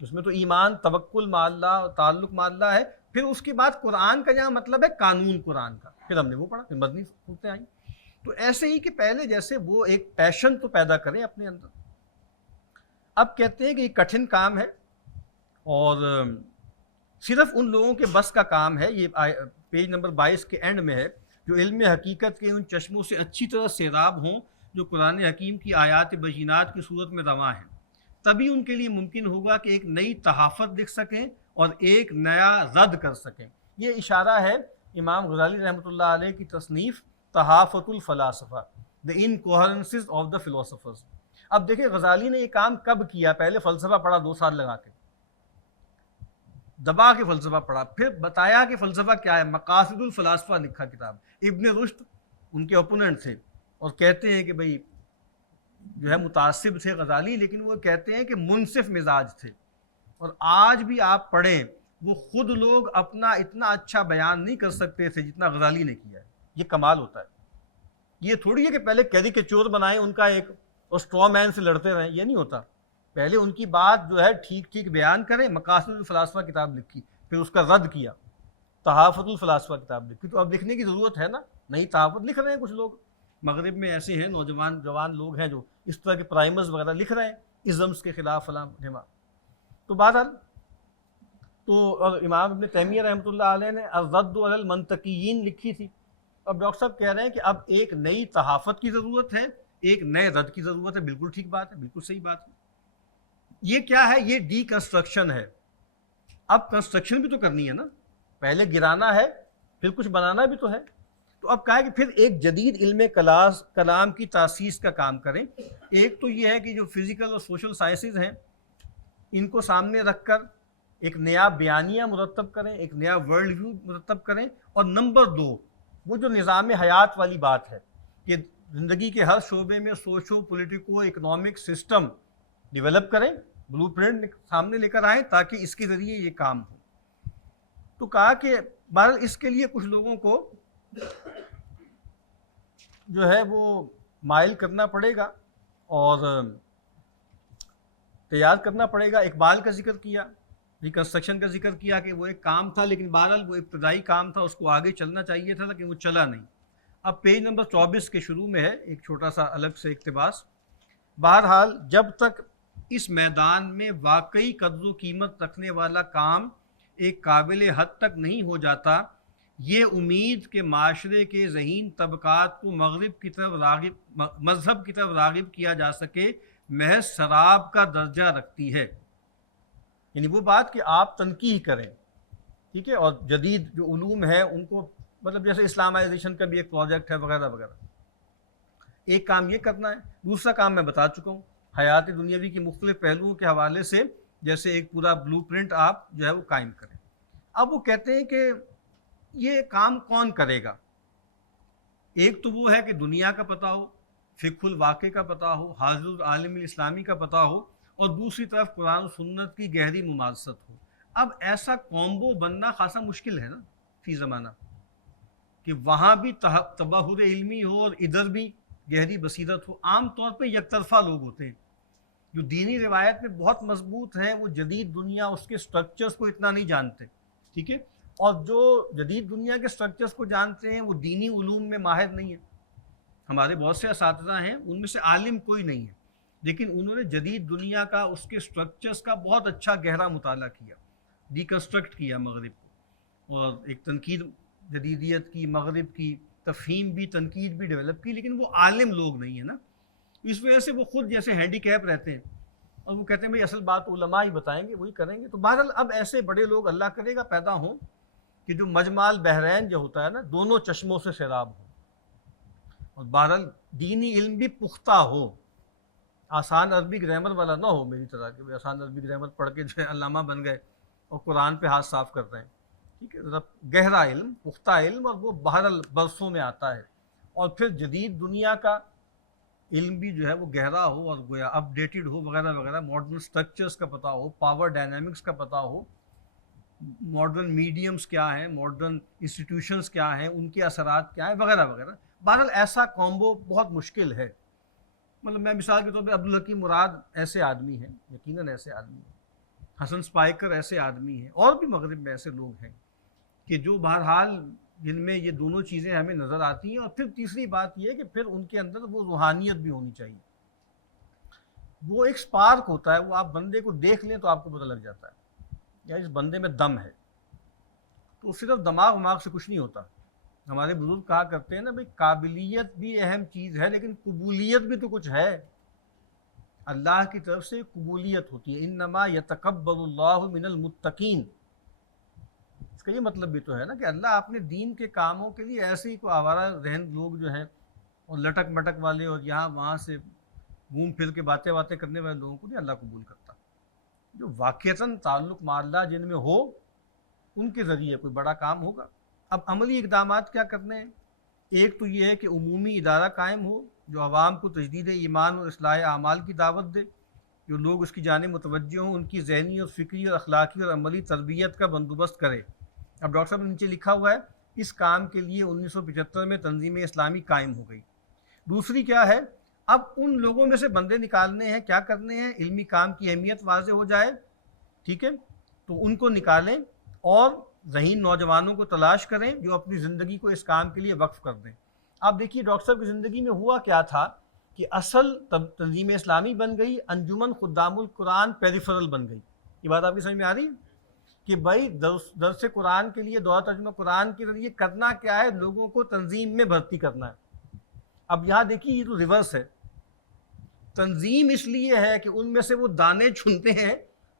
اس میں تو ایمان، توکل مع اللہ اور تعلق مع اللہ ہے. پھر اس کے بعد قرآن کا جہاں مطلب ہے قانون قرآن کا، پھر ہم نے وہ پڑھا، پھر مدنی صورتیں آئیں. تو ایسے ہی کہ پہلے جیسے وہ ایک پیشن تو پیدا کریں اپنے اندر. اب کہتے ہیں کہ یہ کٹھن کام ہے اور صرف ان لوگوں کے بس کا کام ہے. یہ پیج نمبر 22 کے اینڈ میں ہے، جو علم حقیقت کے ان چشموں سے اچھی طرح سیراب ہوں جو قرآن حکیم کی آیات بینات کی صورت میں رواں ہیں. تبھی ان کے لیے ممکن ہوگا کہ ایک نئی تحافت لکھ سکیں اور ایک نیا رد کر سکیں. یہ اشارہ ہے امام غزالی رحمۃ اللہ علیہ کی تصنیف تحافت الفلاسفہ، The Incoherences of the Philosophers. اب دیکھیں غزالی نے یہ کام کب کیا؟ پہلے فلسفہ پڑھا 2 سال لگا کے، دبا کے فلسفہ پڑھا، پھر بتایا کہ فلسفہ کیا ہے، مقاصد الفلاسفہ لکھا کتاب. ابن رشد ان کے اوپوننٹ تھے اور کہتے ہیں کہ بھئی جو ہے متعصب تھے غزالی، لیکن وہ کہتے ہیں کہ منصف مزاج تھے. اور آج بھی آپ پڑھیں، وہ خود لوگ اپنا اتنا اچھا بیان نہیں کر سکتے تھے جتنا غزالی نے کیا ہے. یہ کمال ہوتا ہے. یہ تھوڑی ہے کہ پہلے کیریکیچر بنائیں ان کا ایک اور اسٹرا مین سے لڑتے رہیں، یہ نہیں ہوتا. پہلے ان کی بات جو ہے ٹھیک ٹھیک بیان کریں. مقاصد الفلاسفہ کتاب لکھی، پھر اس کا رد کیا، تحافت الفلاسفہ کتاب لکھی. تو اب لکھنے کی ضرورت ہے نا، نئی تحافت لکھ رہے ہیں کچھ لوگ. مغرب میں ایسے ہیں نوجوان جوان لوگ ہیں جو اس طرح کے پرائمرز وغیرہ لکھ رہے ہیں ازمس کے خلاف فلاں جمع. تو بہرحال تو امام ابن تیمیہ رحمۃ اللہ علیہ نے الرد علی المنطقیین لکھی تھی. اب ڈاکٹر صاحب کہہ رہے ہیں کہ اب ایک نئی تحافت کی ضرورت ہے، ایک نئے رد کی ضرورت ہے. بالکل ٹھیک بات ہے، بالکل صحیح بات ہے. یہ کیا ہے؟ یہ ڈی کنسٹرکشن ہے. اب کنسٹرکشن بھی تو کرنی ہے نا، پہلے گرانا ہے پھر کچھ بنانا بھی تو ہے. تو اب کہا کہ پھر ایک جدید علم کلام کی تاسیس کا کام کریں. ایک تو یہ ہے کہ جو فزیکل اور سوشل سائنسز ہیں ان کو سامنے رکھ کر ایک نیا بیانیہ مرتب کریں، ایک نیا ورلڈ ویو مرتب کریں. اور نمبر 2 وہ جو نظام حیات والی بات ہے کہ زندگی کے ہر شعبے میں socio politico economic system develop کریں، بلو پرنٹ سامنے لے کر آئیں تاکہ اس کے ذریعے یہ کام ہو. تو کہا کہ بہرحال اس کے لیے کچھ لوگوں کو جو ہے وہ مائل کرنا پڑے گا اور تیار کرنا پڑے گا. اقبال کا ذکر کیا، ریکنسٹرکشن کا ذکر کیا کہ وہ ایک کام تھا، لیکن بہرحال وہ ابتدائی کام تھا، اس کو آگے چلنا چاہیے تھا لیکن وہ چلا نہیں. اب پیج نمبر 24 کے شروع میں ہے ایک چھوٹا سا الگ سے اقتباس. بہرحال جب تک اس میدان میں واقعی قدر و قیمت رکھنے والا کام ایک قابل حد تک نہیں ہو جاتا، یہ امید کہ معاشرے کے ذہین طبقات کو مغرب کی طرف راغب مذہب کی طرف راغب کیا جا سکے محض شراب کا درجہ رکھتی ہے. یعنی وہ بات کہ آپ تنقیح کریں، ٹھیک ہے، اور جدید جو علوم ہیں ان کو مطلب جیسے اسلامائزیشن کا بھی ایک پروجیکٹ ہے وغیرہ وغیرہ. ایک کام یہ کرنا ہے. دوسرا کام میں بتا چکا ہوں، حیات دنیاوی کی مختلف پہلوؤں کے حوالے سے جیسے ایک پورا بلو پرنٹ آپ جو ہے وہ قائم کریں. اب وہ کہتے ہیں کہ یہ کام کون کرے گا؟ ایک تو وہ ہے کہ دنیا کا پتہ ہو، فقہ الواقع کا پتہ ہو، حاضر العالم الاسلامی کا پتہ ہو، اور دوسری طرف قرآن و سنت کی گہری ممارست ہو. اب ایسا کومبو بننا خاصا مشکل ہے نا فی زمانہ، کہ وہاں بھی تبحر علمی ہو اور ادھر بھی گہری بصیرت ہو. عام طور پہ یک طرفہ لوگ ہوتے ہیں جو دینی روایت میں بہت مضبوط ہیں، وہ جدید دنیا اس کے سٹرکچرز کو اتنا نہیں جانتے، ٹھیک ہے، اور جو جدید دنیا کے سٹرکچرز کو جانتے ہیں وہ دینی علوم میں ماہر نہیں ہیں. ہمارے بہت سے اساتذہ ہیں، ان میں سے عالم کوئی نہیں ہے، لیکن انہوں نے جدید دنیا کا اس کے سٹرکچرز کا بہت اچھا گہرا مطالعہ کیا، ڈیکنسٹرکٹ کیا مغرب کو، اور ایک تنقید جدیدیت کی، مغرب کی تفہیم بھی، تنقید بھی ڈیولپ کی. لیکن وہ عالم لوگ نہیں ہیں نا، اس وجہ سے وہ خود جیسے ہینڈی کیپ رہتے ہیں، اور وہ کہتے ہیں بھائی اصل بات علماء ہی بتائیں گے، وہی کریں گے. تو بہرحال اب ایسے بڑے لوگ اللہ کرے گا پیدا ہوں کہ جو مجمع البحرین جو ہوتا ہے نا، دونوں چشموں سے سیراب ہو، اور بہرحال دینی علم بھی پختہ ہو، آسان عربی گرامر والا نہ ہو میری طرح کہ آسان عربی گرامر پڑھ کے جو ہے علامہ بن گئے اور قرآن پہ ہاتھ صاف کر رہے ہیں. ٹھیک ہے، گہرا علم، پختہ علم، اور وہ بہرحال برسوں میں آتا ہے. اور پھر جدید دنیا کا علم بھی جو ہے وہ گہرا ہو اور گویا اپ ڈیٹڈ ہو وغیرہ وغیرہ، ماڈرن سٹرکچرز کا پتہ ہو، پاور ڈائنامکس کا پتہ ہو، ماڈرن میڈیمز کیا ہیں، ماڈرن انسٹیٹیوشنز کیا ہیں، ان کے اثرات کیا ہیں وغیرہ وغیرہ. بہرحال ایسا کومبو بہت مشکل ہے. مطلب میں مثال کے طور پہ عبدالحکیم مراد ایسے آدمی ہیں، یقیناً ایسے آدمی ہیں، حسن سپائکر ایسے آدمی ہیں، اور بھی مغرب میں ایسے لوگ ہیں کہ جو بہرحال جن میں یہ دونوں چیزیں ہمیں نظر آتی ہیں. اور پھر تیسری بات یہ کہ پھر ان کے اندر وہ روحانیت بھی ہونی چاہیے. وہ ایک سپارک ہوتا ہے، وہ آپ بندے کو دیکھ لیں تو آپ کو پتہ لگ جاتا ہے یا اس بندے میں دم ہے. تو صرف دماغ سے کچھ نہیں ہوتا. ہمارے بزرگ کہا کرتے ہیں نا بھائی قابلیت بھی اہم چیز ہے لیکن قبولیت بھی تو کچھ ہے. اللہ کی طرف سے قبولیت ہوتی ہے، انما یتقبل اللہ من المتقین. اس کا یہ مطلب بھی تو ہے نا کہ اللہ اپنے دین کے کاموں کے لیے ایسے ہی کوئی آوارہ ذہن لوگ جو ہیں اور لٹک مٹک والے اور یہاں وہاں سے گھوم پھر کے باتیں قرنے والے لوگوں کو نہیں اللہ قبول کرتا. جو واقعتاً تعلق مع اللہ جن میں ہو ان کے ذریعے کوئی بڑا کام ہوگا. اب عملی اقدامات کیا کرنے ہیں؟ ایک تو یہ ہے کہ عمومی ادارہ قائم ہو جو عوام کو تجدید ایمان اور اصلاح اعمال کی دعوت دے، جو لوگ اس کی جانب متوجہ ہوں، ان کی ذہنی اور فکری اور اخلاقی اور عملی تربیت کا بندوبست کرے. اب ڈاکٹر صاحب نے نیچے لکھا ہوا ہے اس کام کے لیے 1975 میں تنظیم اسلامی قائم ہو گئی. دوسری کیا ہے؟ اب ان لوگوں میں سے بندے نکالنے ہیں. کیا کرنے ہیں؟ علمی کام کی اہمیت واضح ہو جائے، ٹھیک ہے، تو ان کو نکالیں اور ذہین نوجوانوں کو تلاش کریں جو اپنی زندگی کو اس کام کے لیے وقف کر دیں. آپ دیکھیے ڈاکٹر صاحب کی زندگی میں ہوا کیا تھا کہ اصل تنظیم اسلامی بن گئی، انجمن خدام القرآن پیریفرل بن گئی. یہ بات آپ کی سمجھ میں آ رہی ہے کہ بھائی درس قرآن کے لیے، دورہ ترجمہ قرآن کے ذریعے کرنا کیا ہے؟ لوگوں کو تنظیم میں بھرتی کرنا ہے. اب یہاں دیکھیے یہ تو ریورس ہے. تنظیم اس لیے ہے کہ ان میں سے وہ دانے چنتے ہیں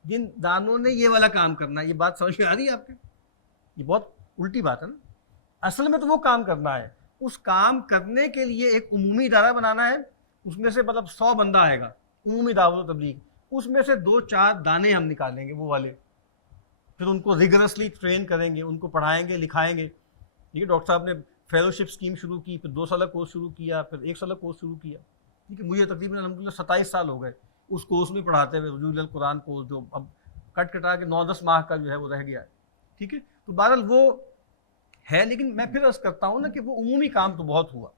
جن دانوں نے یہ والا کام کرنا ہے. یہ بات سمجھ میں آ رہی ہے آپ کے؟ یہ بہت الٹی بات ہے نا. اصل میں تو وہ کام کرنا ہے، اس کام کرنے کے لیے ایک عمومی ادارہ بنانا ہے. اس میں سے مطلب 100 بندہ آئے گا عمومی دعوت و تبلیغ، اس میں سے 2-4 دانے ہم نکالیں گے وہ والے، پھر ان کو ریگرسلی ٹرین کریں گے، ان کو پڑھائیں گے، لکھائیں گے. ٹھیک ہے، ڈاکٹر صاحب نے فیلوشپ اسکیم شروع کی، پھر 2 سالہ کورس شروع کیا، پھر 1 سالہ کورس شروع کیا. ٹھیک ہے، مجھے تقریباً الحمدللہ 27 سال ہو گئے اس کورس میں پڑھاتے ہوئے، رجوع القرآن کورس جو اب کٹ کٹا کے 9-10 ماہ کا جو ہے وہ رہ گیا ہے. ٹھیک ہے، تو بہرحال وہ ہے. لیکن میں پھر عرض کرتا ہوں نا کہ وہ عمومی کام تو بہت ہوا.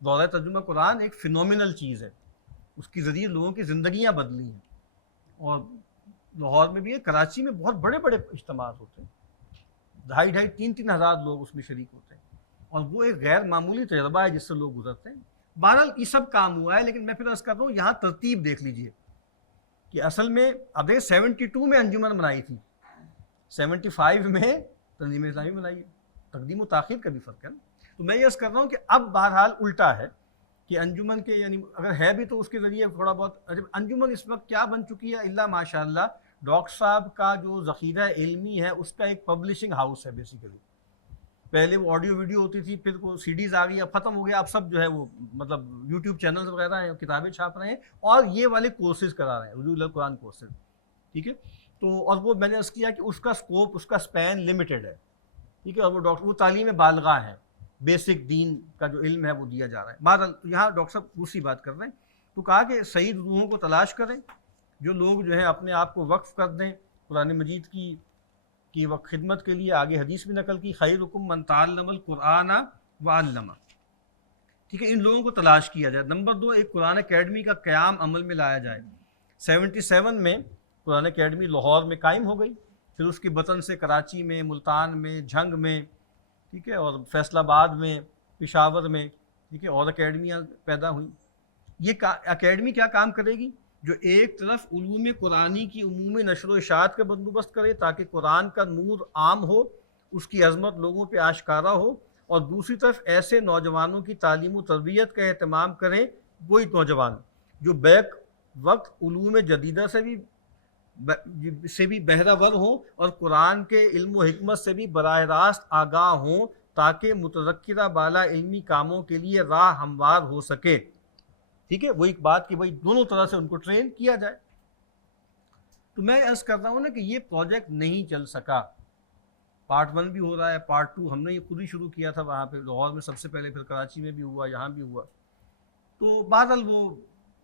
دورہ ترجمہ قرآن ایک فینومینل چیز ہے، اس کے ذریعے لوگوں کی زندگیاں بدلی ہیں. اور لاہور میں بھی ہے، کراچی میں بہت بڑے بڑے اجتماعات ہوتے ہیں، 2,500-3,000 ہزار لوگ اس میں شریک ہوتے ہیں، اور وہ ایک غیر معمولی تجربہ ہے جس سے لوگ گزرتے ہیں. بہرحال یہ سب کام ہوا ہے. لیکن میں پھر عرض کر رہا ہوں یہاں ترتیب دیکھ لیجئے کہ اصل میں اب 72 میں انجمن بنائی تھی، 75 میں تنظیم اسلامی بنائی ہے. تقدیم و تاخیر کا بھی فرق ہے نا. تو میں یہ عرض کر رہا ہوں کہ اب بہرحال الٹا ہے کہ انجمن کے یعنی اگر ہے بھی تو اس کے ذریعے تھوڑا بہت انجمن اس وقت کیا بن چکی ہے اللہ ماشاء اللہ. ڈاکٹر صاحب کا جو ذخیرہ علمی ہے اس کا ایک پبلشنگ ہاؤس ہے بیسیکلی. پہلے وہ آڈیو ویڈیو ہوتی تھی, پھر وہ سی ڈیز آ گئی, اب ختم ہو گیا, اب سب جو ہے وہ مطلب یوٹیوب چینلز وغیرہ ہیں, کتابیں چھاپ رہے ہیں اور یہ والے کورسز کرا رہے ہیں, اردو القرآن کورسز. ٹھیک ہے, تو اور وہ میں نے عرض کیا کہ اس کا اسکوپ, اس کا اسپین لمیٹڈ ہے. ٹھیک ہے, اور وہ ڈاکٹر وہ تعلیم بالغاہ ہے, بیسک دین کا جو علم ہے وہ دیا جا رہا ہے. بعد یہاں ڈاکٹر صاحب دوسری بات کر رہے ہیں, تو کہا کہ سعید روحوں کو تلاش کریں جو لوگ جو ہے اپنے آپ کو وقف کر دیں قرآن مجید کی خدمت کے لیے. آگے حدیث بھی نقل کی, خیرکم من تعلم القرآن وعلمہ. ٹھیک ہے, ان لوگوں کو تلاش کیا جائے. نمبر 2, ایک قرآن اکیڈمی کا قیام عمل میں لایا جائے. 77 میں قرآن اکیڈمی لاہور میں قائم ہو گئی, پھر اس کی بطن سے کراچی میں, ملتان میں, جھنگ میں, ٹھیک ہے, اور فیصل آباد میں, پشاور میں, ٹھیک ہے, اور اکیڈمیاں پیدا ہوئیں. یہ اکیڈمی کیا کام کرے گی؟ جو ایک طرف علوم قرآنی کی عمومی نشر و اشاعت کا بندوبست کرے تاکہ قرآن کا نور عام ہو, اس کی عظمت لوگوں پہ آشکارا ہو, اور دوسری طرف ایسے نوجوانوں کی تعلیم و تربیت کا اہتمام کریں, وہی نوجوان جو بیک وقت علوم جدیدہ سے بھی بہرہ ور ہوں اور قرآن کے علم و حکمت سے بھی براہ راست آگاہ ہوں, تاکہ متذکرہ بالا علمی کاموں کے لیے راہ ہموار ہو سکے. ٹھیک ہے, وہ ایک بات کہ بھائی دونوں طرح سے ان کو ٹرین کیا جائے. تو میں عرض کر رہا ہوں نا کہ یہ پروجیکٹ نہیں چل سکا. پارٹ 1 بھی ہو رہا ہے, پارٹ 2 ہم نے یہ خود ہی شروع کیا تھا وہاں پہ لاہور میں سب سے پہلے, پھر کراچی میں بھی ہوا, یہاں بھی ہوا. تو بہرحال وہ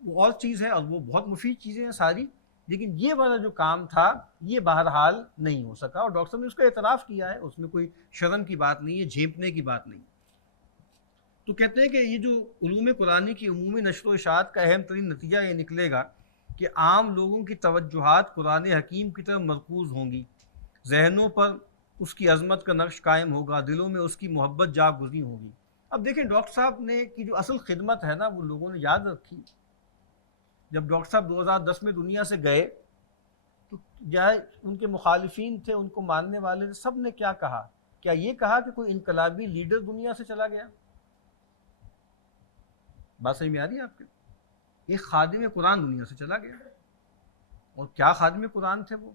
اور چیز ہے, اور وہ بہت مفید چیزیں ہیں ساری, لیکن یہ والا جو کام تھا یہ بہرحال نہیں ہو سکا. اور ڈاکٹر صاحب نے اس کا اعتراف کیا ہے, اس میں کوئی شرم کی بات نہیں ہے, جھیپنے کی بات نہیں. تو کہتے ہیں کہ یہ جو علوم قرآنی کی عمومی نشر و اشاعت کا اہم ترین نتیجہ یہ نکلے گا کہ عام لوگوں کی توجہات قرآن حکیم کی طرف مرکوز ہوں گی, ذہنوں پر اس کی عظمت کا نقش قائم ہوگا, دلوں میں اس کی محبت جا گزری ہوگی. اب دیکھیں ڈاکٹر صاحب نے کی جو اصل خدمت ہے نا وہ لوگوں نے یاد رکھی. جب ڈاکٹر صاحب 2010 میں دنیا سے گئے تو ان کے مخالفین تھے, ان کو ماننے والے سب نے کیا کہا؟ کیا یہ کہا کہ کوئی انقلابی لیڈر دنیا سے چلا گیا؟ بات صحیح میں آ رہی ہے آپ کے؟ ایک خادم قرآن دنیا سے چلا گیا. اور کیا خادم قرآن تھے وہ؟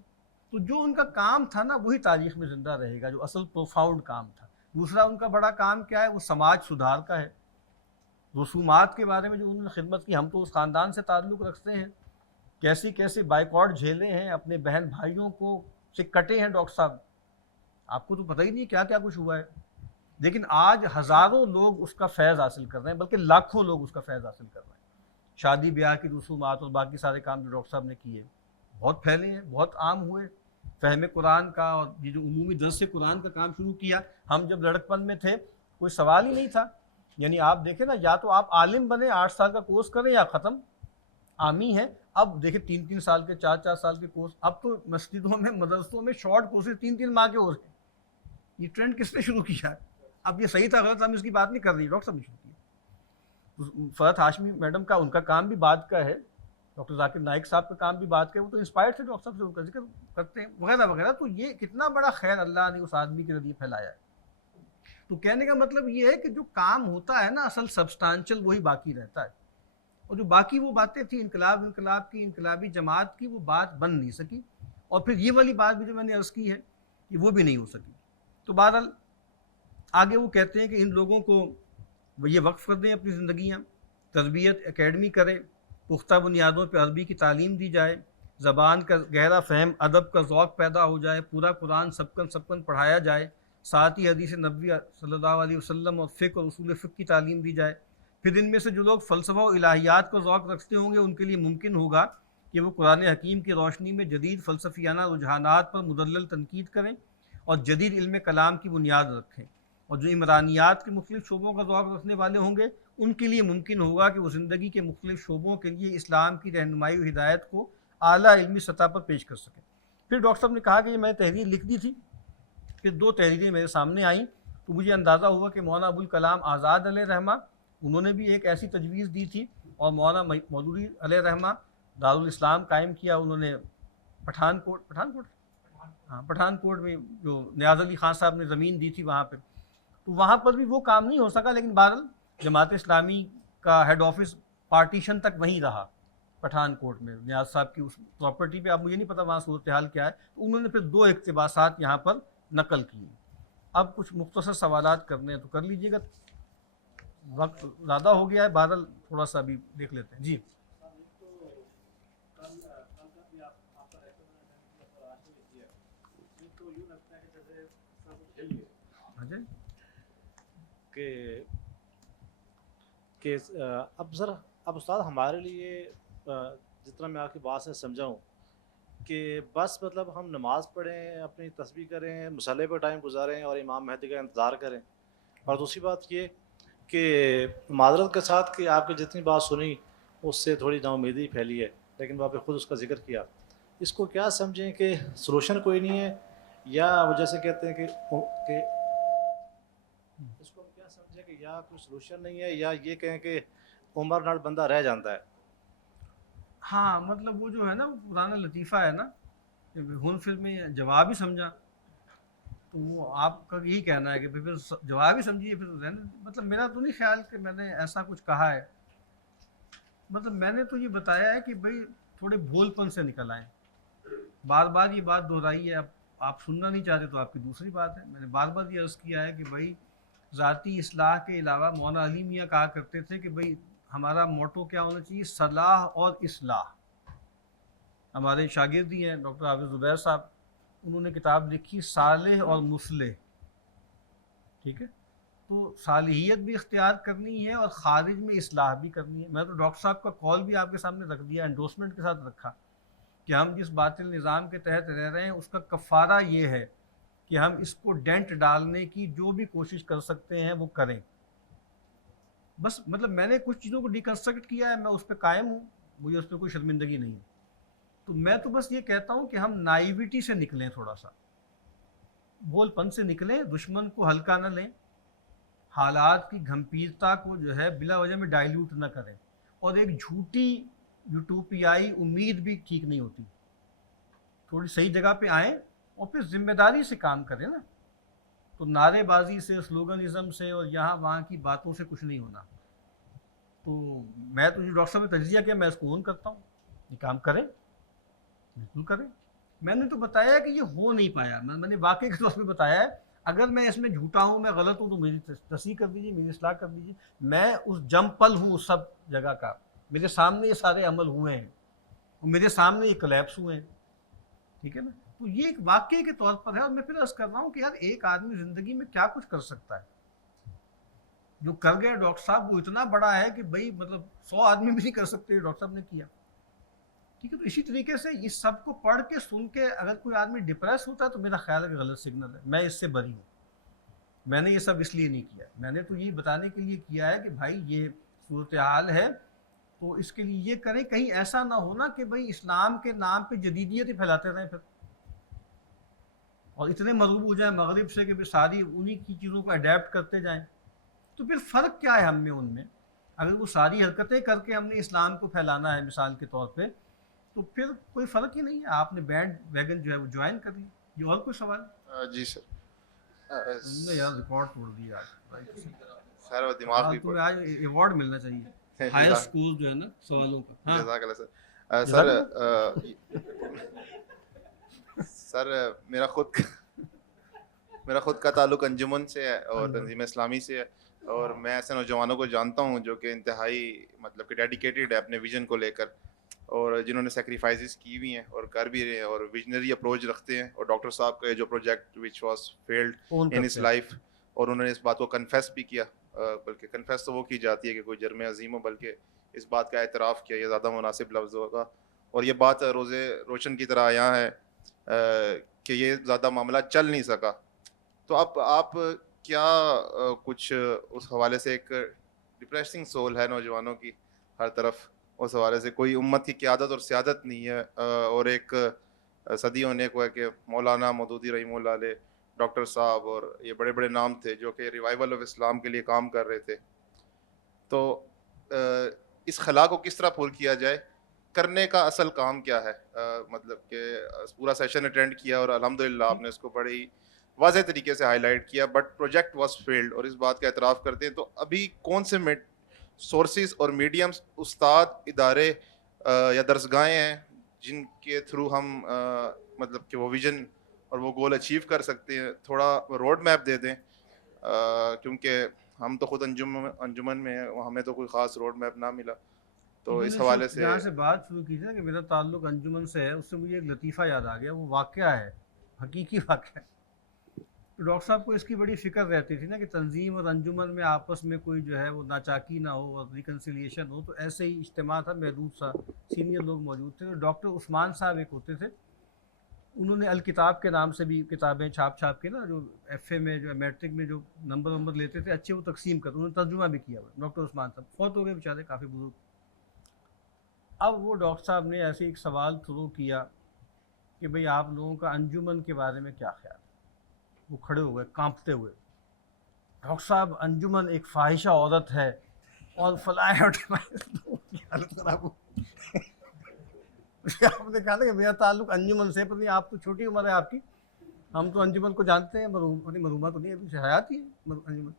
تو جو ان کا کام تھا نا وہی تاریخ میں زندہ رہے گا, جو اصل پروفاؤنڈ کام تھا. دوسرا ان کا بڑا کام کیا ہے؟ وہ سماج سدھار کا ہے. رسومات کے بارے میں جو انہوں نے خدمت کی, ہم تو اس خاندان سے تعلق رکھتے ہیں, کیسی کیسے بائیکاٹ جھیلے ہیں, اپنے بہن بھائیوں کو سے کٹے ہیں ڈاکٹر صاحب. آپ کو تو پتہ ہی نہیں کیا کیا کچھ ہوا ہے, لیکن آج ہزاروں لوگ اس کا فیض حاصل کر رہے ہیں, بلکہ لاکھوں لوگ اس کا فیض حاصل کر رہے ہیں. شادی بیاہ کی رسومات اور باقی سارے کام جو ڈاکٹر صاحب نے کیے بہت پھیلے ہیں, بہت عام ہوئے. فہم قرآن کا اور یہ جو عمومی درس قرآن کا کام شروع کیا, ہم جب لڑکپن میں تھے کوئی سوال ہی نہیں تھا. یعنی آپ دیکھیں نا, یا تو آپ عالم بنے 8 سال کا کورس کریں یا ختم, عامی ہیں. اب دیکھیں 3 سال کے 4 سال کے کورس, اب تو مسجدوں میں مدرسوں میں شارٹ کورسز 3 ماہ کے ہو رہے ہیں. یہ ٹرینڈ کس نے شروع کیا ہے؟ اب یہ صحیح تھا غلط ہم اس کی بات نہیں کر رہی, ڈاکٹر صاحب نے شروع کیا. فرحت ہاشمی میڈم کا ان کا کام بھی بعد کا ہے, ڈاکٹر ذاکر نائک صاحب کا کام بھی بعد کا ہے, وہ تو انسپائرڈ تھے ڈاکٹر صاحب سے, ان کا ذکر کرتے ہیں وغیرہ وغیرہ. تو یہ کتنا بڑا خیر اللہ نے اس آدمی کے ذریعے پھیلایا ہے. تو کہنے کا مطلب یہ ہے کہ جو کام ہوتا ہے نا اصل سبسٹانشل وہی باقی رہتا ہے, اور جو باقی وہ باتیں تھیں انقلاب کی, انقلابی جماعت کی, وہ بات بن نہیں سکی. اور پھر یہ والی بات بھی جو میں نے عرض کی ہے کہ وہ بھی نہیں ہو سکی. تو بہرحال آگے وہ کہتے ہیں کہ ان لوگوں کو وہ یہ وقف کر دیں اپنی زندگیاں, تربیت اکیڈمی کرے, پختہ بنیادوں پہ عربی کی تعلیم دی جائے, زبان کا گہرا فہم, ادب کا ذوق پیدا ہو جائے, پورا قرآن سبکن پڑھایا جائے, ساتھ ہی حدیث نبوی صلی اللہ علیہ وسلم اور فقہ اور اصول فقہ کی تعلیم دی جائے. پھر ان میں سے جو لوگ فلسفہ و الہیات کا ذوق رکھتے ہوں گے ان کے لیے ممکن ہوگا کہ وہ قرآن حکیم کی روشنی میں جدید فلسفیانہ رجحانات پر مدلل تنقید کریں اور جدید علم کلام کی بنیاد رکھیں. اور جو عمرانیات کے مختلف شعبوں کا ذوق رکھنے والے ہوں گے ان کے لیے ممکن ہوگا کہ وہ زندگی کے مختلف شعبوں کے لیے اسلام کی رہنمائی و ہدایت کو اعلیٰ علمی سطح پر پیش کر سکیں. پھر ڈاکٹر صاحب نے کہا کہ یہ میں تحریر لکھ دی تھی, پھر 2 تحریریں میرے سامنے آئیں تو مجھے اندازہ ہوا کہ مولانا ابوالکلام آزاد علیہ رحمہ انہوں نے بھی ایک ایسی تجویز دی تھی, اور مولانا مودودی علیہ رحمہ دارالاسلام قائم کیا انہوں نے پٹھان کوٹ میں جو نیاز علی خان صاحب نے زمین دی تھی وہاں پہ, تو وہاں پر بھی وہ کام نہیں ہو سکا، لیکن بہرحال جماعت اسلامی کا ہیڈ آفس پارٹیشن تک وہیں رہا پٹھان کوٹ میں، نیاز صاحب کی اس پراپرٹی پہ. اب مجھے نہیں پتا وہاں صورتحال کیا ہے. تو انہوں نے پھر 2 اقتباسات یہاں پر نقل کیے. اب کچھ مختصر سوالات کرنے ہیں تو کر لیجیے گا، وقت زیادہ ہو گیا ہے، بہرحال تھوڑا سا ابھی دیکھ لیتے ہیں. جی کہ اب ذرا اب استاد ہمارے لیے جتنا میں آپ کی بات سے سمجھا ہوں کہ بس مطلب ہم نماز پڑھیں، اپنی تسبیح کریں، مصلی پہ ٹائم گزاریں اور امام مہدی کا انتظار کریں. اور دوسری بات یہ کہ معذرت کے ساتھ کہ آپ کی جتنی بات سنی اس سے تھوڑی نا امیدی پھیلی ہے، لیکن آپ نے خود اس کا ذکر کیا. اس کو کیا سمجھیں کہ سلوشن کوئی نہیں ہے، یا وہ جیسے کہتے ہیں کہ اس کو کیا سمجھیں کہ یا کوئی سلوشن نہیں ہے، یا یہ کہیں کہ عمر نال بندہ رہ جاتا ہے. ہاں مطلب وہ جو ہے نا وہ پرانا لطیفہ ہے نا، ہن پھر میں جواب ہی سمجھا، تو وہ آپ کا یہی کہنا ہے کہ پھر جواب ہی سمجھیے پھر رہنے. مطلب میرا تو نہیں خیال کہ میں نے ایسا کچھ کہا ہے. مطلب میں نے تو یہ بتایا ہے کہ بھائی تھوڑے بھول پن سے نکل آئیں. بار بار یہ بات دہرائی ہے، اب آپ سننا نہیں چاہتے تو آپ کی دوسری بات ہے. میں نے بار بار یہ عرض کیا ہے کہ بھائی ذاتی اصلاح کے علاوہ مولانا علی میاں کہا کرتے تھے کہ بھائی ہمارا موٹو کیا ہونا چاہیے، صلاح اور اصلاح. ہمارے شاگردی ہیں ڈاکٹر حافظ زبیر صاحب، انہوں نے کتاب لکھی صالح اور مصلح. ٹھیک ہے، تو صالحیت بھی اختیار کرنی ہے اور خارج میں اصلاح بھی کرنی ہے. میں تو ڈاکٹر صاحب کا کال بھی آپ کے سامنے رکھ دیا، انڈورسمنٹ کے ساتھ رکھا کہ ہم جس باطل نظام کے تحت رہ رہے ہیں اس کا کفارہ یہ ہے کہ ہم اس کو ڈینٹ ڈالنے کی جو بھی کوشش کر سکتے ہیں وہ کریں. بس مطلب میں نے کچھ چیزوں کو ڈیکنسٹرکٹ کیا ہے، میں اس پہ قائم ہوں، مجھے اس پہ کوئی شرمندگی نہیں ہے. تو میں تو بس یہ کہتا ہوں کہ ہم نائیوٹی سے نکلیں، تھوڑا سا بھول پن سے نکلیں، دشمن کو ہلکا نہ لیں، حالات کی گھمپیرتا کو جو ہے بلا وجہ میں ڈائیلیوٹ نہ کریں. اور ایک جھوٹی یوٹوپیائی امید بھی ٹھیک نہیں ہوتی. تھوڑی صحیح جگہ پہ آئیں اور پھر ذمہ داری سے کام کریں نا. تو نعرے بازی سے، سلوگنزم سے اور یہاں وہاں کی باتوں سے کچھ نہیں ہونا. تو میں تو جو ڈاکٹر صاحب نے تجزیہ کیا میں اس کو اون کرتا ہوں، یہ کام کریں، بالکل کریں. میں نے تو بتایا کہ یہ ہو نہیں پایا، میں نے واقعی کے طور پہ بتایا ہے. اگر میں اس میں جھوٹا ہوں، میں غلط ہوں تو میری تصحیح کر دیجیے، میری اصلاح کر دیجیے. میں اس جمپل ہوں اس سب جگہ کا، میرے سامنے یہ سارے عمل ہوئے ہیں اور میرے سامنے یہ کلیپس ہوئے ہیں. ٹھیک ہے نا، تو یہ ایک واقعے کے طور پر ہے. اور میں پھر عرض کر رہا ہوں کہ یار ایک آدمی زندگی میں کیا کچھ کر سکتا ہے. جو کر گئے ڈاکٹر صاحب وہ اتنا بڑا ہے کہ بھائی مطلب 100 آدمی بھی نہیں کر سکتے جو ڈاکٹر صاحب نے کیا. ٹھیک ہے، تو اسی طریقے سے اس سب کو پڑھ کے سن کے اگر کوئی آدمی ڈپریس ہوتا ہے تو میرا خیال ہے کہ غلط سگنل ہے. میں اس سے بری ہوں. میں نے یہ سب اس لیے نہیں کیا، میں نے تو یہ بتانے کے لیے کیا ہے کہ بھائی یہ صورتحال ہے تو اس کے لیے یہ کریں، کہیں ایسا نہ ہونا کہ بھائی اسلام کے نام پہ جدیدیت ہی پھیلاتے رہیں پھر اور اتنے مغلوب ہو جائیں مغرب سے کہ ساری انہی کی چیزوں کو اڈیپٹ کرتے جائیں. تو پھر فرق کیا ہے ہم میں ان میں؟ اگر وہ ساری حرکتیں کر کے ہم نے اسلام کو پھیلانا ہے مثال کے طور پہ تو پھر کوئی فرق ہی نہیں ہے. آپ نے بینڈ ویگن جو ہے وہ جوائن کر لی. یہ اور کوئی سوال؟ جی سر. نے یار ریکارڈ توڑ دیا سر وہ دماغ بھی تمہیں آج ایوارڈ ملنا چاہیے ہائر اسکول جو ہے نا سوالوں کا. جزاک اللہ سر. سر سر میرا خود کا تعلق انجمن سے ہے اور تنظیم اسلامی سے ہے، اور میں ایسے نوجوانوں کو جانتا ہوں جو کہ انتہائی مطلب کہ ڈیڈیکیٹڈ ہے اپنے ویژن کو لے کر، اور جنہوں نے سیکریفائسز کی ہوئی ہیں اور کر بھی رہے ہیں اور ویژنری اپروچ رکھتے ہیں. اور ڈاکٹر صاحب کا جو project which was field in his life, اور انہوں نے اس بات کو کنفیس بھی کیا، بلکہ کنفیس تو وہ کی جاتی ہے کہ کوئی جرم عظیم ہو، بلکہ اس بات کا اعتراف کیا، یہ زیادہ مناسب لفظ ہوگا. اور یہ بات روزے روشن کی طرح یہاں ہے کہ یہ زیادہ معاملہ چل نہیں سکا. تو اب آپ کیا کچھ اس حوالے سے، ایک ڈپریسنگ سول ہے نوجوانوں کی ہر طرف، اس حوالے سے کوئی امت کی قیادت اور سیادت نہیں ہے، اور ایک صدی ہونے کو ہے کہ مولانا مودودی رحمہ اللہ علیہ، ڈاکٹر صاحب اور یہ بڑے بڑے نام تھے جو کہ ریوائول آف اسلام کے لیے کام کر رہے تھے. تو اس خلا کو کس طرح پور کیا جائے؟ کرنے کا اصل کام کیا ہے؟ مطلب کہ پورا سیشن اٹینڈ کیا اور الحمدللہ آپ نے اس کو بڑی واضح طریقے سے ہائی لائٹ کیا, بٹ پروجیکٹ واز فیلڈ, اور اس بات کا اعتراف کرتے ہیں. تو ابھی کون سے سورسز اور میڈیمز, استاد, ادارے یا درسگاہیں ہیں جن کے تھرو ہم مطلب کہ وہ ویژن اور وہ گول اچیو کر سکتے ہیں؟ تھوڑا روڈ میپ دے دیں, کیونکہ ہم تو خود انجمن میں ہیں, ہمیں تو کوئی خاص روڈ میپ نہ ملا. تو انہوں اس نے حوالے سب سے جہاں سے بات شروع کی تھی نا کہ میرا تعلق انجمن سے ہے, اس سے مجھے ایک لطیفہ یاد آ گیا. وہ واقعہ ہے, حقیقی واقعہ ہے. تو ڈاکٹر صاحب کو اس کی بڑی فکر رہتی تھی نا کہ تنظیم اور انجمن میں آپس میں کوئی جو ہے وہ ناچاکی نہ ہو اور ریکنسیلیشن ہو. تو ایسے ہی اجتماع تھا, محدود سا, سینئر لوگ موجود تھے. تو ڈاکٹر عثمان صاحب ایک ہوتے تھے, انہوں نے الکتاب کے نام سے بھی کتابیں چھاپ کے نا, جو ایف اے میں جو میٹرک میں جو نمبر لیتے تھے اچھے, وہ تقسیم کرتے. انہوں نے ترجمہ بھی کیا ہوا. ڈاکٹر عثمان صاحب فوت ہو گئے بیچارے, کافی بزرگ. اب وہ ڈاکٹر صاحب نے ایسے ایک سوال شروع کیا کہ بھئی آپ لوگوں کا انجمن کے بارے میں کیا خیال ہے. وہ کھڑے ہوئے کانپتے ہوئے, ڈاکٹر صاحب انجمن ایک فاحشہ عورت ہے اور فلاں حالت خراب ہو. آپ نے کہا نا کہ میرا تعلق انجمن سے, پر نہیں آپ تو چھوٹی عمر ہے آپ کی, ہم تو انجمن کو جانتے ہیں, مرحومہ تو نہیں, ابھی حیات ہی ہے انجمن.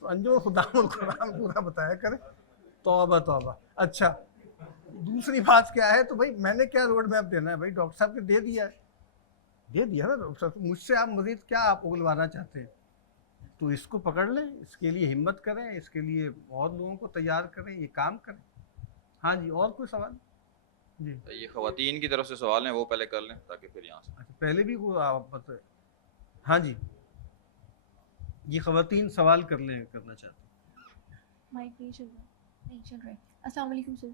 تو انجمن خدا القرآن پورا بتایا کرے. توبہ توبہ. اچھا دوسری بات کیا ہے, تو بھائی میں نے کیا روڈ میپ دینا ہے, بھائی ڈاکٹر صاحب نے دے دیا نا ڈاکٹر صاحب, مجھ سے آپ مزید کیا آپ اگلوانا چاہتے ہیں. تو اس کو پکڑ لیں, اس کے لیے ہمت کریں, اس کے لیے اور لوگوں کو تیار کریں, یہ کام کریں. ہاں جی, اور کوئی سوال؟ جی یہ خواتین کی طرف سے سوال ہیں, وہ پہلے کر لیں تاکہ پھر یہاں سے. اچھا پہلے بھی وہ آپ بتائیں. ہاں جی, یہ خواتین سوال کرنا چاہتے ہیں. مائک نہیں چل رہا ہے. السلام علیکم سر.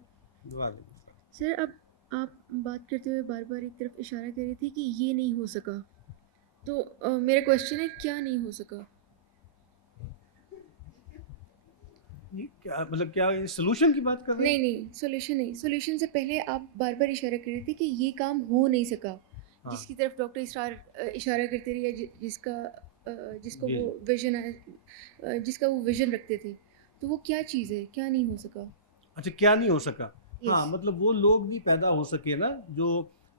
سر اب آپ بات کرتے ہوئے بار بار ایک طرف اشارہ کر رہی تھی کہ یہ نہیں ہو سکا, تو میرا کوشچن ہے کیا نہیں ہو سکا؟ کیا مطلب, کیا سولوشن کی بات کر رہے ہیں؟ نہیں سولوشن نہیں, سولوشن سے پہلے آپ بار بار اشارہ کر رہی تھی کہ یہ کام ہو نہیں سکا, جس کی طرف ڈاکٹر اشارہ کرتے رہے, جس کو وہ ویژن ہے, جس کا وہ ویژن رکھتے تھے, تو وہ کیا چیز ہے, کیا نہیں ہو سکا؟ اچھا کیا نہیں ہو سکا. ہاں مطلب وہ لوگ نہیں پیدا ہو سکے نا جو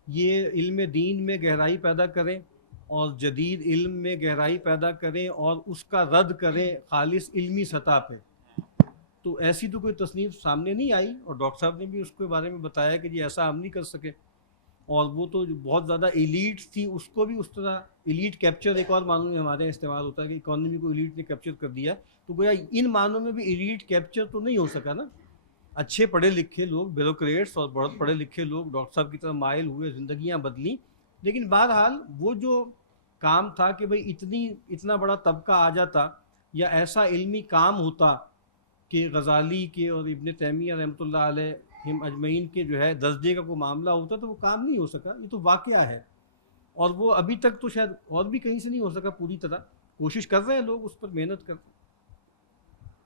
یہ علم دین میں گہرائی پیدا کریں اور جدید علم میں گہرائی پیدا کریں اور اس کا رد کریں خالص علمی سطح پہ. تو ایسی تو کوئی تصنیف سامنے نہیں آئی, اور ڈاکٹر صاحب نے بھی اس کے بارے میں بتایا کہ جی ایسا ہم نہیں کر سکے. اور وہ تو بہت زیادہ ایلیٹ تھی, اس کو بھی اس طرح ایلیٹ کیپچر, ایک اور معنوں میں ہمارے استعمال ہوتا ہے کہ اکانومی کو ایلیٹ نے کیپچر کر دیا, تو گویا ان معنوں میں بھی ایلیٹ کیپچر تو نہیں ہو سکا نا. اچھے پڑھے لکھے لوگ, بیوروکریٹس اور بہت پڑھے لکھے لوگ ڈاکٹر صاحب کی طرف مائل ہوئے, زندگیاں بدلیں. لیکن بہرحال وہ جو کام تھا کہ بھئی اتنا بڑا طبقہ آ جاتا, یا ایسا علمی کام ہوتا کہ غزالی کے اور ابن تیمیہ رحمۃ اللہ علیہ ہم اجمعین کے جو ہے درجے کا کوئی معاملہ ہوتا, تو وہ کام نہیں ہو سکا. یہ تو واقعہ ہے, اور وہ ابھی تک تو شاید اور بھی کہیں سے نہیں ہو سکا پوری طرح. کوشش کر رہے ہیں لوگ, اس پر محنت کر رہے ہیں.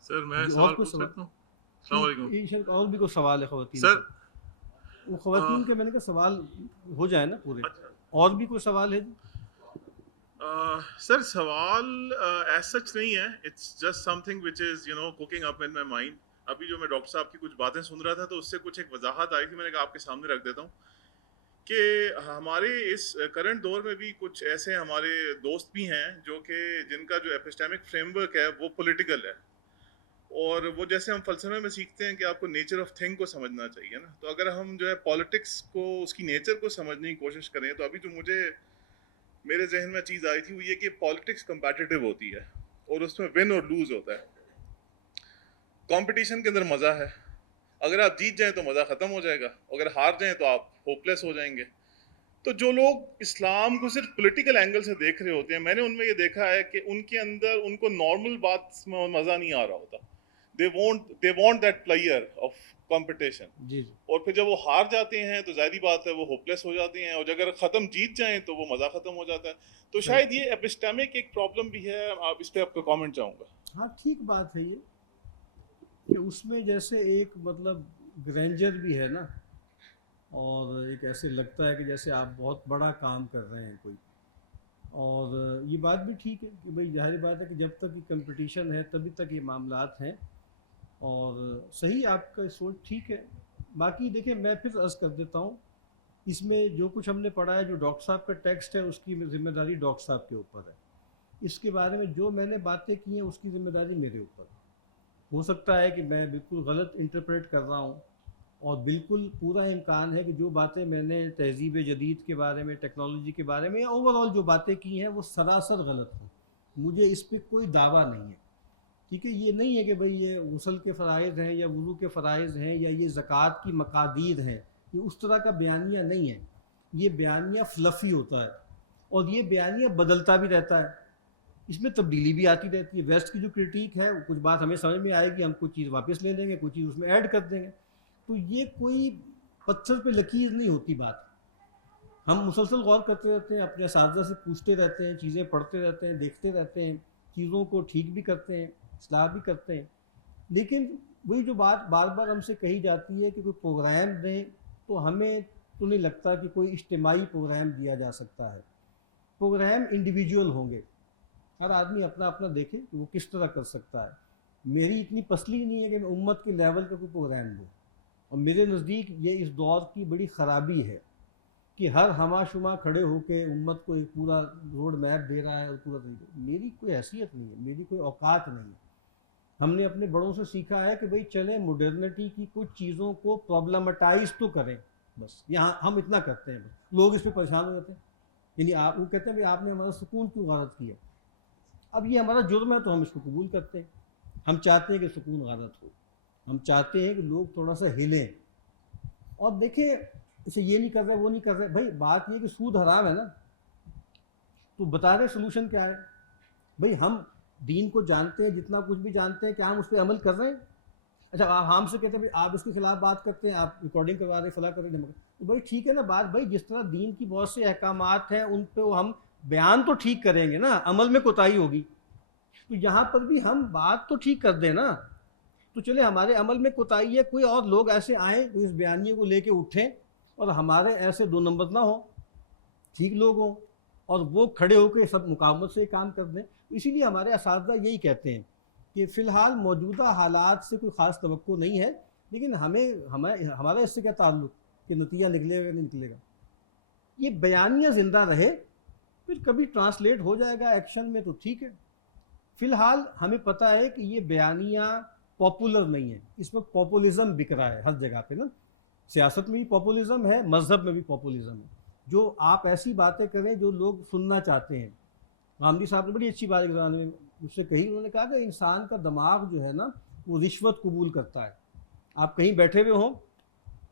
سر میں سوال پوچھ سکتا ہوں؟ السلام علیکم اور بھی کوئی سوال ہے خواتین سر. وہ خواتین کے میں نے کہا سوال ہو جائے نا پورے. اور بھی کوئی سوال ہے جی؟ سر سوال ایز سچ نہیں ہے, it's just something which is cooking up in my mind. ابھی جو میں ڈاکٹر صاحب کی کچھ باتیں سن رہا تھا تو اس سے کچھ ایک وضاحت آئی تھی, میں نے کہا آپ کے سامنے رکھ دیتا ہوں کہ ہمارے اس کرنٹ دور میں بھی کچھ ایسے ہمارے دوست بھی ہیں جو کہ جن کا جو ایپسٹیمک فریم ورک ہے وہ پولیٹیکل ہے, اور وہ جیسے ہم فلسفے میں سیکھتے ہیں کہ آپ کو نیچر آف تھنگ کو سمجھنا چاہیے نا, تو اگر ہم جو ہے پالیٹکس کو, اس کی نیچر کو سمجھنے کی کوشش کریں, تو ابھی جو میرے ذہن میں چیز آئی تھی وہ یہ کہ پالیٹکس کمپیٹیٹیو ہوتی ہے اور اس میں ون اور لوز ہوتا ہے. کمپٹیشن کے اندر مزہ ہے, اگر آپ جیت جائیں تو مزہ ختم ہو جائے گا, اگر ہار جائیں تو آپ ہوپلیس ہو جائیں گے. تو جو لوگ اسلام کو صرف پولیٹیکل اینگل سے دیکھ رہے ہوتے ہیں, میں نے ان میں یہ دیکھا ہے کہ ان کے اندر ان کو نارمل بات میں مزہ نہیں آ رہا ہوتا. they want that player of competition. جی اور پھر جب وہ ہار جاتے ہیں تو ظاہری بات ہے وہ ہوپلیس ہو جاتے ہیں, اور اگر جیت جائیں تو وہ مزہ ختم ہو جاتا ہے. تو شاید یہ ایپسٹیمک ایک پرابلم بھی ہے. آپ اس پہ آپ کا کامنٹ چاہوں گا. ہاں ٹھیک بات ہے یہ کہ اس میں جیسے ایک مطلب گرینجر بھی ہے نا, اور ایک ایسے لگتا ہے کہ جیسے آپ بہت بڑا کام کر رہے ہیں کوئی. اور یہ بات بھی ٹھیک ہے کہ بھئی ظاہر بات ہے کہ جب تک یہ کمپٹیشن ہے تبھی تک یہ معاملات ہیں, اور صحیح آپ کا سوچ ٹھیک ہے. باقی دیکھیں میں پھر عرض کر دیتا ہوں اس میں جو کچھ ہم نے پڑھا ہے، جو ڈاکٹر صاحب کا ٹیکسٹ ہے، اس کی ذمہ داری ڈاکٹر صاحب کے اوپر ہے. اس کے بارے میں جو میں نے باتیں کی ہیں اس کی ذمہ داری میرے اوپر ہے. ہو سکتا ہے کہ میں بالکل غلط انٹرپریٹ کر رہا ہوں، اور بالکل پورا امکان ہے کہ جو باتیں میں نے تہذیب جدید کے بارے میں، ٹیکنالوجی کے بارے میں، یا اوور آل جو باتیں کی ہیں وہ سراسر غلط ہیں. مجھے اس پہ کوئی دعویٰ نہیں ہے. ٹھیک ہے، یہ نہیں ہے کہ بھئی یہ غسل کے فرائض ہیں یا وضو کے فرائض ہیں یا یہ زکوٰۃ کی مقادیر ہیں، یہ اس طرح کا بیانیہ نہیں ہے. یہ بیانیہ فلفی ہوتا ہے، اور یہ بیانیہ بدلتا بھی رہتا ہے، اس میں تبدیلی بھی آتی رہتی ہے. ویسٹ کی جو کرٹیک ہے، کچھ بات ہمیں سمجھ میں آئے گی، ہم کچھ چیز واپس لے لیں گے، کچھ چیز اس میں ایڈ کر دیں گے. تو یہ کوئی پتھر پہ لکیر نہیں ہوتی بات. ہم مسلسل غور کرتے رہتے ہیں، اپنے اساتذہ سے پوچھتے رہتے ہیں، چیزیں پڑھتے رہتے ہیں، دیکھتے رہتے ہیں، چیزوں کو ٹھیک بھی کرتے ہیں، اصلاح بھی کرتے ہیں. لیکن وہی جو بات بار بار ہم سے کہی جاتی ہے کہ کوئی پروگرام دیں، تو ہمیں تو نہیں لگتا کہ کوئی اجتماعی پروگرام دیا جا سکتا ہے. پروگرام انڈیویجول ہوں گے، ہر آدمی اپنا اپنا دیکھے کہ وہ کس طرح کر سکتا ہے. میری اتنی پسلی نہیں ہے کہ میں امت کے لیول کا کوئی پروگرام دوں، اور میرے نزدیک یہ اس دور کی بڑی خرابی ہے کہ ہر ہما شما کھڑے ہو کے امت کو ایک پورا روڈ میپ دے رہا ہے اور پورا طریقہ. میری کوئی حیثیت نہیں ہے، میری کوئی اوقات نہیں ہے. ہم نے اپنے بڑوں سے سیکھا ہے کہ بھئی چلیں ماڈرنٹی کی کچھ چیزوں کو پرابلمٹائز تو کریں، بس یہاں ہم اتنا کرتے ہیں. لوگ اس پہ پریشان ہو جاتے ہیں، یعنی آپ وہ کہتے ہیں کہ آپ نے ہمارا سکون کیوں غارت کیا. اب یہ ہمارا جرم ہے تو ہم اس کو قبول کرتے ہیں. ہم چاہتے ہیں کہ سکون غارت ہو، ہم چاہتے ہیں کہ لوگ تھوڑا سا ہلیں. اور دیکھیں اسے یہ نہیں کر رہے، وہ نہیں کر رہے. بھائی بات یہ کہ سود حرام ہے نا، تو بتا رہے سلوشن کیا ہے. بھئی ہم دین کو جانتے ہیں، جتنا کچھ بھی جانتے ہیں، کیا ہم اس پہ عمل کر رہے ہیں؟ اچھا آپ ہم سے کہتے ہیں آپ اس کے خلاف بات کرتے ہیں، آپ ریکارڈنگ کروا رہے ہیں، فلاں کر رہے ہیں. تو بھائی ٹھیک ہے نا بات، بھائی جس طرح دین کی بہت سے احکامات ہیں ان پہ ہم بیان تو ٹھیک کریں گے نا، عمل میں کوتاہی ہوگی تو یہاں پر بھی ہم بات تو ٹھیک کر دیں نا. تو چلے ہمارے عمل میں کوتاہی ہے، کوئی اور لوگ ایسے آئیں جو اس بیانیے کو لے کے اٹھیں اور ہمارے ایسے دو نمبر نہ ہوں، ٹھیک لوگ ہوں، اور وہ کھڑے ہو کے سب مقاومت سے کام کر دیں. اسی لیے ہمارے اساتذہ یہی کہتے ہیں کہ فی الحال موجودہ حالات سے کوئی خاص توقع نہیں ہے، لیکن ہمارا اس سے کیا تعلق کہ نتیجہ نکلے گا نہیں نکلے گا. یہ بیانیہ زندہ رہے، پھر کبھی ٹرانسلیٹ ہو جائے گا ایکشن میں تو ٹھیک ہے. فی الحال ہمیں پتہ ہے کہ یہ بیانیہ پاپولر نہیں ہے. اس وقت پاپولزم بک رہا ہے ہر جگہ پہ نا، سیاست میں بھی پاپولزم ہے، مذہب میں بھی پاپولزم ہے. جو آپ ایسی باتیں کریں جو لوگ سننا چاہتے ہیں. غامدی صاحب نے بڑی اچھی بات ایک زمانے میں مجھ سے کہی، انہوں نے کہا کہ انسان کا دماغ جو ہے نا وہ رشوت قبول کرتا ہے. آپ کہیں بیٹھے ہوئے ہوں،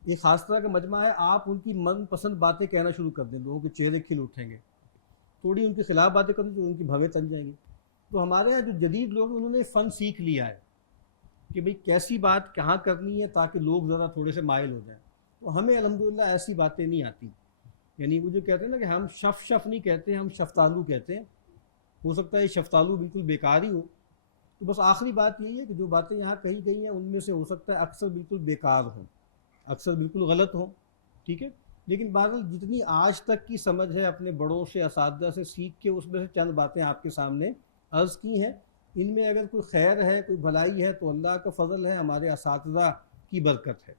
ایک خاص طرح کا مجمع ہے، آپ ان کی من پسند باتیں کہنا شروع کر دیں، لوگوں کے چہرے کھل اٹھیں گے. تھوڑی ان کے خلاف باتیں کریں تو ان کی بھویں تن جائیں گی. تو ہمارے یہاں جو جدید لوگ انہوں نے فن سیکھ لیا ہے کہ بھئی کیسی بات کہاں کرنی ہے تاکہ لوگ ذرا تھوڑے سے مائل ہو جائیں. تو ہمیں الحمدللہ ایسی باتیں نہیں آتی. یعنی وہ جو کہتے ہیں نا کہ ہم شف نہیں کہتے، ہم شفتالو کہتے ہیں. ہو سکتا ہے شفتالو بالکل بیکار ہی ہو. تو بس آخری بات یہی ہے کہ جو باتیں یہاں کہی گئی ہیں ان میں سے ہو سکتا ہے اکثر بالکل بیکار ہوں، اکثر بالکل غلط ہوں، ٹھیک ہے. لیکن بہرحال جتنی آج تک کی سمجھ ہے اپنے بڑوں سے، اساتذہ سے سیکھ کے، اس میں سے چند باتیں آپ کے سامنے عرض کی ہیں. ان میں اگر کوئی خیر ہے، کوئی بھلائی ہے تو اللہ کا فضل ہے، ہمارے اساتذہ کی برکت ہے،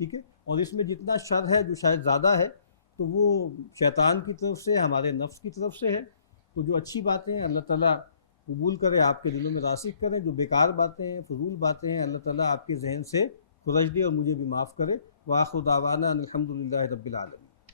ٹھیک ہے. اور اس میں جتنا شر ہے جو شاید زیادہ ہے تو وہ شیطان کی طرف سے، ہمارے نفس کی طرف سے ہے. تو جو اچھی باتیں ہیں اللہ تعالیٰ قبول کرے، آپ کے دلوں میں راسخ کریں. جو بیکار باتیں ہیں، فضول باتیں ہیں، اللہ تعالیٰ آپ کے ذہن سے خرج دے اور مجھے بھی معاف کرے. وآخر دعوانا ان الحمد للہ رب العالمین.